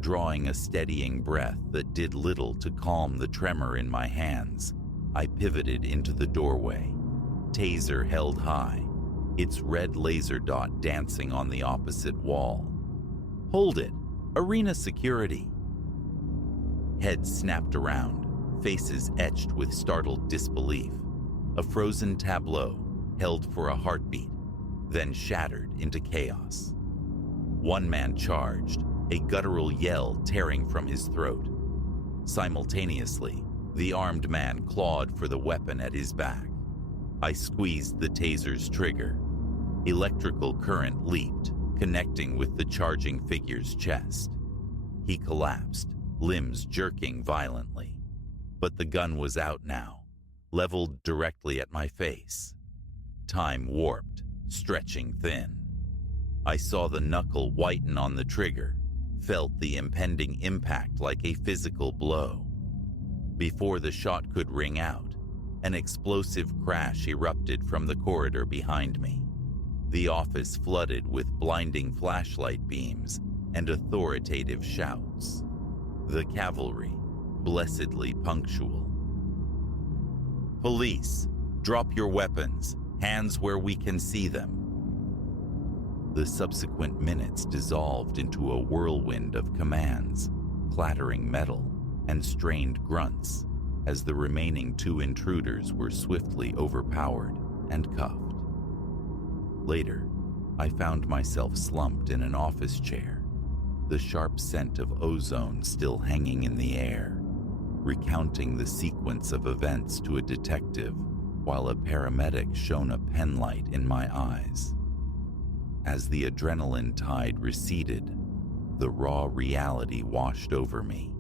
Drawing a steadying breath that did little to calm the tremor in my hands, I pivoted into the doorway, taser held high, its red laser dot dancing on the opposite wall. Hold it! Arena security! Heads snapped around, faces etched with startled disbelief. A frozen tableau held for a heartbeat, then shattered into chaos. One man charged, a guttural yell tearing from his throat. Simultaneously, the armed man clawed for the weapon at his back. I squeezed the taser's trigger. Electrical current leaped, connecting with the charging figure's chest. He collapsed, limbs jerking violently. But the gun was out now, leveled directly at my face. Time warped, stretching thin. I saw the knuckle whiten on the trigger, felt the impending impact like a physical blow. Before the shot could ring out, an explosive crash erupted from the corridor behind me. The office flooded with blinding flashlight beams and authoritative shouts. The cavalry, blessedly punctual. "Police, drop your weapons, hands where we can see them." The subsequent minutes dissolved into a whirlwind of commands, clattering metal, and strained grunts as the remaining two intruders were swiftly overpowered and cuffed. Later, I found myself slumped in an office chair, the sharp scent of ozone still hanging in the air, recounting the sequence of events to a detective while a paramedic shone a penlight in my eyes. As the adrenaline tide receded, the raw reality washed over me.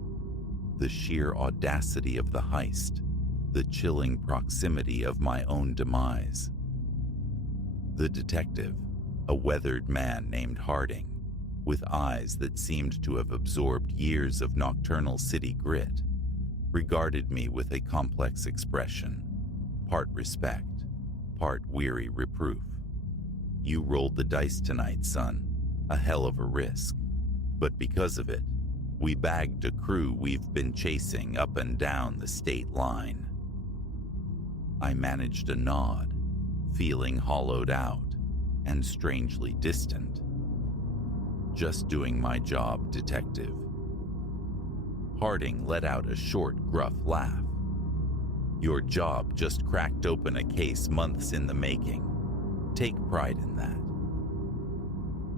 The sheer audacity of the heist, the chilling proximity of my own demise. The detective, a weathered man named Harding, with eyes that seemed to have absorbed years of nocturnal city grit, regarded me with a complex expression, part respect, part weary reproof. "You rolled the dice tonight, son. A hell of a risk. But because of it, we bagged a crew we've been chasing up and down the state line." I managed a nod, feeling hollowed out and strangely distant. "Just doing my job, detective." Harding let out a short, gruff laugh. "Your job just cracked open a case months in the making. Take pride in that."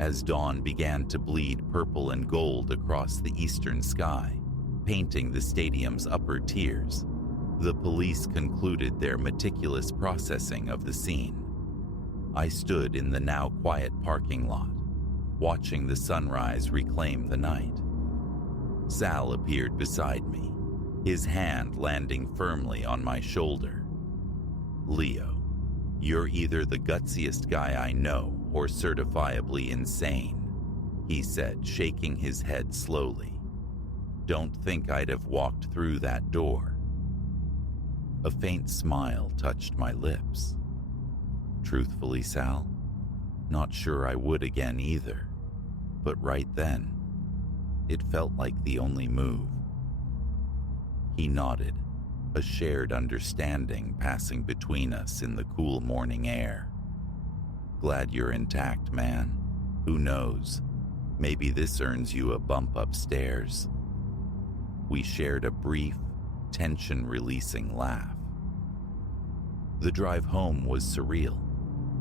As dawn began to bleed purple and gold across the eastern sky, painting the stadium's upper tiers, the police concluded their meticulous processing of the scene. I stood in the now quiet parking lot, watching the sunrise reclaim the night. Sal appeared beside me, his hand landing firmly on my shoulder. "Leo, you're either the gutsiest guy I know or certifiably insane," he said, shaking his head slowly. "Don't think I'd have walked through that door." A faint smile touched my lips. "Truthfully, Sal, not sure I would again either, but right then, it felt like the only move." He nodded, a shared understanding passing between us in the cool morning air. "Glad you're intact, man. Who knows? Maybe this earns you a bump upstairs." We shared a brief, tension-releasing laugh. The drive home was surreal,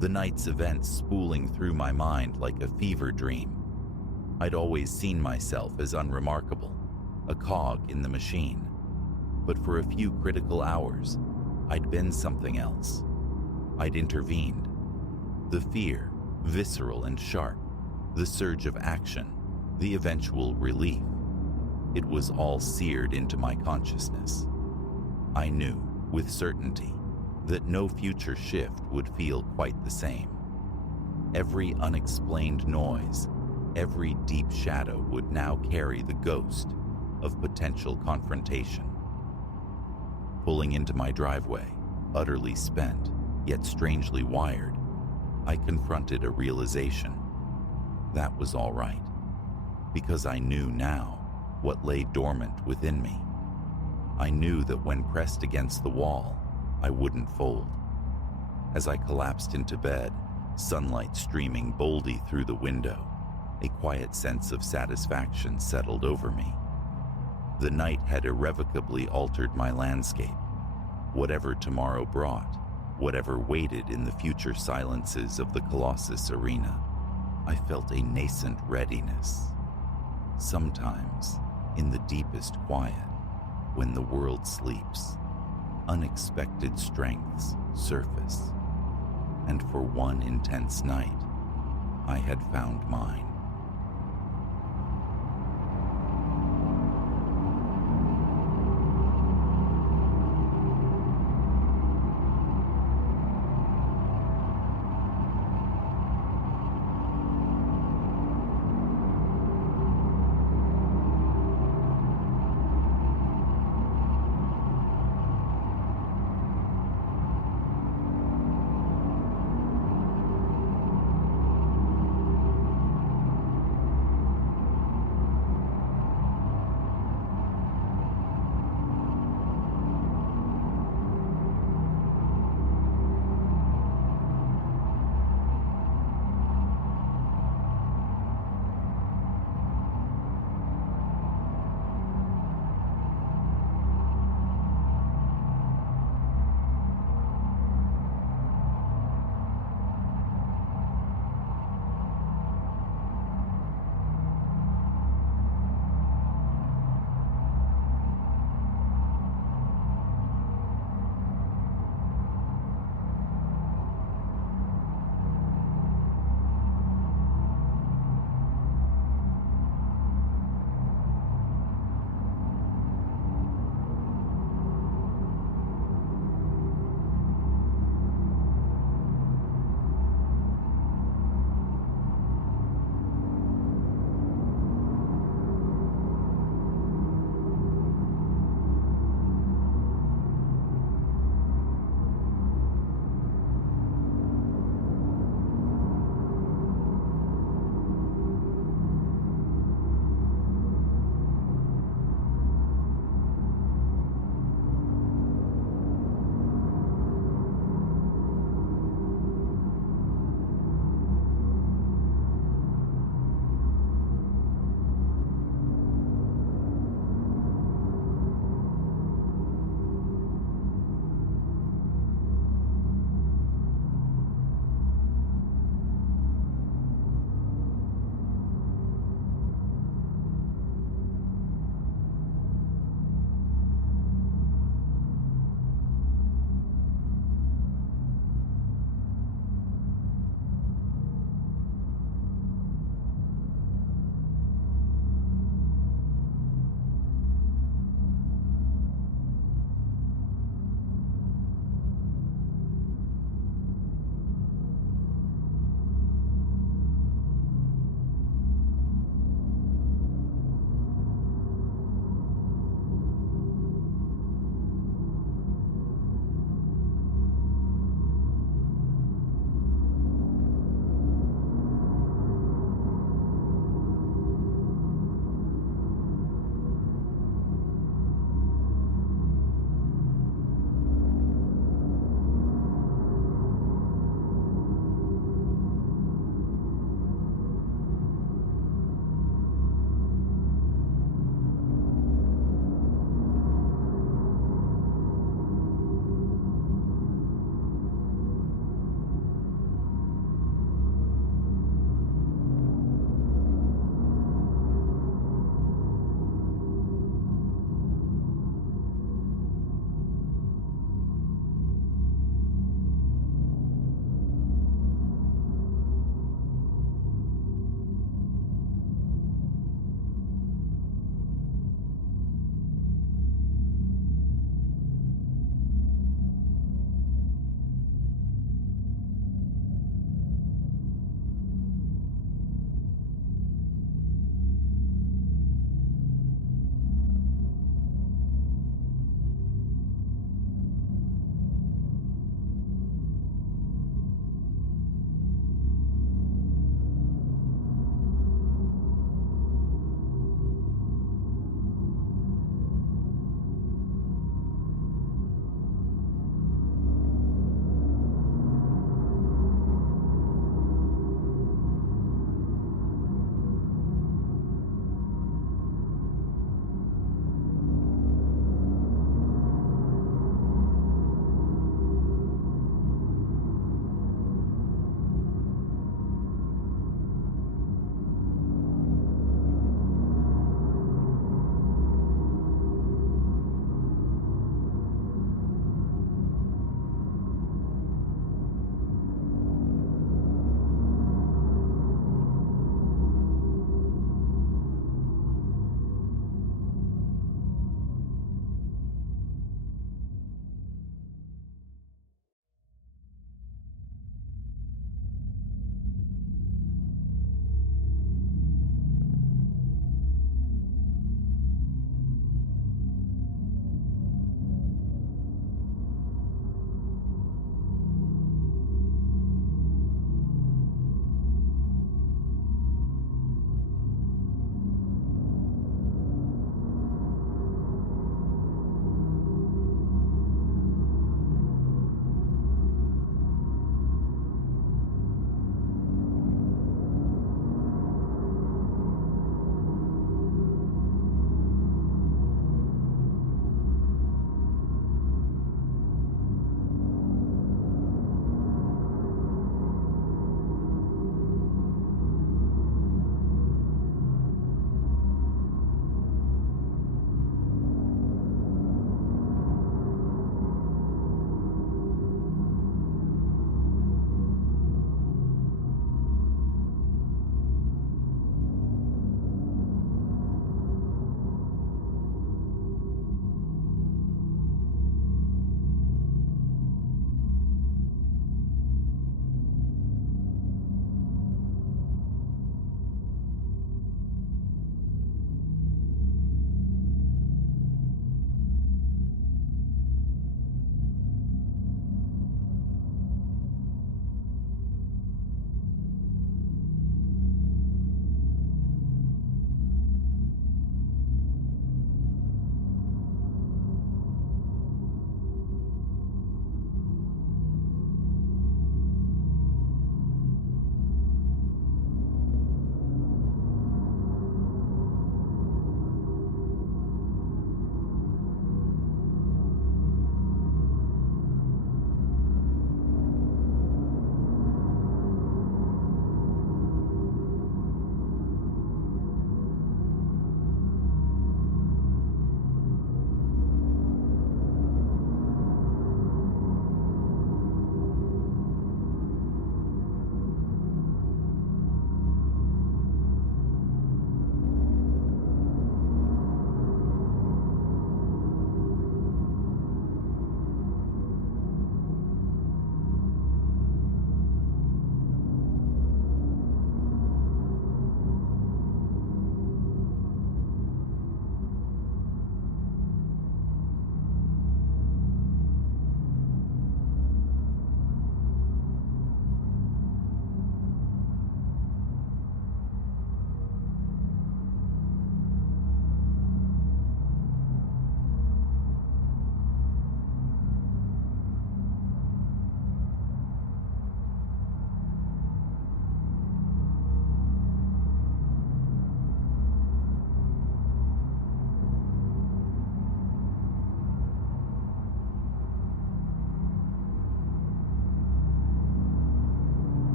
the night's events spooling through my mind like a fever dream. I'd always seen myself as unremarkable, a cog in the machine. But for a few critical hours, I'd been something else. I'd intervened. The fear, visceral and sharp, the surge of action, the eventual relief. It was all seared into my consciousness. I knew, with certainty, that no future shift would feel quite the same. Every unexplained noise, every deep shadow would now carry the ghost of potential confrontation. Pulling into my driveway, utterly spent, yet strangely wired, I confronted a realization. That was all right, because I knew now what lay dormant within me. I knew that when pressed against the wall, I wouldn't fold. As I collapsed into bed, sunlight streaming boldly through the window, a quiet sense of satisfaction settled over me. The night had irrevocably altered my landscape. Whatever tomorrow brought, whatever waited in the future silences of the Colossus Arena, I felt a nascent readiness. Sometimes, in the deepest quiet, when the world sleeps, unexpected strengths surface. And for one intense night, I had found mine.